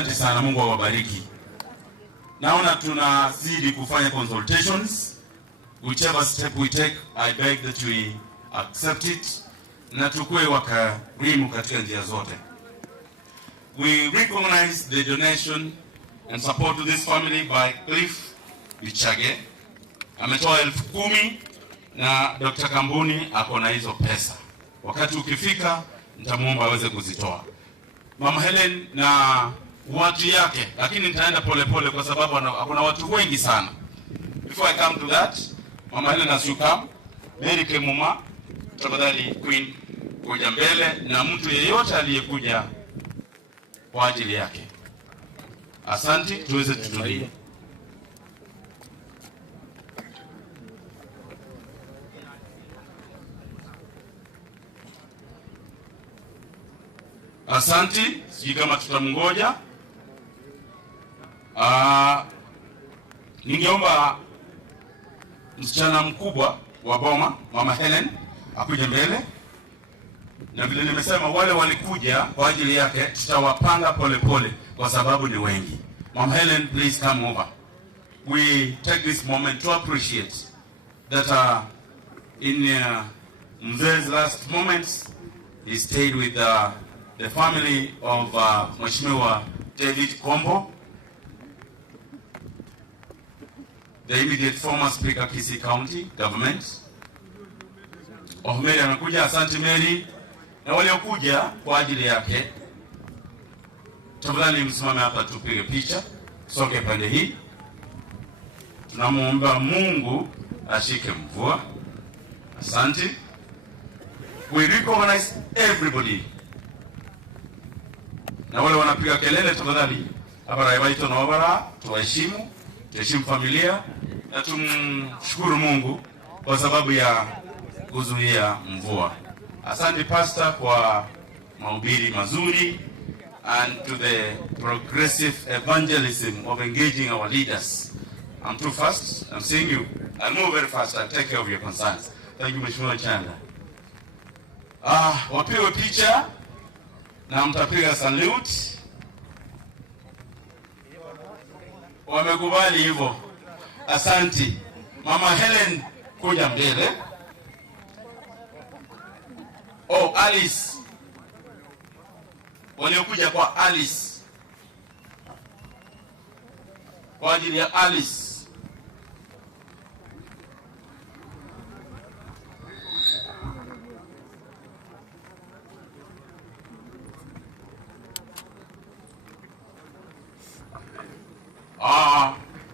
Asante sana, Mungu awabariki. Naona tunazidi kufanya consultations. Whichever step we take, I beg that we accept it na tukue wakarimu katika njia zote. We recognize the donation and support to this family by Cliff Bichage. Ametoa 10,000 na Dr. Kambuni ako na hizo pesa. Wakati ukifika nitamuomba aweze kuzitoa. Mama Helen na watu yake, lakini nitaenda polepole kwa sababu kuna watu wengi sana. Before I come to that, Mama Helen as you come, Mary Kemuma, tafadhali Queen kuja mbele na mtu yeyote aliyekuja kwa ajili yake. Asante, tuweze tutulie. Asante, sijui kama tutamngoja. Ningeomba msichana mkubwa wa boma, Mama Helen, akuje mbele. Na vile nimesema wale walikuja kwa ajili yake tutawapanga polepole kwa sababu ni wengi. Mama Helen, please come over. We take this moment to appreciate that in Mzee's last moments he stayed with the family of Mheshimiwa David Kombo, the immediate former Speaker Kisii County Government. Mary amekuja, asante Mary. Na waliokuja kwa ajili yake, tafadhali msimame hapa tupige picha, soke pande hii. Tunamuomba Mungu ashike mvua. Asante. We recognize everybody. Na wale wanapiga kelele tafadhali, abara yabaito na wabara, tuheshimu familia na tumshukuru Mungu kwa sababu ya kuzuia mvua. Asante Pastor kwa mahubiri mazuri and to the progressive evangelism of engaging our leaders. I'm too fast. I'm seeing you. I'll move very fast. I'll take care of your concerns. Thank you, Mheshimiwa Chanda. Wapewe picha na mtapiga salute. Wamekubali hivyo. Asante. Mama Helen kuja mbele. Alice. Waliokuja kwa Alice. Kwa ajili ya Alice.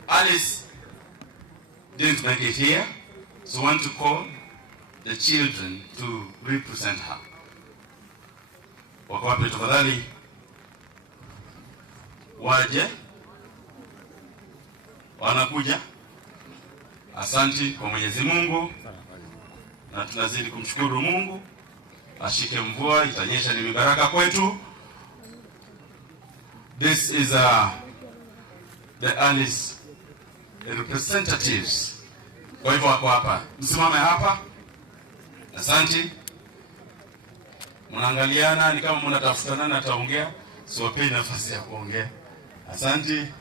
Alice didn't make it here, so I want to call the children to represent her. Wako wapi tafadhali? Waje. Wanakuja. Asante kwa Mwenyezi Mungu. Na tunazidi kumshukuru Mungu. Ashike mvua, itanyesha ni baraka kwetu. This is the Alice representatives. Kwa hivyo wako hapa. Msimame hapa. Asante. Mnaangaliana ni kama mnatafutana na taongea, so pay nafasi ya kuongea. Asante.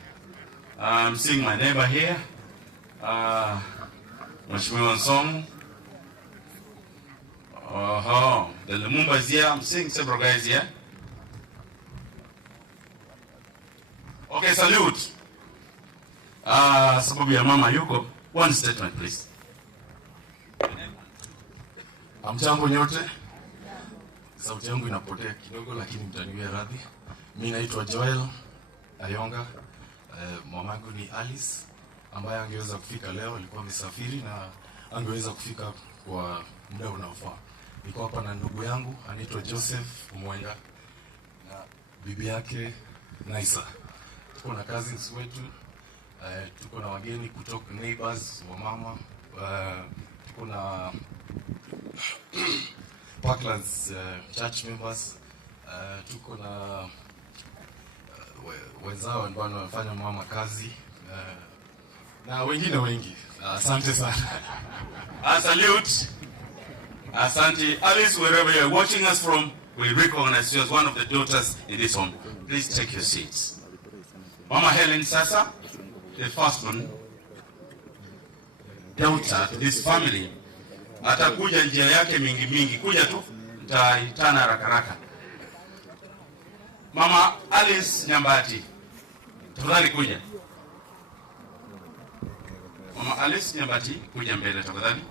I'm seeing my neighbor here. Mheshimiwa Song. The Lumumba is here. I'm seeing several guys here. Okay, salute. Sababu ya mama yuko. One statement please. Hamjambo nyote. Sauti yangu inapotea kidogo lakini mtaniwie radhi. Mimi naitwa Joel Ayonga. Mamangu ni Alice ambaye angeweza kufika leo, alikuwa amesafiri na angeweza kufika kwa muda unaofaa. Niko hapa na ndugu yangu anaitwa Joseph Mwenga na bibi yake Naisa. Tuko na cousins wetu, tuko na wageni kutoka neighbors wa mama, tuko na Parklands church members, tuko na wenzao ambao wanafanya mama kazi na wengine wengi. Asante sana. Salute. Asante. Alice, wherever you're watching us from, we recognize you as one of the daughters in this home. Please take your seats. Mama Helen sasa, the firstborn daughter to this family, atakuja njia yake mingi, kuja tu nitaitana haraka. Mama Alice Nyambati, tafadhali kuja. Mama Alice Nyambati, kuja mbele tafadhali.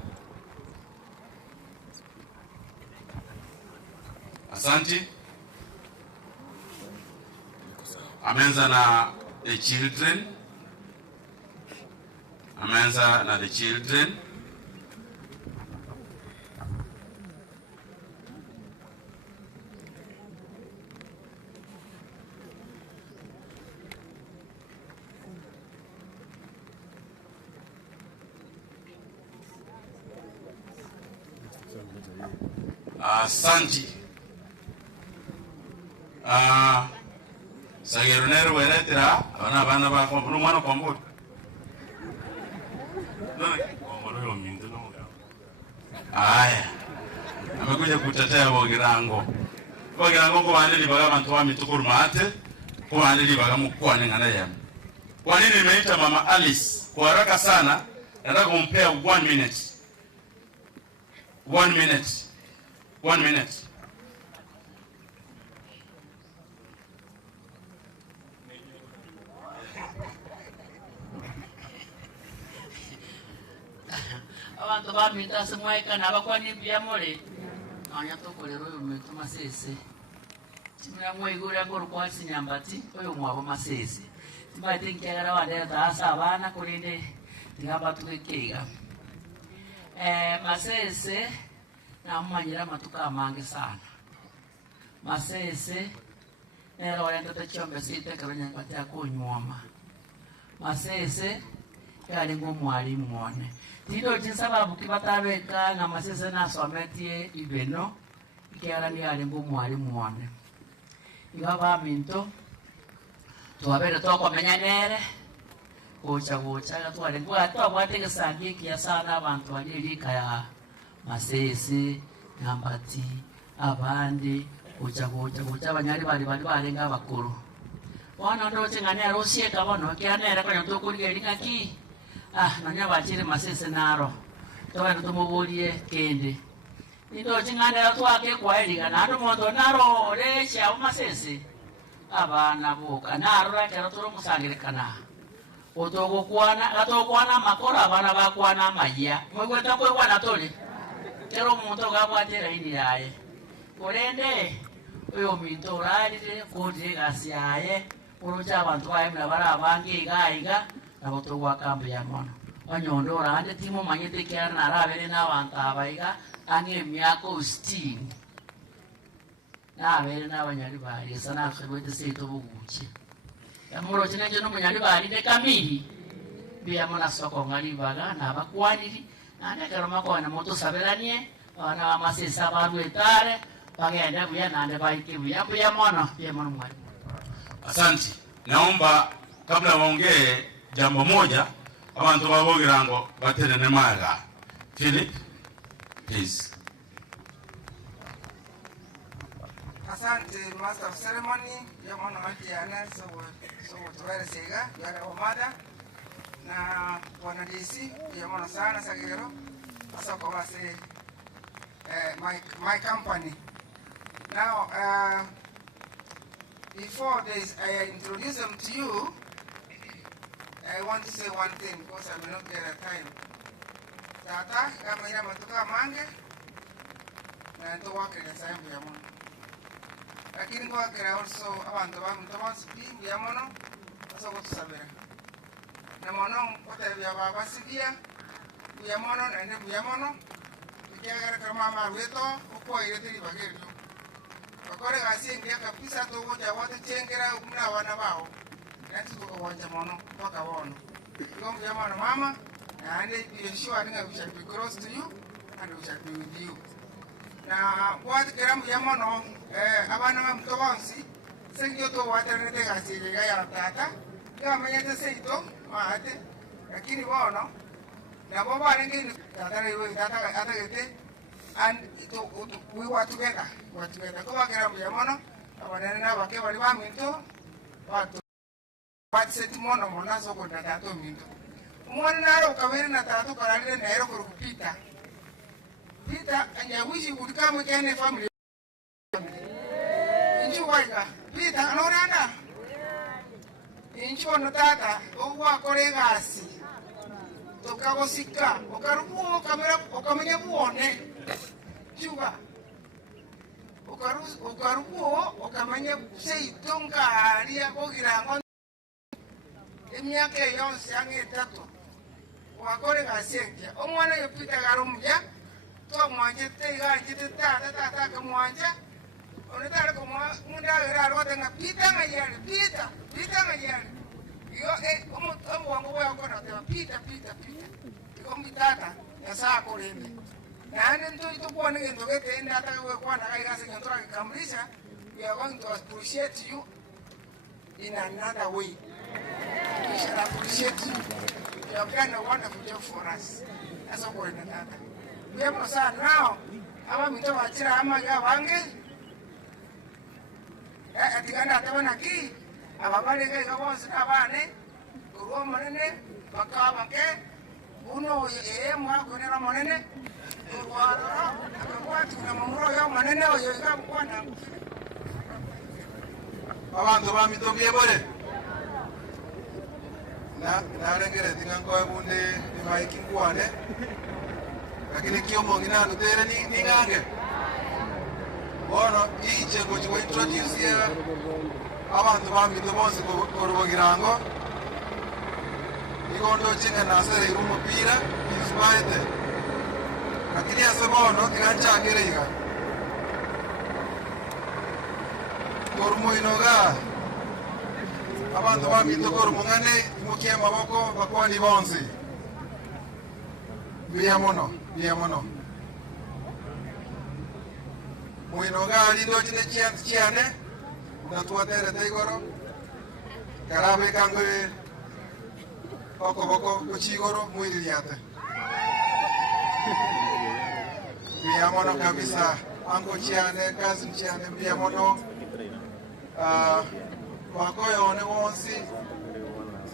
Asante. Ameanza na the children. Asante. Sageronero weletera abana ba kwa mwana kwa mboto. Aya. Amekuja kutetea Bogirango ko bandeli baga bantu wa mitukuru mate ko bandeli baga mukwane ngana yami. Kwa nini nimeita Mama Alice? Kwa haraka sana nataka kumpea 1 minute. 1 minute. Abantu bamita semwaika nabakwani byamole anya tokolero yo metu masese timira mwegura ngoro kwa Nyambati oyo mwabo masese timbaite nkegara wande taasa abana kulinde tingamba tukekega masese na manyira matuka mange sana masese nero wenda tachombe site kabanya kwata kunywoma masese yali ngomwalimu mwone tido chinsababu kibatabeka na masese nasometie ibeno ikiara ni yali ngomwalimu mwone ingaba minto tuwabere tokomenya nere gocha gatwale ngwa twabwatege sangi kia sana abantu balirika ya masese Nyambati abandi gocha abanyari bali balenga abakuru wana ndo chingania rosie kabono kianera kwa ntokuliga lingaki nanya bachire masese naro toba tumubulie kende ndo chingania twake kwa eliga nando mondo naro lesha masese abana boka naro rakero turo musangirikana atokwana makora abana bakwana maya mwegweta kwekwana tole kero omuntu gabwatera ini yaye kulende oyo minto oralire kuti gasyaye urucha abantu bayemera bari abange igaiga nabo tugwa kambi ya mono onyondo orande timo manyete kyara narabere n'abantu abaiga ange emyako 60 nabere n'abanyari bari sana kwete seto buguchi amuro chinenje no munyari bari ne kamiri bya mona soko ngali baga na bakwaniri nane karoma ko na moto sabelanie ana masisa barwetare bagenda buya nande baiki buya mono mwali. Asante. Naomba kabla waongee jambo moja abantu ba Bogirango baterene maga. Philip, please. Asante Master of Ceremony ya mwana matiana so tuwele sega yale omada na wana DC ya mwana sana sagero asa kwa wase my company. Now before this I introduce them to you, I want to say one thing because I will not get a time. Tata kama ina matuka mange na to wake na sayambu ya mwana. Lakini kwa kera also abantu bamutobansipi ya mono aso kutusabira na mono kote bya baba sibia ya mono na ne ya mono ikiagara kama mama weto uko ile tili bagero bakore gasi ngia kabisa to wote wote chengera umna wana bao na tuko wanja mono toka wono ngom ya mono mama and be sure that we shall be close to you and we shall be with you. Na what keramu ya mono abana bamutobonsi sengyo to waterete gasije ya tata kama yete seito maate lakini bono na baba arengi tata rewe tata atagete and we were together kwa keramu ya mono abana na bake bali baminto watu Patseti mono mona soko na tato minto. Mwana naro kawiri na tato karalile na hero kurupita. Pita anya wishi udikamu kene family. Inchu waiga. Pita anoranda. Inchu ono tata owa koregasi. Tokago sika. Okarubu kamera okamenya buone. Chuga. Okarubu okamenya sei tonga alia bogirango. Emyaka yonse angetatu wakoregasi enkia omwana yopita garumya twamwanje tegajite tata kamwanja onetare komwa munda arwatenga pita ngayali pita ngayali yo omuwango wakona tema pita ikombitata yasa kolende nane nto kuone ngento gete ndata kwana kaigase ngento kakamlisha we are going to appreciate you in another way. We shall appreciate you. You have done a wonderful job for us. That's all we're doing. We have no son now. I'm going to watch it. I'm going to watch it. I'm going to watch it. I'm going to watch it. I'm going to watch it. Narengere tingangoe bunde ni maiki ngwane lakini kiomo ngina nutere ni ngange bono iche ngo introduce ya abantu bamito bose ko girango ikondo chinga nasere irumupira ismaite lakini asebono tigancha gereiga korumo inoga abantu bamito korumungane mukia maboko bakwani bonzi biamono muinoga lindo chine chiane na tuatere tegoro karabe kangwe boko kuchigoro muiriate biamono kabisa ango chiane kazi chiane biamono wakoyo one wonsi.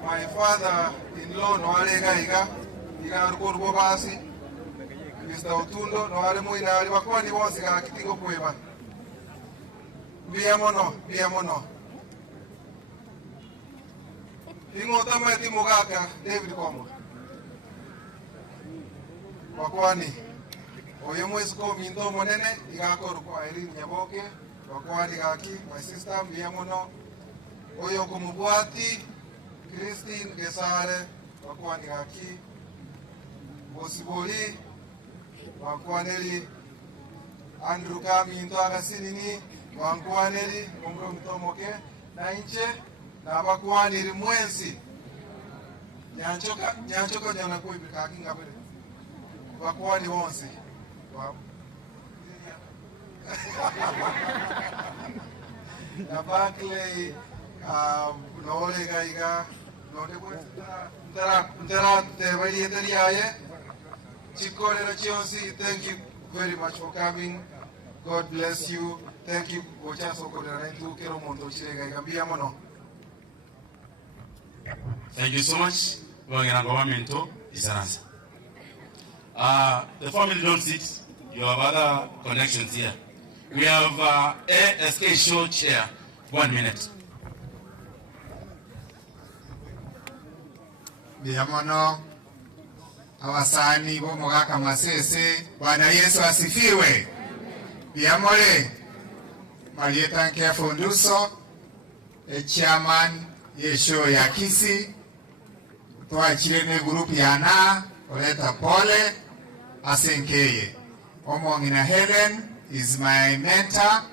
My father-in-law no alegaiga igarukuru basi Mr. Otundo no ale muina ali bakwani bonse ga kitingo kweba biamono ingota mati mugaka David Komo bakwani oyo mwezi ko mindo monene igakoro kwa Irene Nyaboke bakwani gaki my sister biamono oyo kumubwati Christine Gesare wakwani gaki Bosiboli wakwaneli Andrew Kaminto agasinini wakwaneli Mongro Mtomoke na inche na wakwani rimwensi nyanchoka jana kuibika kinga bere wakwani wonsi na Barclay Nole Gaiga Ntara Tevali Italiaye Chico Chionsi, thank you very much for coming. God bless you. Thank you. Thank you so much. The family don't sit. You have other connections here. We have ASK show chair. 1 minute. Biamono awasani bomogaka masese. Bwana Yesu asifiwe. Biamole Marieta Nke Funduso, a chairman Yesho Yakisi, Tuachirene group Yana, Oleta Pole, Asenkeye. Omongina Helen is my mentor,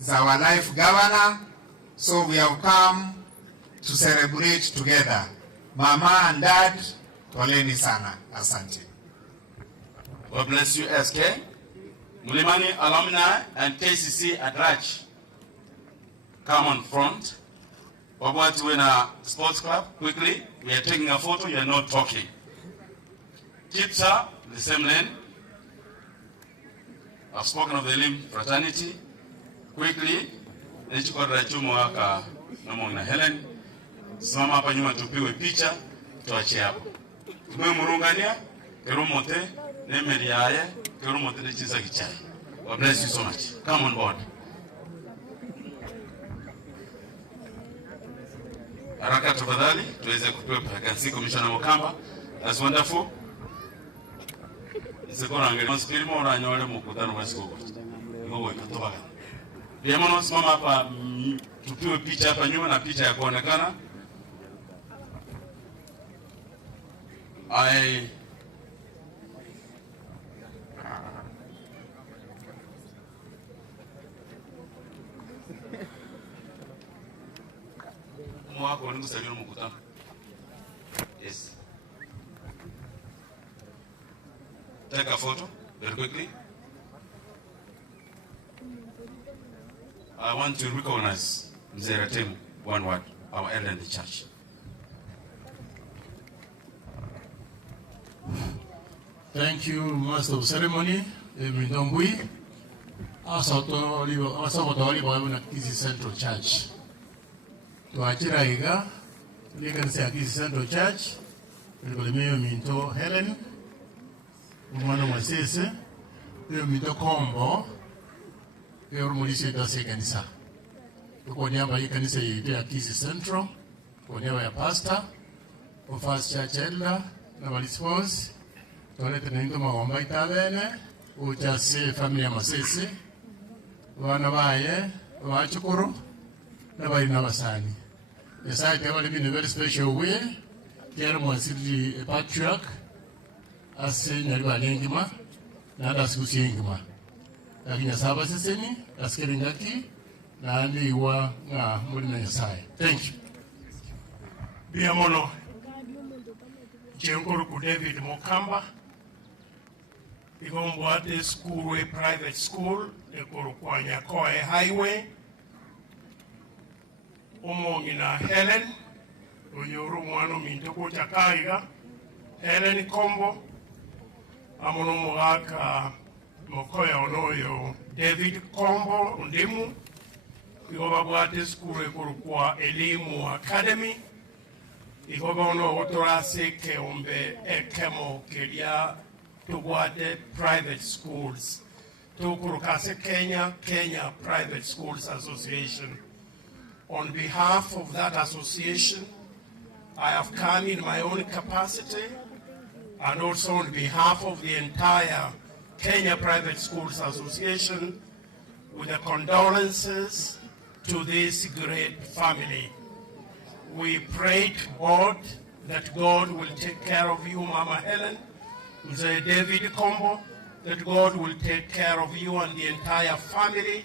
is our life governor, so we have come to celebrate together. Mama and Dad, poleni sana. Asante. God bless you, SK. Mulimani alumni and KCC at large. Come on front. Wabwati Wena Sports Club, quickly. We are taking a photo, you are not talking. Kipsa, the same lane. I've spoken of the Lim fraternity. Quickly. Nichukora Chumuaka Namongna Helen. Simama hapa nyuma tupigwe picha, tuachie hapo. Tumemurungania kerumote nemeriaye kerumote ne chiza kichai. God bless you so much. Come on board. Haraka tafadhali tuweze kupewa vacancy. Commissioner Mukamba, that's wonderful. Isekora ngeli spirimo uranyole mukutano wa siku. Ngogo ikatoka. Biamono simama hapa tupiwe picha hapa nyuma na picha ya kuonekana. Mwako ni kusaidia mkutano. Yes. Take a photo very quickly. I want to recognize Mzee Tim, one word, our elder in the church. Thank you, Master of Ceremony, Mintongui. Also, to Kisi Central Church. To Achira Iga, Kisi Central Church, Minto Helen, Umano Masese, Minto Combo, Yormulisi Dose Kanisa. Kwa niaba ya kanisa ya Kisi Central, kwa niaba ya pastor, of First Church Elder, na walispose, tuwalete na hinto maomba itabene, uchase familia Masese, wana baye, wachukuru, na bali na basani. Yesaya tewali in a very special way, kiara mwasiri patriarch, ase nyariba lengima, na adasikusi engima. Lakini saba seseni, askeri ngaki, na andi iwa nga mwili na Yesaya. Thank you. Biamono, Chenkuru ku David Mukamba, Igomboate Schoolway Private School, Ekuru kwa Nyakoe Highway, Omongina Helen, Uyoru mwano mintoko chakaiga, Helen Kombo, Amono mwaka Mokoya Onoyo, David Kombo, Undimu, Igomboate School Ekuru kwa Elimu Academy, Igobono otorase keombe ekemo kelia tugwate private schools. Tukurukase Kenya Private Schools Association. On behalf of that association, I have come in my own capacity and also on behalf of the entire Kenya Private Schools Association with the condolences to this great family. We pray to God that God will take care of you, Mama Helen, Mzee David Kombo, that God will take care of you and the entire family.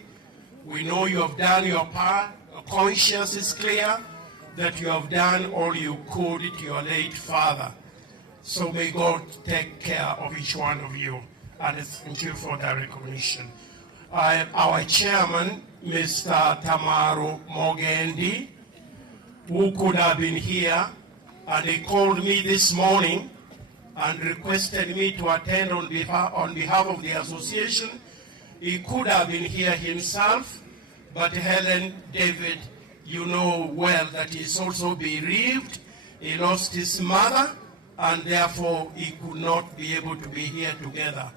We know you have done your part. Your conscience is clear that you have done all you could to your late father. So may God take care of each one of you. And thank you for that recognition. Our chairman, Mr. Tamaru Mogendi, who could have been here, and he called me this morning and requested me to attend on behalf of the association. He could have been here himself, but Helen, David, you know well that he's also bereaved. He lost his mother, and therefore he could not be able to be here together.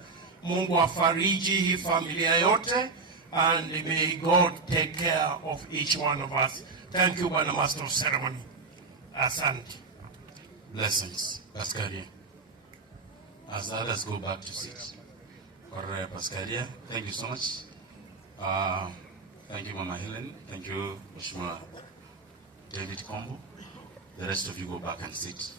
Mungu afariji hii familia yote, and may God take care of each one of us. Thank you, Bwana Master of Ceremony. Asante. Blessings, Pascaria. As others go back to sit. For Pascaria, thank you so much. Thank you, Mama Helen. Thank you, Mheshimiwa David Kombo. The rest of you go back and sit.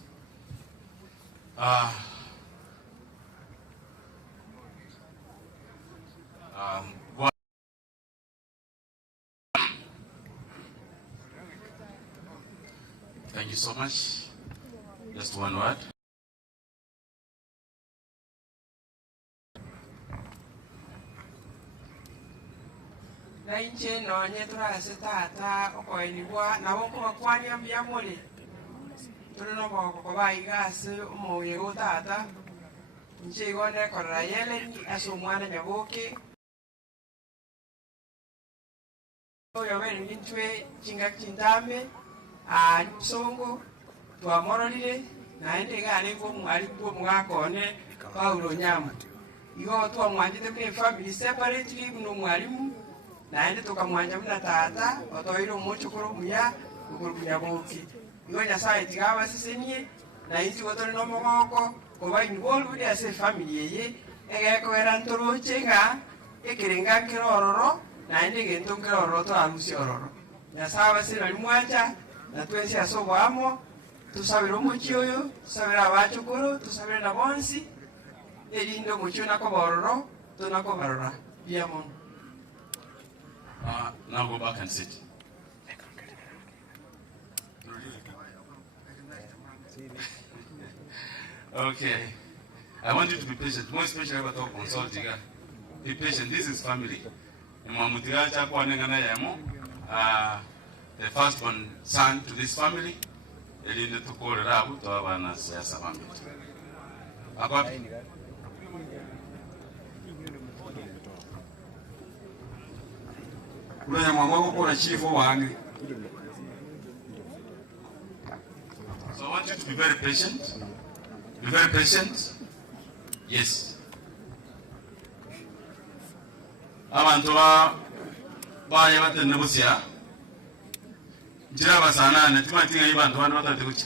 Thank you so much. Just one word. Nainche no nyetra setata okoinibwa na woko bakwani ambyamole. Tuno ko baigase omoye gotata. Nche gone korra yele ni asomwana nyaboke. Oyo bere nchwe chinga chindame. songo twamororire naende gane ko mwari ko mwakone Paulo Nyamu igo twamwanjite kuri family separately no mwarimu naende tukamwanja muna tata otoire umuchukuru muya ukurunya boki igo Nyasaye tigaba sisenie na isi gotore no mogoko kuba involved as a family ye egeko erantoro chenga ekirenga kirororo naende gento kirororo to arusi ororo Nyasaye sina limwacha na twese asobwamo tusabira omuchio oyo tusabira abachukuru tusabira na bonsi elindo omuchio nakobororo tunakobarora biamo. Now go back and sit. Okay. I want you to be patient. More especially about our consulting. Be patient. This is family. The firstborn son to this family. Elindo to call Rabu to Havana Siasa family. So I want you to be very patient. Be very patient. Yes. Abantu baya batenebusia. Njira basana ne timatinga ibantu bantu batatebuchi.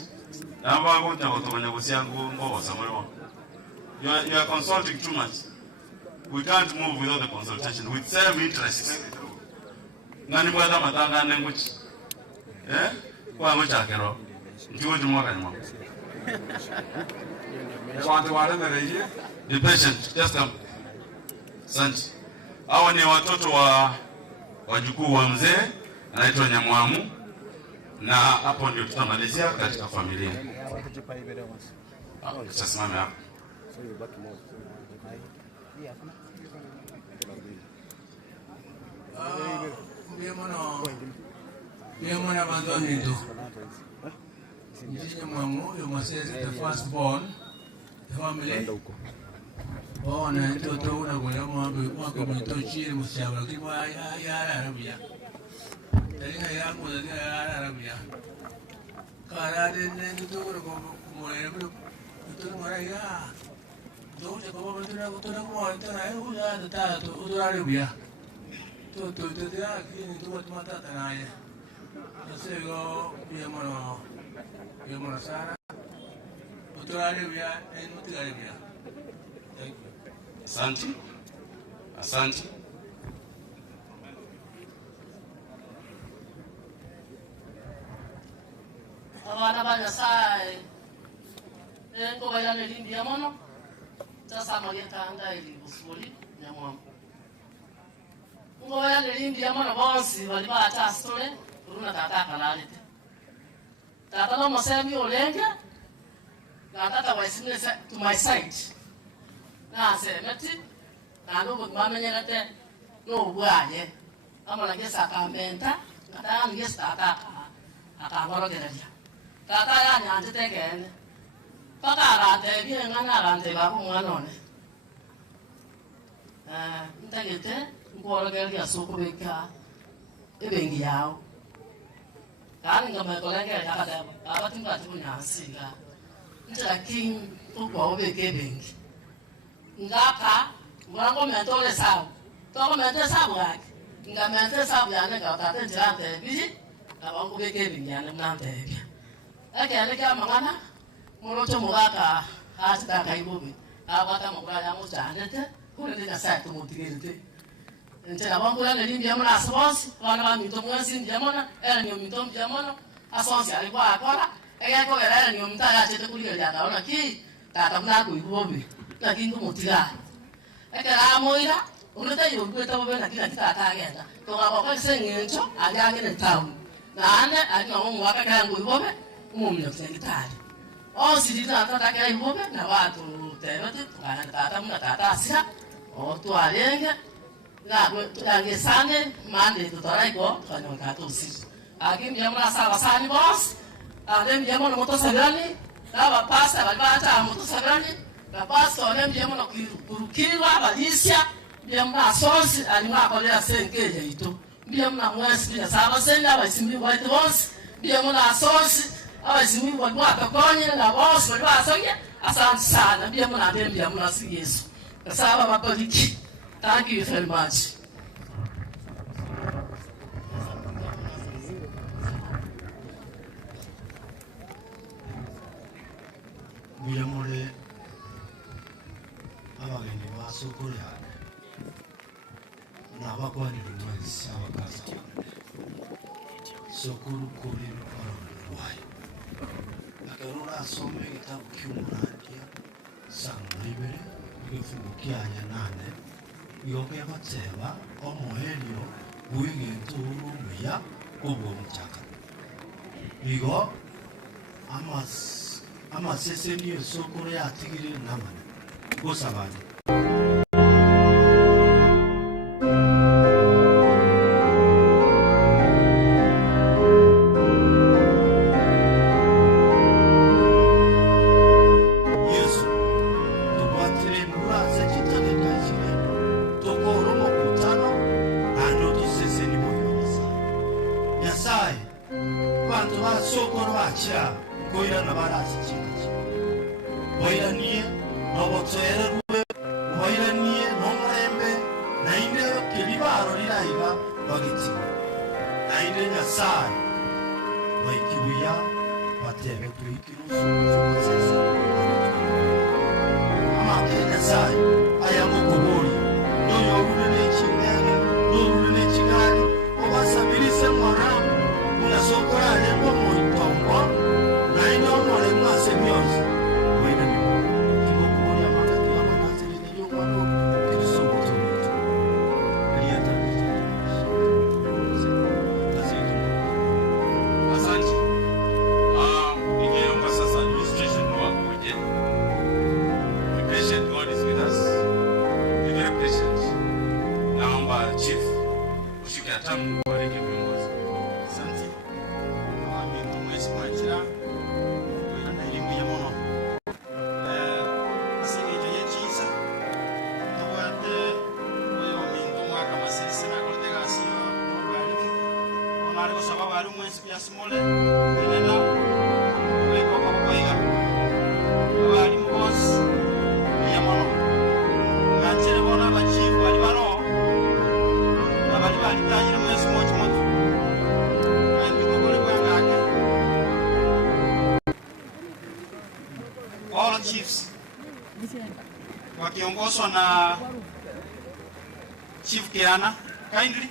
Naba bonta botomanya busia ngo samoro. You are consulting too much. We can't move without the consultation with self-interest. Nani bwada matanga nenguchi. Kwa ngocha kero. Ngiwo jumwa nyuma. Be patient, just come. Asante. Hawa ni watoto wa wajukuu wa mzee anaitwa Nyamwamu, na hapo ndio tutamalizia katika familia. Tutasimama hapo. Mwana mazoni ndo. Nyamwamu yo masezi the firstborn family. Na mtoto unagoya mwako mtochiri mshaba kiwa ya Arabia. Tena yako ya Arabia. Karade nende tokoro ko moebu tokoro maraya. Doje ko mtuna kutona kwa tena ya tata to Arabia. To ya kini to matata naye. Sego yamana sana. To Arabia en Arabia. Thank you. Asante. Asante. Abana ba Nyasaye ngo bayane lindi ya mono sasa magekanga ili busuli Nyamwamu ngo bayane lindi ya mono bonsi bali ba atastole uruna tata kalalite tata no mosemi olenge na tata waisine to my side na semeti na no mamenyerete no bwaye amala gesa kamenta tata ngesa tata akangorogereja tata yani anjitekene paka arante bie ngana arante ba mwanone ntagete ngorogereja sokubeka ebengi yao kandi ngamekolengere yakade abatinga tunyasiga ntira king ukwa obeke ebengi ngaka ngwango mentole sabu toko mente sabu gake nga mente sabu yane ka tate njirante biji na bangu beke binyane mnante bia ake kya mangana morocho mugaka hasta kaibobe abata mugaya ya muchanete kule ndina site mutigirite ntira bangu ya limbi ya mna asonsi wana ba mito mwezi ndi amona era ni mito ndi amona asonsi alikuwa akora ege ko era ni mta ya chete kuli ya kaona ki tata mna ku ibobe lakini kumutiga ekera moira unata yogweta bobe na kila tata agenda to ngabo ka sengencho ajage ne town nane ari no mwaka kangu ibobe umumnya kusengitali osirita tata ka ibobe na watu tebate kana tata mna tata asia otu alenge na tuange sane mande tutorai ko kanyo kato sisi akim jamna sawa sani boss adem jamona moto sagrani na pasta balbata moto sagrani na pasta adem jamona kurukirwa balisia jamna sonsi alimwa kolea senkeje ito jamna mwesi ya sawa senda basimbi white boss Bia mwana asosi, awazimi mwaka konye na bosi wali basoya. Asante sana. Bia mwana bia mwana si Yesu. Asaba mapoliki. Thank you very much. Muyamore abageni basukuri n'abakwanira umwezi abakaza sokuru kuri rwayo akarura asome igitabo cy'umurandia saa ibere igifungo kyanya 8 igoke batseba omuherio w'ibintu muya ubwo mutaka bigo amasese niyo sokuru yatigirira namana gusa abantu wakiongozwa na Chief Kiana kindly.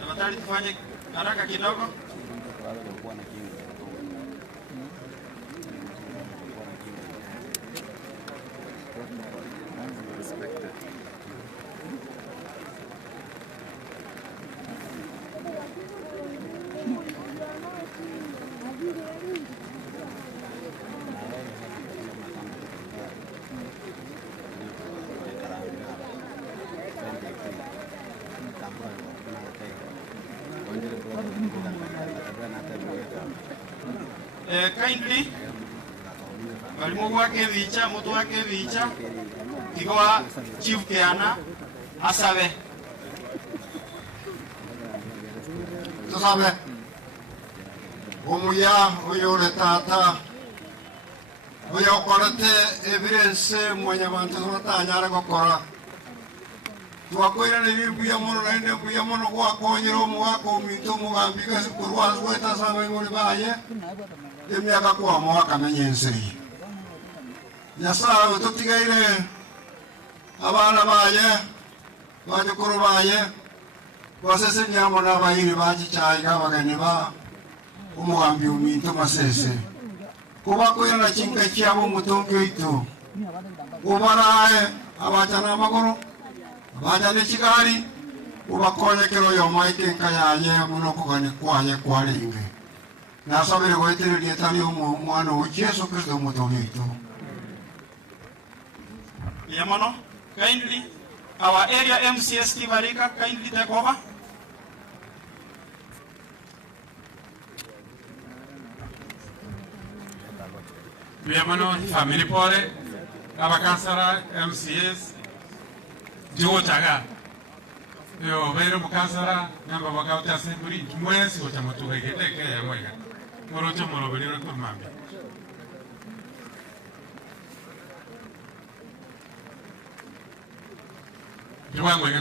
Tafadhali tufanye haraka kidogo. Kindly walimu wake vicha mtu wake vicha kigoa Chief Kiana asabe tusabe umuya uyole tata uyo korete evidence mwenye bantu batanyara gukora twakoira ne bibuya mono na inde buya mono kwa konyero mu wako minto mugambika kurwa zweta sabe ngoli baye emyaka kwa mwaka menyenseri nyasawe tutigaire abana baye bajukuru baye basese nyamo n'abayiri bakicayiga bagani ba umugambi uminto masese kuba koyana kinga cyabo mutongo ito ubaraye abajana amagoro abajana Kigali ubakonye kero yo maike nkayaye muno kugani kwaye kwalinge nasabire weterere tali umwana wa Yesu Kristo mutongo ito. Yamono, kindly our area MCS Tibarika kindly take over. Biamano family pole, abakansara MCS, Joe Chaga. Yo vero bukansara namba bakauta semburi mwezi kwa chamotuga ikiteke ya mwega. Morocho morobeliro kwa mambi.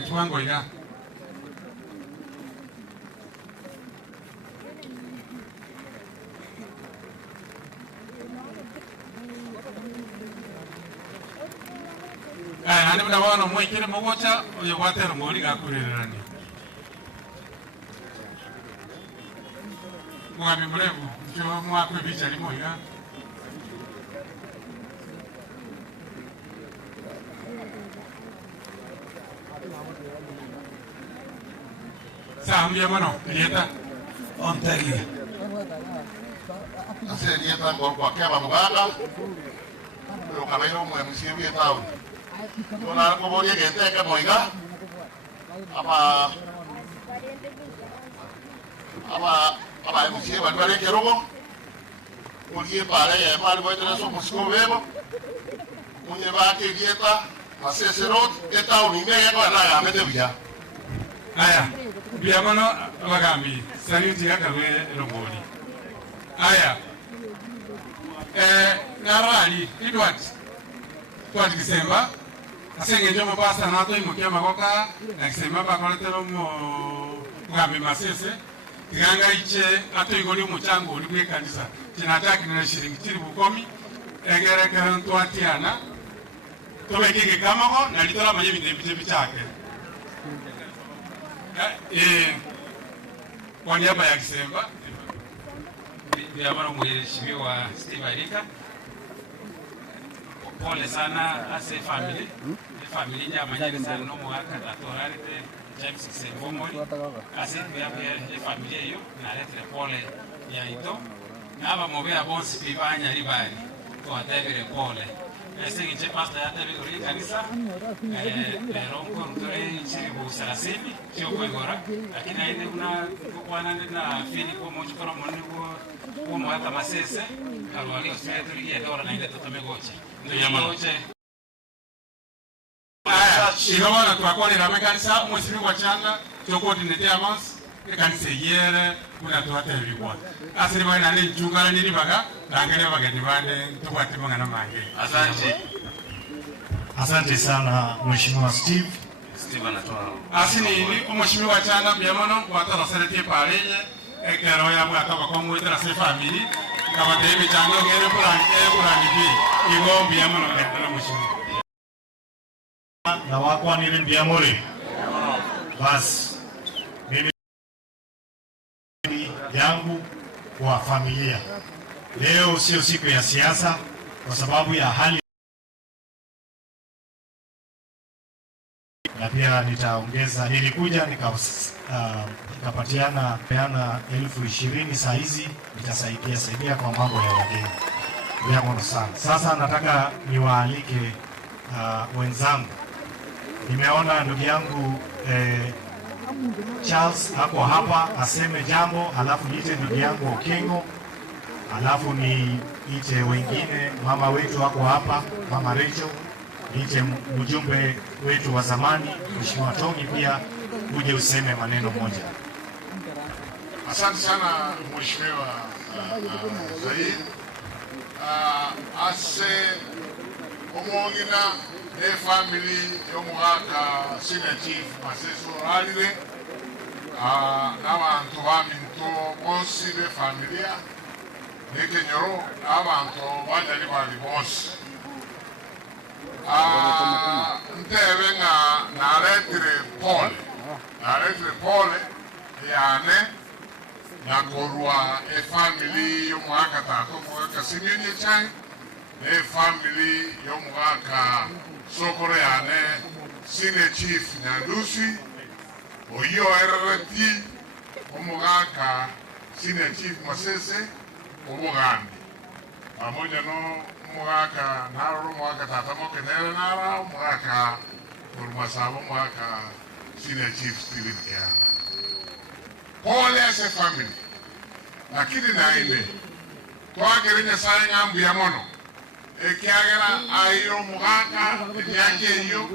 Tuwango iga. Ani mna wana mwekile mwocha uyo watero ngoli gakurerani. Mwami mrefu ndio mwakwe bicha limo iga. Sambia mano, lieta onteli. Ase lieta kwa kema muganga. Pero kabailo mwe msibi etao. Kuna kuboria genteka moiga. Aba msibi bandare kerogo. Olie pare ya mali boitra so musiko bebo. Munye ba ke lieta Masese road etao ni mega kwa na amete bia. Aya, biamano abagambi, saluti yakawe longoli. Aya, narali, Edward, Kisemba, asenge jomo pasa nato imokia magoka, na Kisemba bakoletero mugambi Masese, tiganga iche, ato igoli umuchango, ulimwe kanisa, chinataki na shiringi chiri bukomi, egere karantu atiana, tobe kike kamago, na litola majebi tembiche bichake. Kwa niaba ya Kisemba Biamano mheshimiwa Steve Arika, pole sana ase family ya manyali sana no mwaka tatorarite James Kisembo mori ase ya familia hiyo na letre pole ya ito naba mobea bonsi pibanya ribari to atebere pole ese ngiche pasta ya tebe uri kanisa rongo rutore chiri bu sarasini sio kwegora lakini aende una kwana na fini kwa moja kwa mwana kwa mwaka Masese alwali hospitali ya dora na ile totomegoche ndio yamoche Shirawana twakorera mekanisa mwesibi kwa changa coordinate amas kanisa yere kuna tuwatebiwa asiri bana ne njungara nini baga dangere bageni bande tukwate mangana mange. Asante sana Mheshimiwa Steve anatoa asini ni mheshimiwa changa Biamano watara sereti paleje ekero ya mwaka kwa mwetera se family kama tebe changa ngere plan bi ingombi Biamano kwa mheshimiwa na wako ni Biamore. Basi mimi yangu kwa familia. Leo sio siku ya siasa kwa sababu ya hali na pia nitaongeza, nilikuja nikapatiana 20,000 saa hizi nitasaidia kwa mambo ya wageni. Biamore sana. Sasa nataka niwaalike wenzangu. Nimeona ndugu yangu Charles hapo hapa aseme jambo, alafu niite ndugu yangu Okengo, alafu niite wengine. Mama wetu wako hapa, Mama Rachel, niite mjumbe wetu wa zamani Mheshimiwa Tongi, pia uje useme maneno moja. Asante sana Mheshimiwa Zaid. Ase omongina ne family yomuhaka senior chief Masese alire n'abantu baminto bonsi be familia nekenyoro abantu banyali bali bonsi ntebe nga naretire pole yane nakorwa family yomuhaka tato muhaka senior chai ne family yomuhaka sokoro yane senior chief Nyandusi oyo RRT omugaka senior chief Masese obugambi pamoja no omugaka naro omugaka tata mokenere nara omugaka orumasabo omugaka senior chief Steven Kiana. Pole as a family lakini na ile twagerenya saye ngambu ya mono ekiagera airo mugaka yake hiyo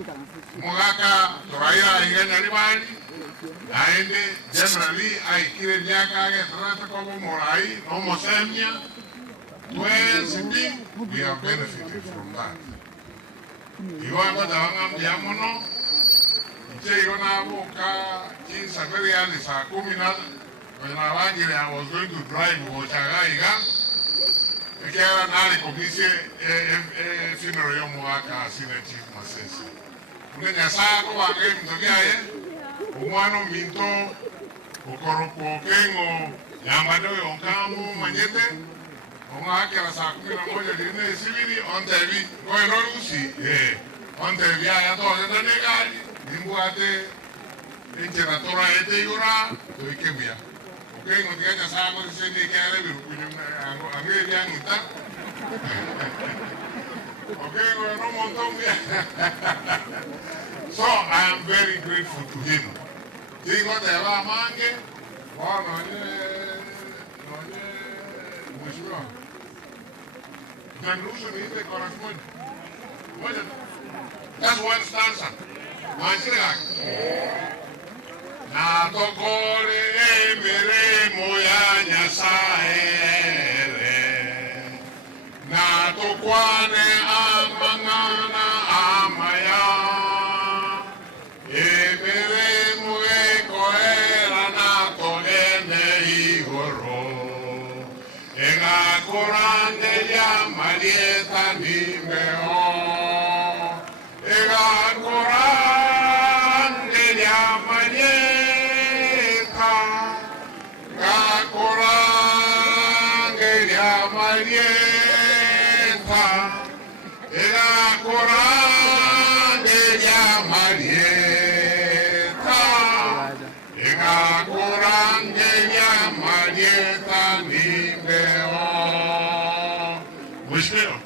mugaka toraira igenya libali aende generally aikire myaka age trata kwa morai no mosemia we have benefited from that. Iwanga dawanga mdiamono ije yona boka jinsa very early saa 10 when I was going to drive Ochagaiga ekiagera nali komisi funeral yo mugaka senior chief Masese unenya saa ko wange mtokiaye umwano minto ukoropo kengo nyambado yonkamu manyete omwake la saa 11 line sivili on TV ko erorusi on TV ya to ndane gari nimbuate injera tora ete yura to ikebia kengo tikanya saa ko sende kare biru kunyumna angere yangita Kengo no montón ya. So I am very grateful to him. Digo te va mange, no mheshimiwa. Nanusu ni ile correspond. Moja. That's one stanza. Mwashira. Na tokore mere moya nyasae. Na tokwane amangana amaya. Emere mueko era na tolene igoro. Ega korande ya marieta nimeo. Ega korande ya marieta. Ega korande ya marieta. Ega korande ya marieta. Ega korande ya marieta nimeo. Mheshimiwa,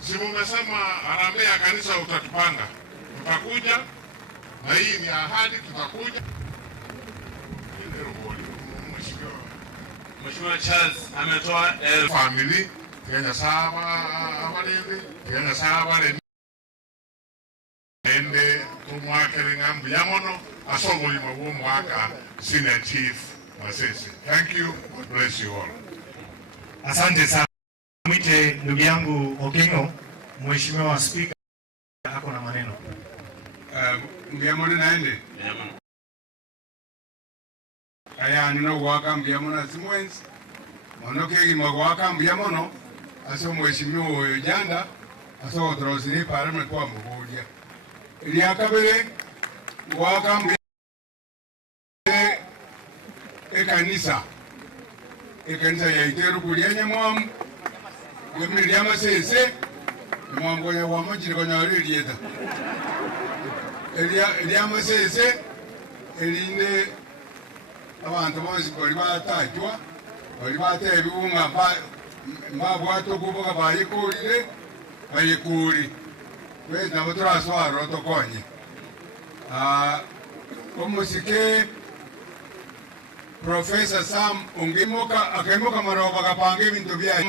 si mumesema harambee ya kanisa utatupanga, tutakuja na hii ni ahadi, tutakuja. Mheshimiwa Charles ametoa family Kenya saba abalende Kenya saba le ende tumwakere ngambu yamono asongoli mawo mwaka senior chief Masese. Thank you. God bless you all. Asante sana. Mwite ndugu yangu Okengo, Mheshimiwa Speaker ako na maneno. Mbiamono naende. Aya nino waka mbiamono simwenzi. Monokegi mwaka mbiamono aso mheshimiwa Janda aso trosini parame kwa mugodia. Ili akabele waka ekanisa ya Iteru kulianye mwamu yemili ya Masese mwango ya wamajiri kwa nyari lieta ili ya Masese ilinde abantu bose bari batajwa bari bateye biunga mbabwato kuboka bayikurire bayikuri wezi nabo turaswara otokonye omusike Professor Sam ungimuka akaimuka maroba kapanga ibintu bya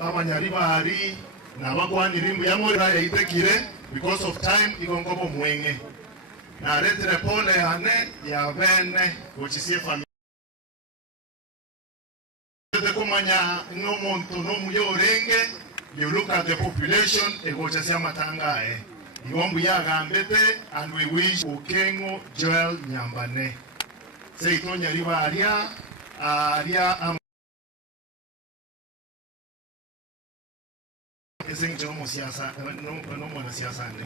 abanyaribari nabagwanira imbu yamora yayitekire because of time igongobo mwenge na retre pole hane ya bene kuchisie familia de kumanya no monto no muyorenge. You look at the population egochasia matangae igombu ya gambete and we wish Okengo Joel Nyambane seito nyaribari aria esengicho no siasa no mwana siasa ne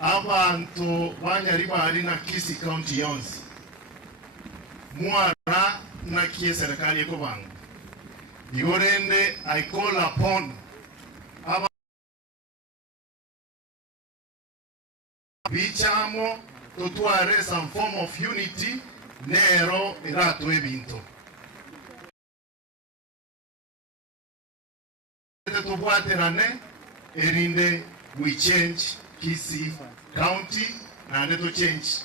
abantu banyaribari na Kisii County yonse mwara na kie serikali eko bangu igorende I call upon bichamo tutware some form of unity nero irato ebinto tubwaterane erinde we change Kisii County and to change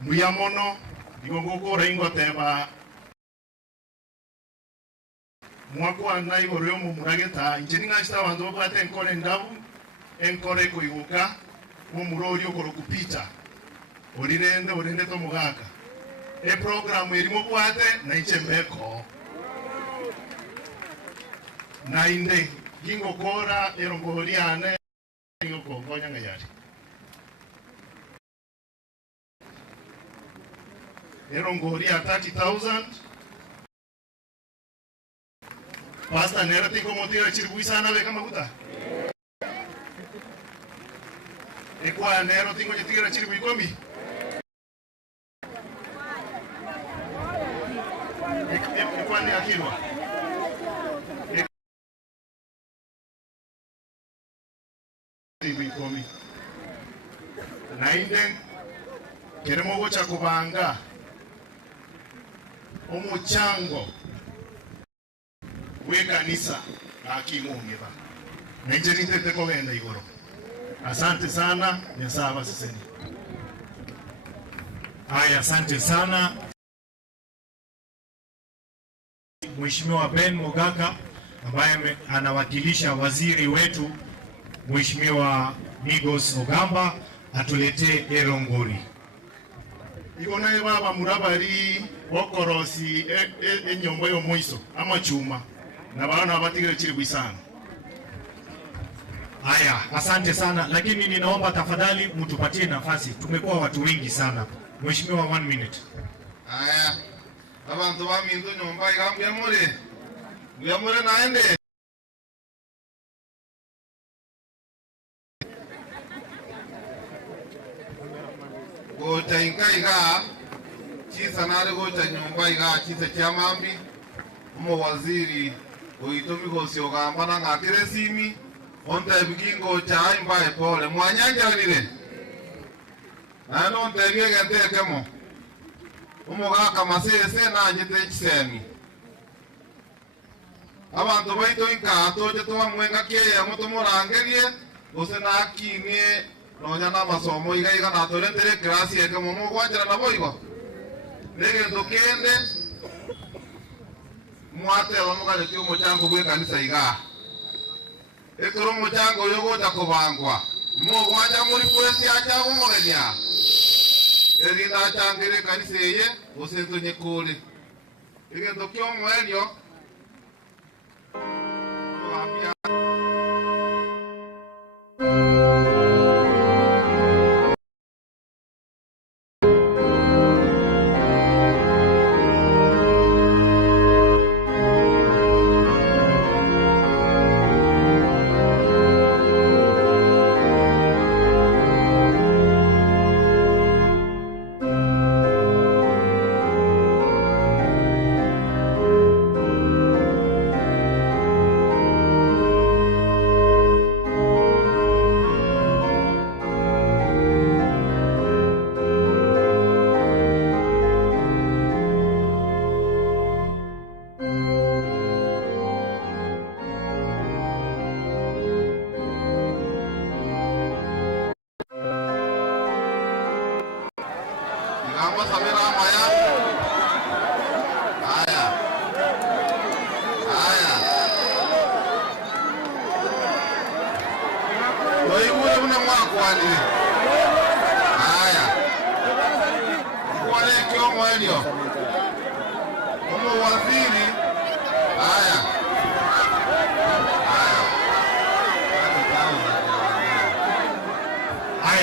muyamono igongo rengo teba mwakwa na igoro mu murageta injininga sta wanzo bwate enkore ndabu enkore kuibuka mu murori okoro kupita orinde to mugaka e program erimo bwate na ichembeko na inde gingo kora erongoriane gingo kongonya ngayari erongoria 30,000 Pasta nera tiko motira chiribui sana ve kama kuta. Ekwa nero tingo nyetira chiribui komi. Ekwa ni akilwa. Chiribui komi. Na inde keremo gocha kubanga omuchango we kanisa akimungeba nenjeri tete kogenda igoro. Asante sana nyasaba siseni. Haya, asante sana Mheshimiwa Ben Mogaka ambaye anawakilisha waziri wetu Mheshimiwa Migos Ogamba atuletee Erongori. Igona baba murabari wokorosi enyombo yo moiso ama chuma na bana batigire chiri sana. Haya, asante sana, lakini ninaomba tafadhali mtupatie nafasi. Tumekuwa watu wengi sana. Mheshimiwa 1 minute. Haya. Abantu bamindu nyomba igambye muri naende. Gocha iga chisa nare gocha nyomba iga chisa chamambi umo waziri oitomi gosi ogamba na ngakire simi onta bigingo cha imba pole mwanyanja nire nano onta biege kemo umo gaka masese na njete chisemi abantu baito inka toje to mwenga kiye muto murangerie gose na kinie nonya na masomo iga na torentere klasi eke momo gwanjira na boigo lege ndokende mwate bamugale tyo muchango bwe kanisa iga ekero muchango yogo takobangwa mo gwanja muri kwesi acha umogenya erinda changere kanisa ye osento nyekole lege ndokyo mwelyo wapia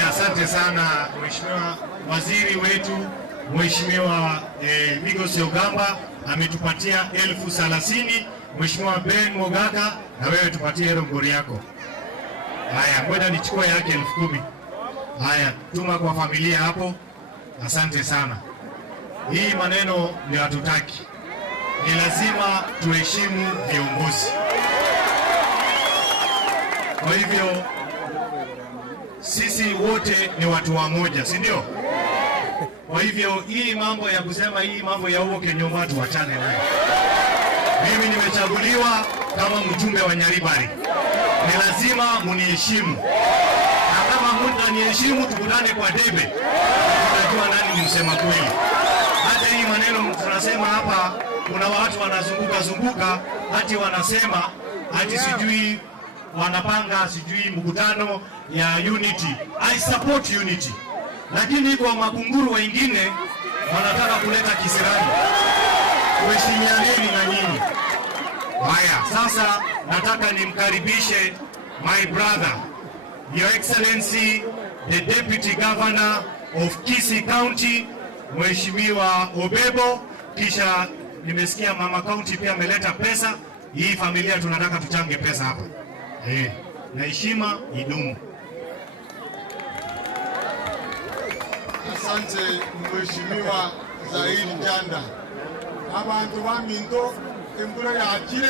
Asante sana Mheshimiwa waziri wetu Mheshimiwa Migos Ogamba ametupatia 30,000. Mheshimiwa Ben Mogaka na wewe tupatie Erongori yako. Haya, ngoja nichukue yake 10,000. Haya, tuma kwa familia hapo. Asante sana. Hii maneno ni hatutaki. Ni lazima tuheshimu viongozi. Kwa hivyo sisi wote ni watu wa moja, si ndio? Kwa hivyo hii mambo ya kusema hii mambo ya huo Kenyoma tuachane nayo. Mimi nimechaguliwa kama mjumbe wa Nyaribari. Ni lazima muniheshimu. Na kama mtaniheshimu tukutane kwa debe. Tutajua nani ni msema kweli. Hata hii maneno tunasema hapa kuna watu wanazunguka hati wanasema hati sijui wanapanga sijui mkutano ya unity. I support unity. Lakini kwa makunguru wengine wanataka kuleta kisirani. Kuheshimianeni na nyinyi. Haya, sasa nataka nimkaribishe my brother, Your Excellency, the Deputy Governor of Kisii County, Mheshimiwa Obebo. Kisha nimesikia Mama County pia ameleta pesa. Hii familia tunataka tuchange pesa hapa. Na heshima idumu. Asante Mheshimiwa Zaidi Janda. Abantu baminto embura yakire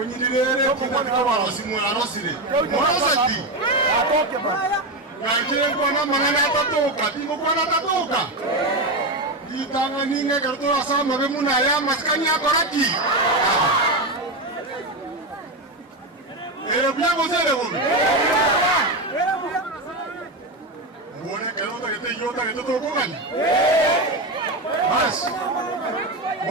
onyirere kidaka barasimu arasire. Morasati. Yakire kona manana tatoka, tingo kona tatoka. Ditanga ninge kartu asama bemuna ya maskani akoraki. Byango sere bobe. Mbona kalota kete yota kete toko gani? Bas.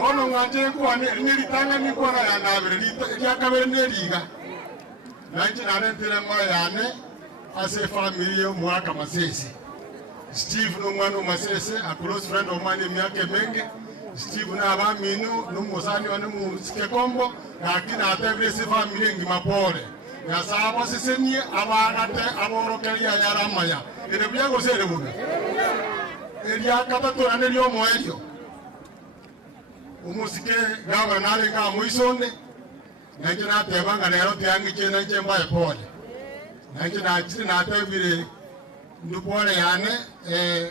Bono nganje kwa ni litanga ni kwa na ndabere ya kabere ne liga. Nanchi na rentere mwa yane ase family yo mwaka Masese. Steve no mwana Masese, a close friend of mine myake menge. Steve na abaminu no musani wane mu Sikekombo na kina atebire se family ngimapole. Ya saba siseni abagate aborokeria yaramaya. Ene byago sere buga. Elia katato anelio moelio. Umusike gabra nale ka muisonde. Nanjina tebanga lero tiangi chena chemba epole. Nanjina achiri na tebire ndupole yane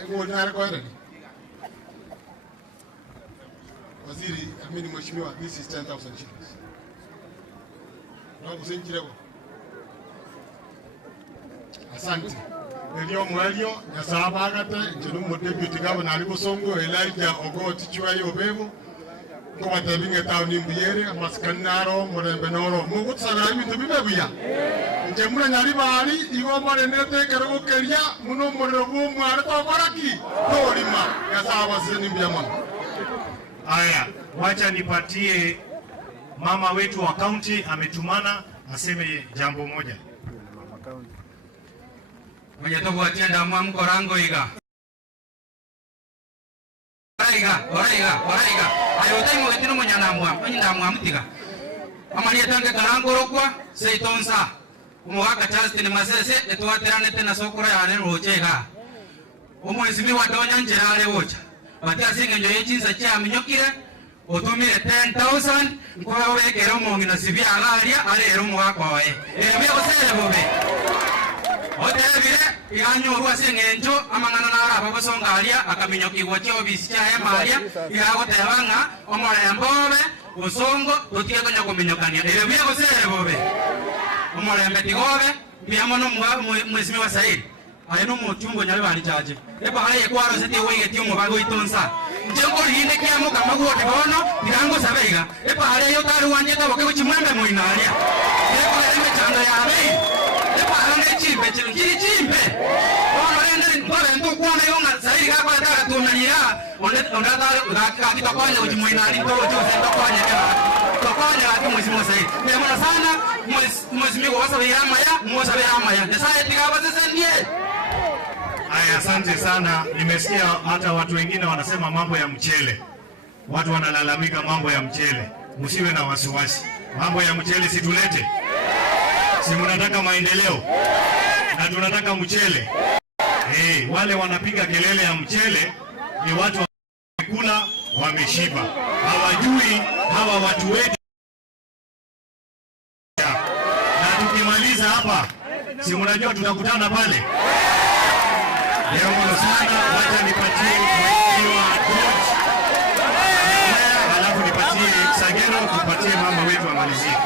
ngudare kwere. Waziri amini mheshimiwa, this is 10,000 shillings. Nangu senjirego. Asante. Elio mwelio ya saabagate njenu deputy governor alibosongo Elijah Ogot Chiwayi Obebo kwa tabinge tauni mbiyere maskanaro morembe noro mugut sabira ibintu bibebuya nje muna Nyaribari igomba rendete kero keria muno morero mware tokoraki torima ya saaba seni mbiyamana. Haya, wacha nipatie mama wetu wa county ametumana aseme jambo moja. Mwenye togo atienda mwamko rango iga. Oraiga. Ayotai mwetino mwenye na mtiga. Amani etange karango rokwa, seitonsa. Umuwaka chasti ni Masese, etuwaterane tena sokura ya nenu hochega. Umuizimi watonya njerale wocha. Watia singe njo yechinsa chia minyokire, otumire 10,000, mkwa weke romo ngina sivia agaria, ale romo wako wae. Elebia kosele bobe. Otebire iganyo ruase ngenjo amangana na aba basongalia akaminyoki woche obisi cha emalia irago tebanga omora mbobe usongo totie konya kominyokania ere bia gosere bobe omora mbetigobe biamono mwesimi wa Said ayeno muchungo Nyaribari chaje eba haye kwaro sete wege tio mubago itonsa njengo rinde kiamo kama gwote bono irango sabeiga eba haye yo taru wanje tabo ke chimwembe muinalia eba haye chanda ya bei chimpe chimpe ono ende ngore ndo kuona yonga sairi ga kwa daga tunania onda daga akita kwanya ujimuinali ndo ndo kwanya to kwanya ati mwesimu sairi nemona sana mwesimu wasa birama ya mwosa birama ya nesa etika base ndiye. Haya, asante sana. Nimesikia hata watu wengine wanasema mambo ya mchele. Watu wanalalamika mambo ya mchele. Msiwe na wasiwasi. Mambo ya mchele situlete. Si mnataka maendeleo na tunataka mchele. Wale wanapiga kelele ya mchele ni watu wamekula wameshiba. Hawajui hawa watu wetu. Na tukimaliza hapa, si mnajua tutakutana pale. Leo sana wacha nipatie mheshimiwa George. Alafu nipatie Sagero, nipatie mama wetu amalizie.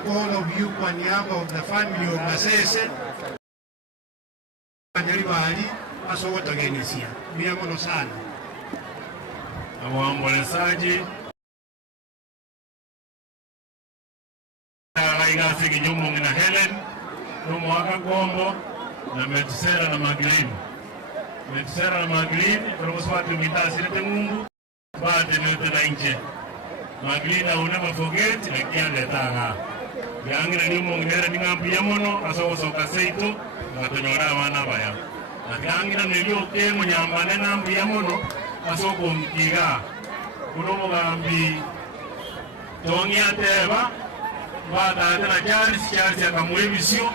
thank all of you kwa niaba of the family of Masese. Nyalibali asogotogenesia. Miyamono sana. Waombolezaji Raigasi Kinyumu na Helen Numwaka Gombo na Metusera na Maglini. Metusera na Maglini Kuruguswati mitasi nete Mungu Bate nete na inche Maglini unema forget na kiande tanga Yangi na nyumu nginera ningampi ya mono Aso soka seito Natonyora wana baya Yangi na nilio kemo nyambane nampi ya mono Aso kumkiga Kunomo gambi Tongi ateba Bata na Charles akamuevisio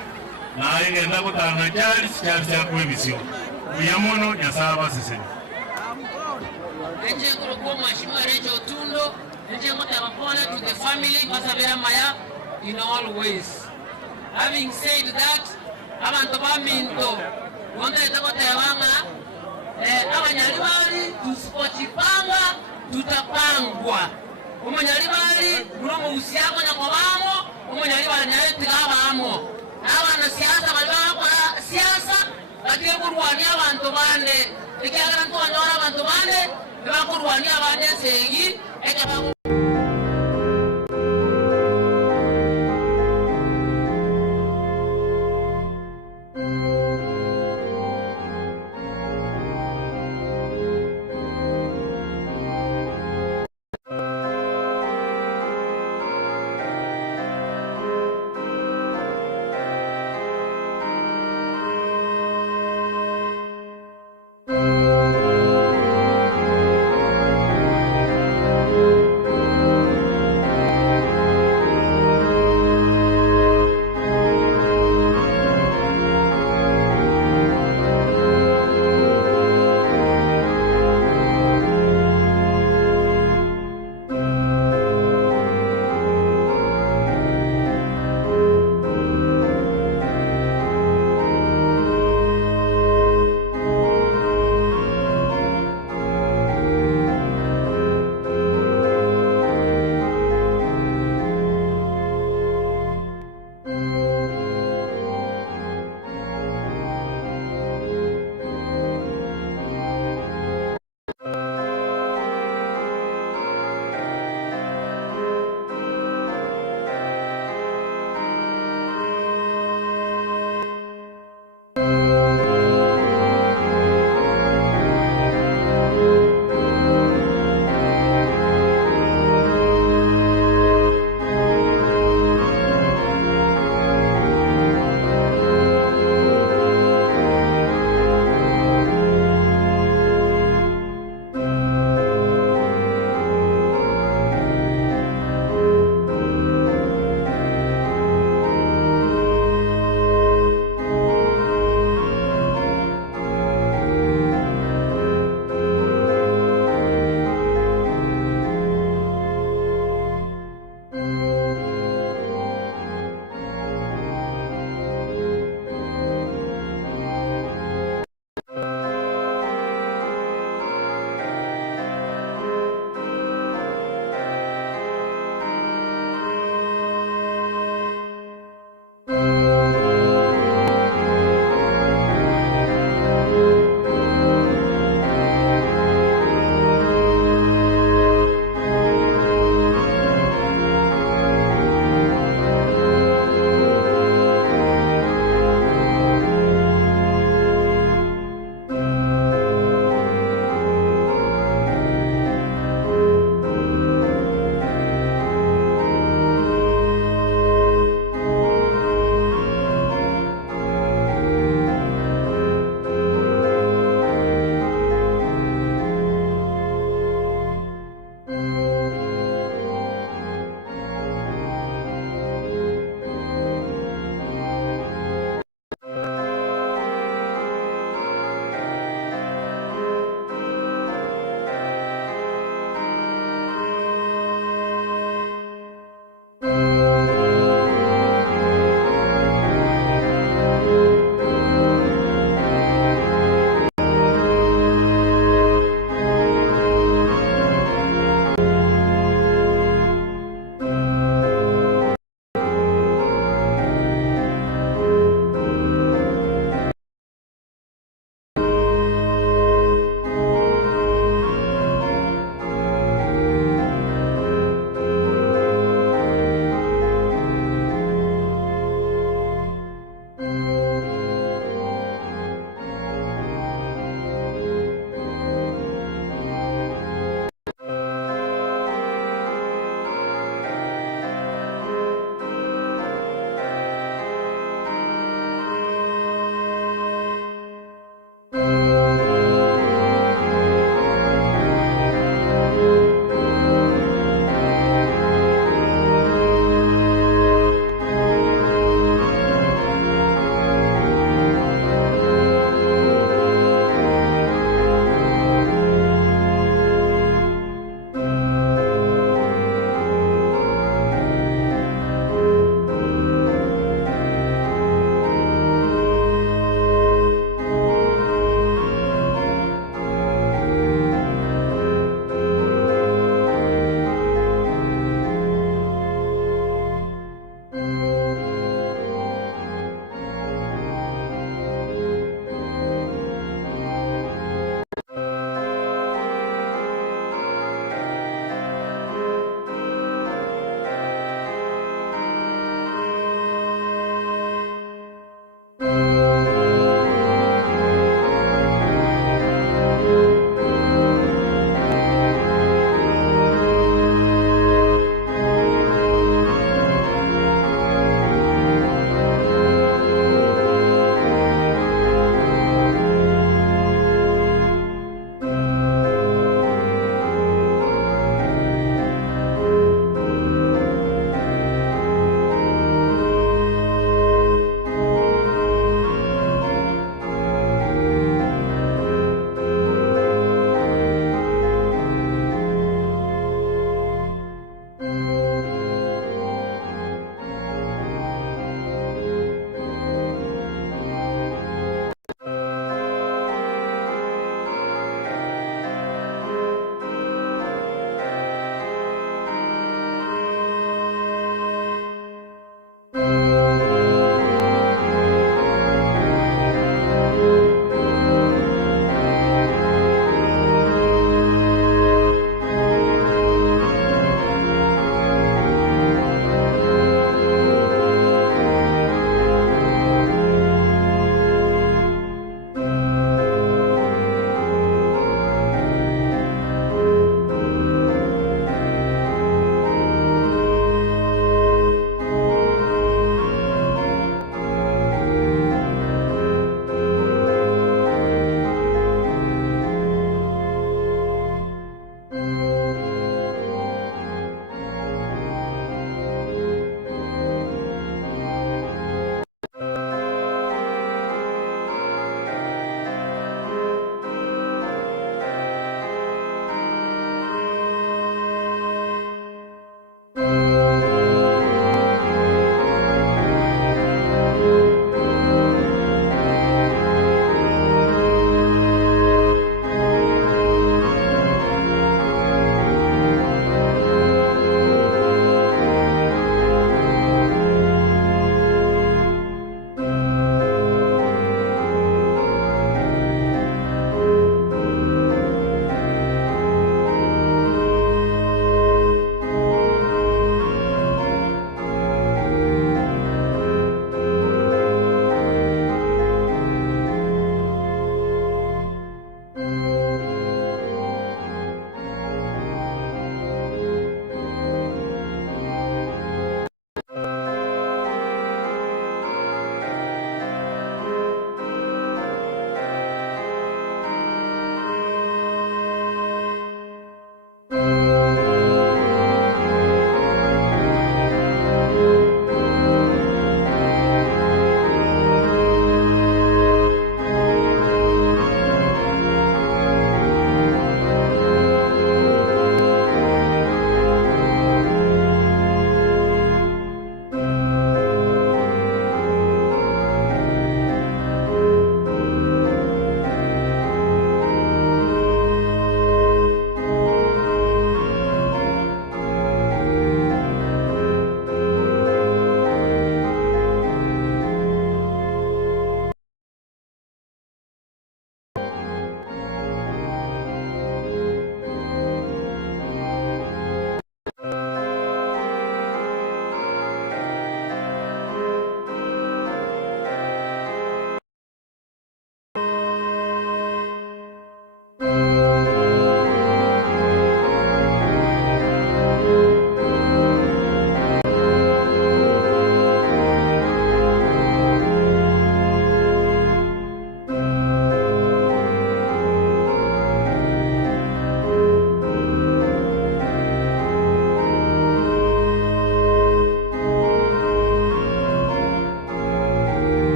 na ayengenda kutana Charles akuevisio Uyamono nyasaba sisi Nje kurokuwa mheshimiwa Rachel Tundo nje ngotaba pole to the family Masabera Maya in all ways. Having said that, abantu baminto wonde takotebanga abanyalibali tusipochipanga tutapangwa. Umunyalibali muno muhusiano nyakobamo umunyalibali nyayetika abamo abana siasa balibakora siasa bagiye kurwania abantu bande ikiagara ntwanyora abantu bande bakurwania abande segi ekaba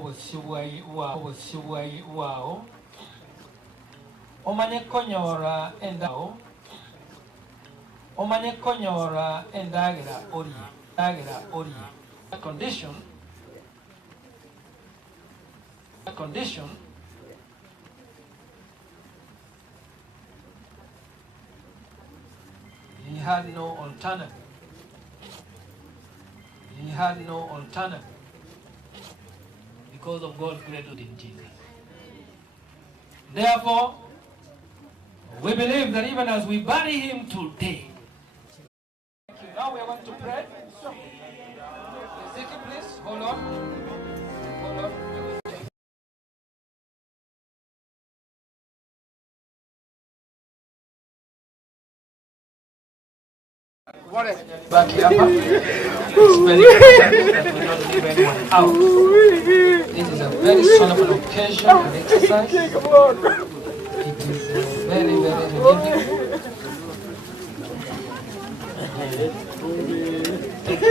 obusibwayi wao omanye konyora endao omanye konyora endagira orie condition he had no alternative. He had no alternative because of God's great love in Jesus. Therefore, we believe that even as we bury him today, now we are going to pray. Ezekiel, please, hold on. Hold on. Back here, it's very important that we don't leave anyone out. This is a very solemn occasion and exercise. It is very, very relieving. Thank you.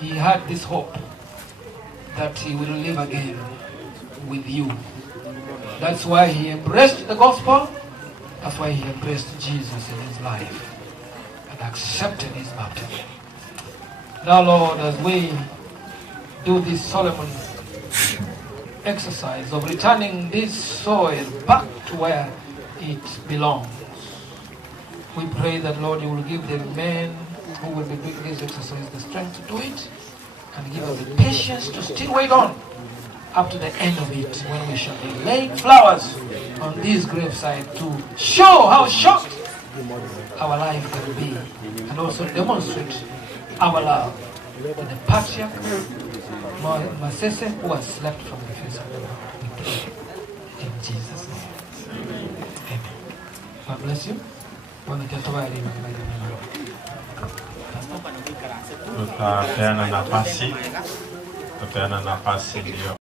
He had this hope that he will live again with you. That's why he embraced the gospel. That's why he embraced Jesus in his life and accepted his baptism. Now, Lord, as we do this solemn exercise of returning this soil back to where it belongs, we pray that, Lord, you will give the men who will be doing this exercise the strength to do it, and give us the patience to still wait on up to the end of it, when we shall be laying flowers on this graveside to show how short our life can be, and also demonstrate our love to the patriarch Masese, who has slept from the face of the Lord. We pray in Jesus' name. Amen. God bless you. Tutapeana nafasi ndio.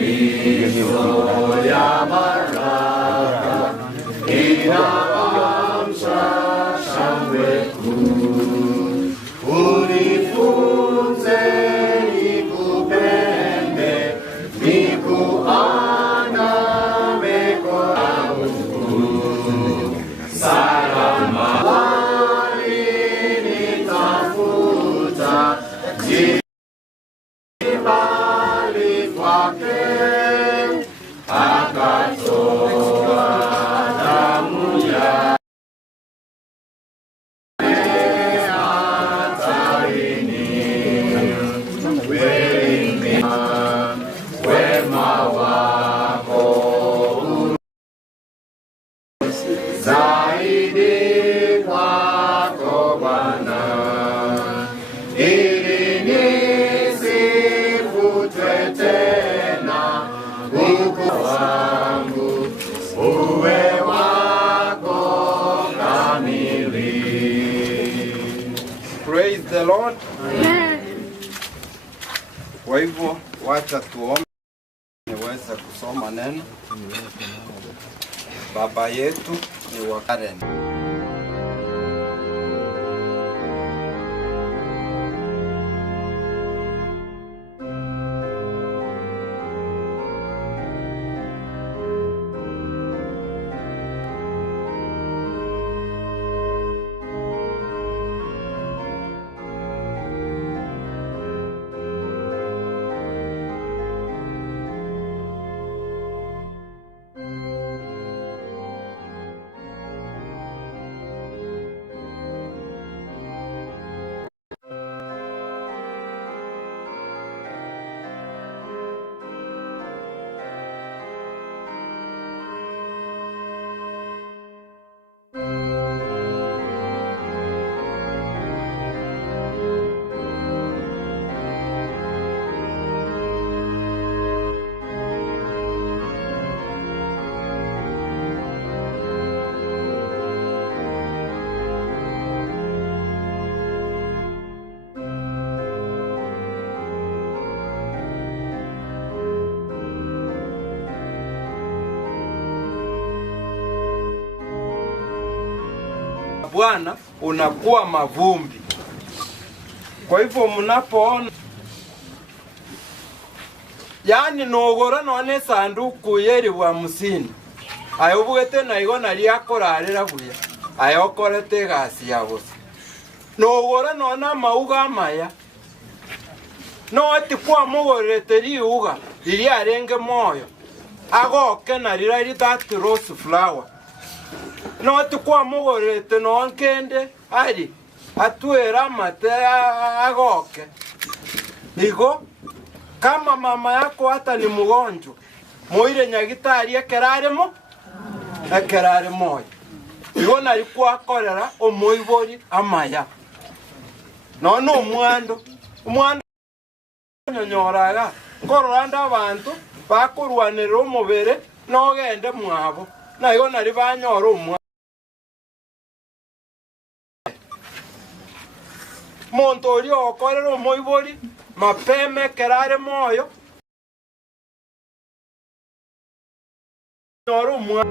Mifulizo ya baraka inaamsha shangwe kuu. Unifunze nikupende, nikuandame kwa Mungu. Salama walinitafuta, jibali kwake akatoa damu yake hatarini. Wema wako zaidi kwako Bwana, ili nisifutwe tena uko wangu, uwe wako kamili. Praise the Lord. Kwa hivyo wacha tuombe niweze kusoma neno. Baba yetu ni wa Karen. Bwana unakuwa mavumbi. Kwa hivyo mnapoona yani nogora none sanduku yeri wa musini ayobugete na igona liakorarira buya ayokorete gasi yabose nogora nona mauga maya no ati kwa mugorete liuga lili arenge moyo agoke na lili that rose flower no tukwa mugorete no nkende ari atuera mate agoke igo kama mama yako hata ni mgonjwa moire nyagitari ekerare moyo igo nalikuwa akorera omoibori amaya none omwando nyonyoraga nkororanda abantu bakurwanirira omubere nogende mwabo na igo nari banyora omwa muntu ori okorera omoibori mapeme kerare moyo nyora omwa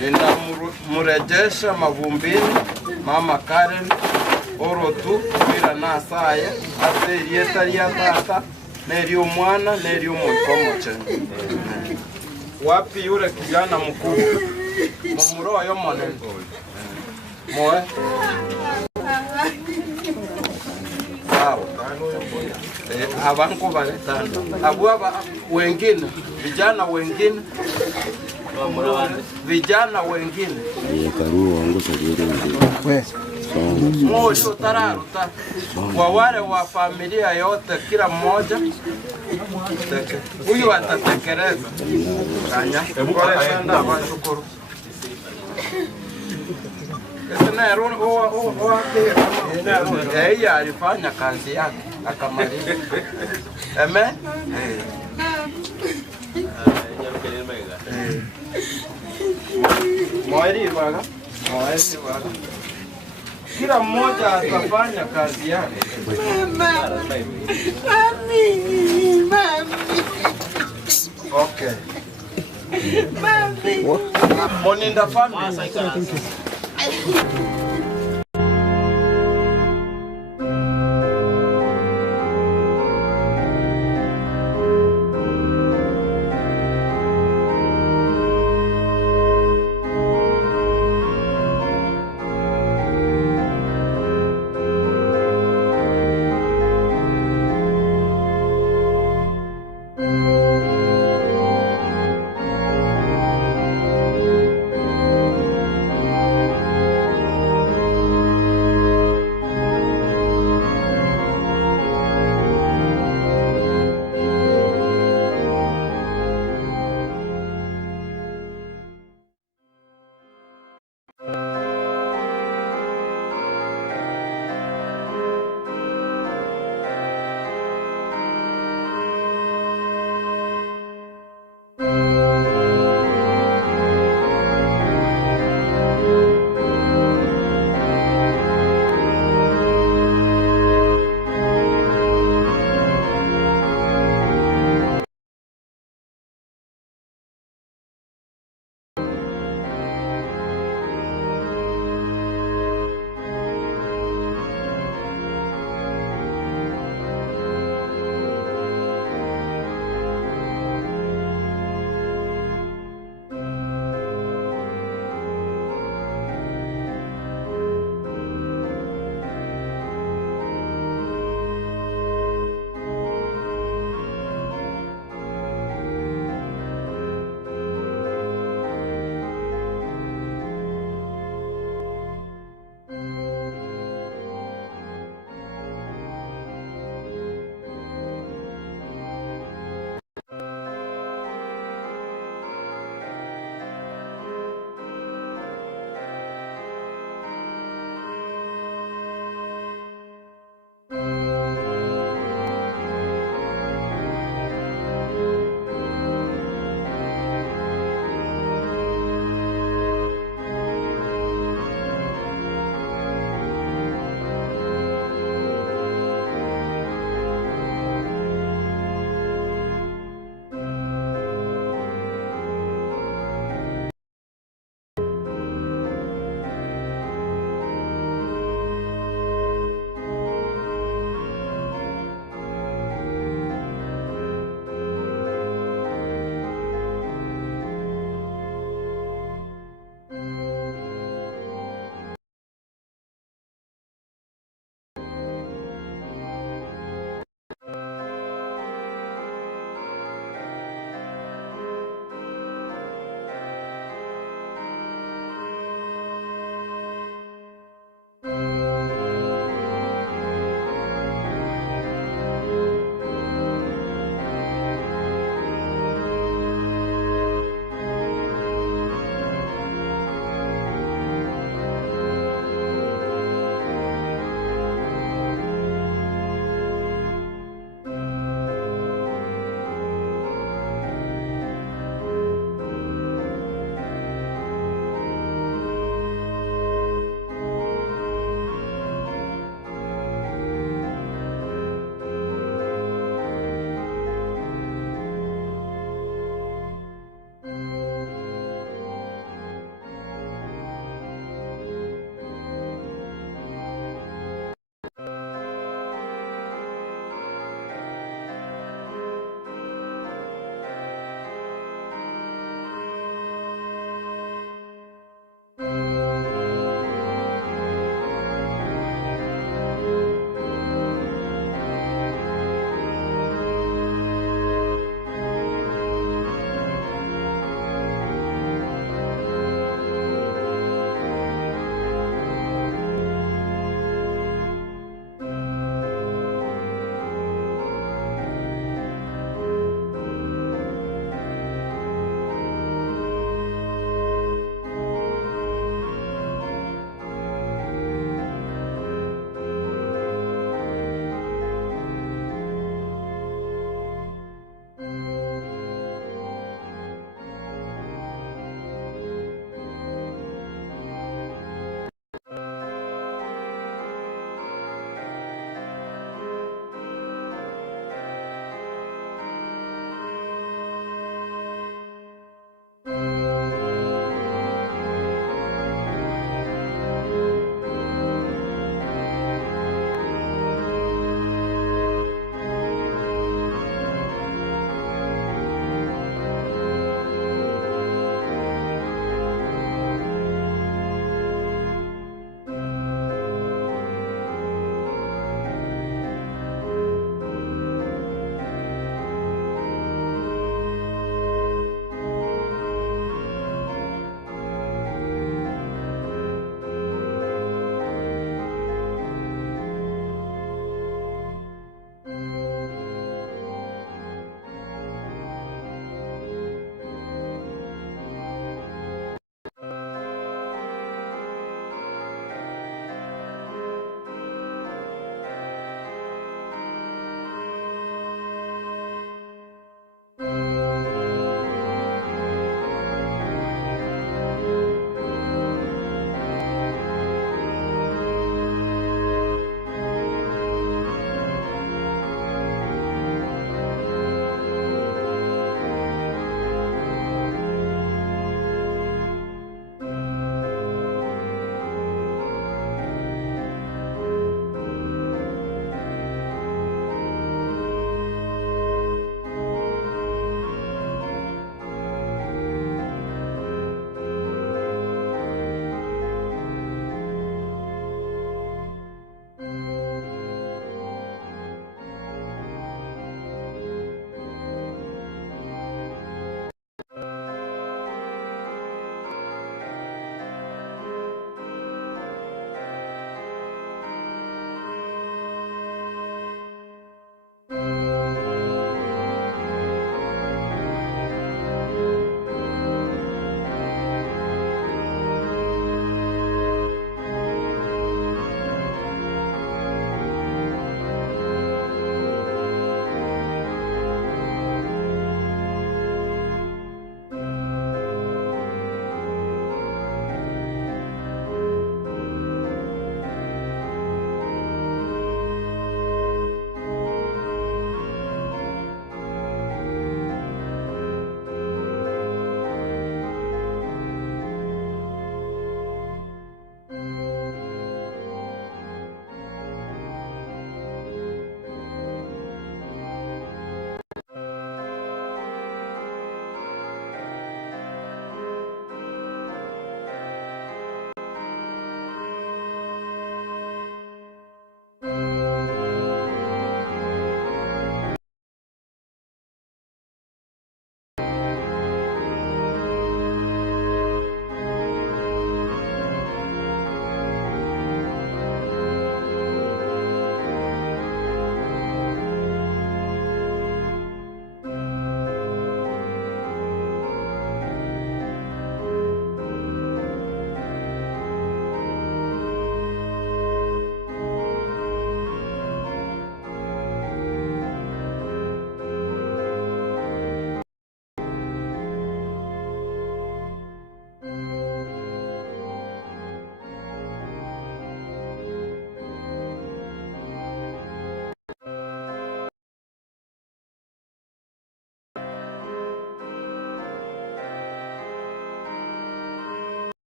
Ninamrejesha mavumbini Mama Karen Orotu kwira nasaye ate rieta ria tata neri umwana neri umukomoche. Wapi yule kijana mkuu? Mumuroyo monene. Moe. Habanko vale tano. Abuaba wengine, vijana wengine. Vijana wengine. Mmoja utararuta kwa wale wa familia yote, kila mmoja huyu atatekeleza. Kanya kwa sana washukuru. Yeye alifanya kazi yake akamaliza. Amen. Mwari baga. Kila mmoja atafanya kazi yake. Okay. Moninda family.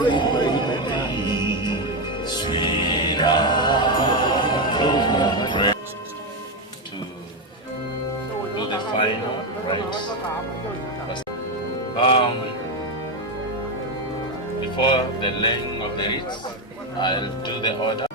do the final rites. Before the laying of the wreaths, I'll do the order.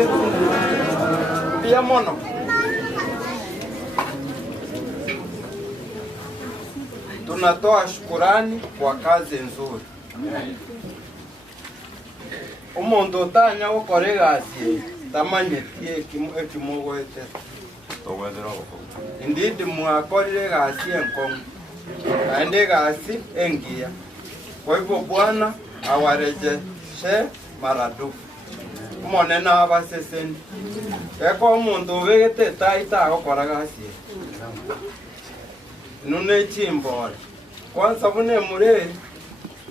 Asante pia mono. Tunatoa shukurani kwa kazi nzuri. Umuntu utanya gukora egasi tamanyetie ekimugwete. Indeed mwakorire egasi enkongo naende egasi engiya. Kwa hivyo Bwana awarejeshe maradufu. Monena abaseseni. Eko omuntu ubegete taita agokora egasi. Nune chimbole. Kwanza bune mure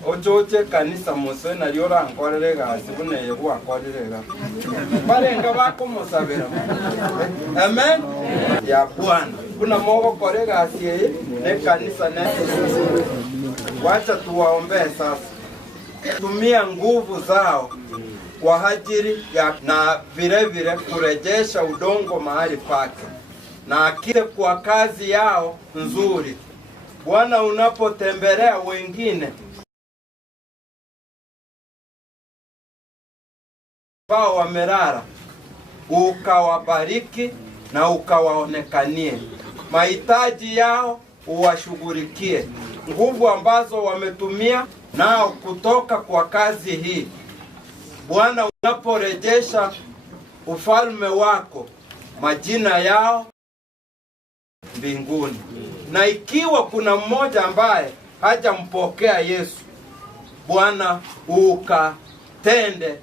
ojoje kanisa mose na yora nkorere gasi bune yebu akorere ga. Barenga bakumusabira. Amen. Ya Bwana. Kuna mogo kore gasi ne kanisa ne. Wacha tuwaombee sasa. Tumia nguvu zao kwa ajili ya na vile vile kurejesha udongo mahali pake. Na akile kwa kazi yao nzuri. Bwana, unapotembelea wengine ambao wamelala, ukawabariki na ukawaonekanie mahitaji yao, uwashughulikie nguvu ambazo wametumia nao kutoka kwa kazi hii. Bwana, unaporejesha ufalme wako, majina yao mbinguni. Na ikiwa kuna mmoja ambaye hajampokea Yesu, Bwana ukatende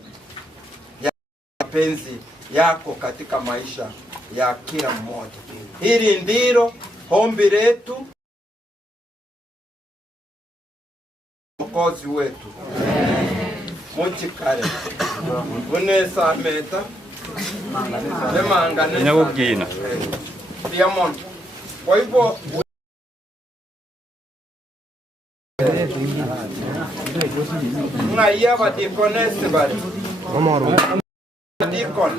ya mapenzi yako katika maisha ya kila mmoja. Hili ndilo ombi letu, Mwokozi wetu. Muchikare unesa meta lemanga nyagukina diamond. Kwa hivyo ngaya badikonese bali dikon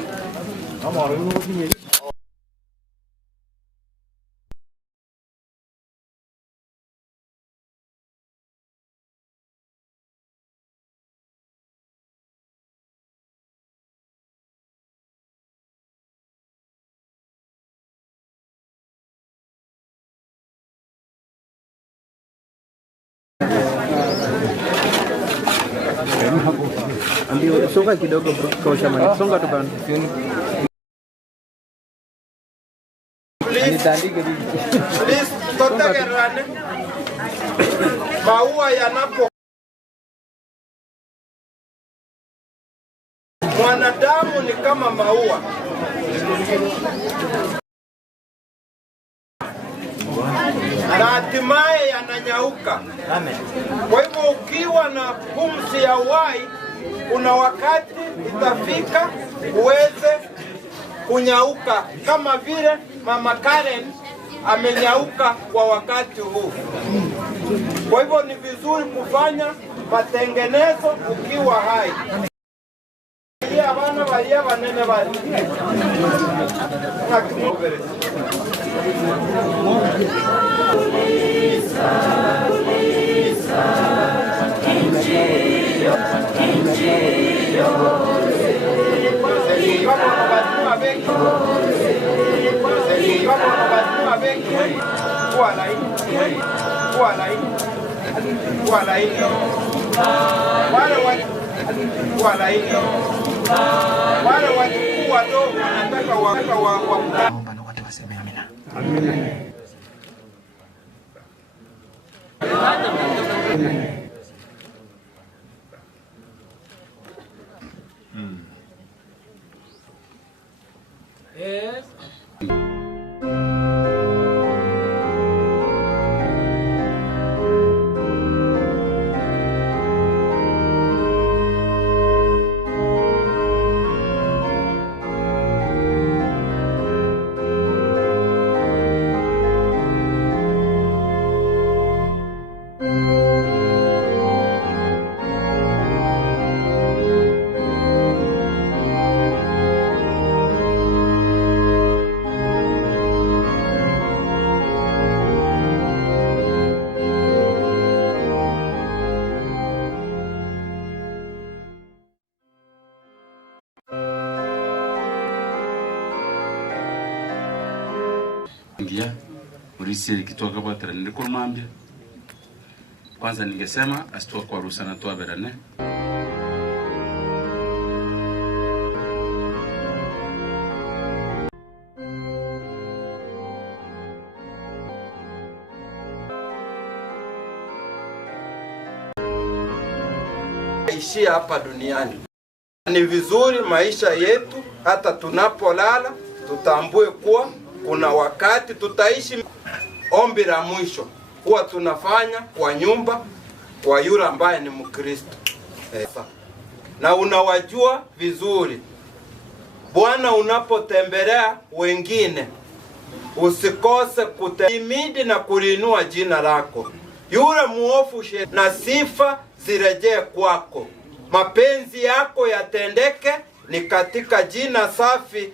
Ndio, songa kidogo bro, kausha mani. Songa tu bana. Please, toka gerane. Maua yanapo mwanadamu ni kama maua. Na hatimaye yananyauka. Kwa hivyo ukiwa na pumzi ya uhai, kuna wakati itafika uweze kunyauka, kama vile Mama Karen amenyauka kwa wakati huu. Kwa hivyo ni vizuri kufanya matengenezo ukiwa hai. Abana balia banene bali. Wale wajukuu wadogo wanataka waomba na wote waseme amina. Amina. Yes. Ngia Murisi kitoka kwa treni kumambia. Kwanza ningesema asitoa kwa ruhusa na toa berane. Ishia hapa duniani. Ni vizuri maisha yetu hata tunapolala tutambue kuwa kuna wakati tutaishi. Ombi la mwisho huwa tunafanya kwa nyumba kwa yule ambaye ni Mkristo. Na unawajua vizuri. Bwana, unapotembelea wengine usikose kutimidi na kulinua jina lako. Yule muofu na sifa zirejee kwako. Mapenzi yako yatendeke ni katika jina safi.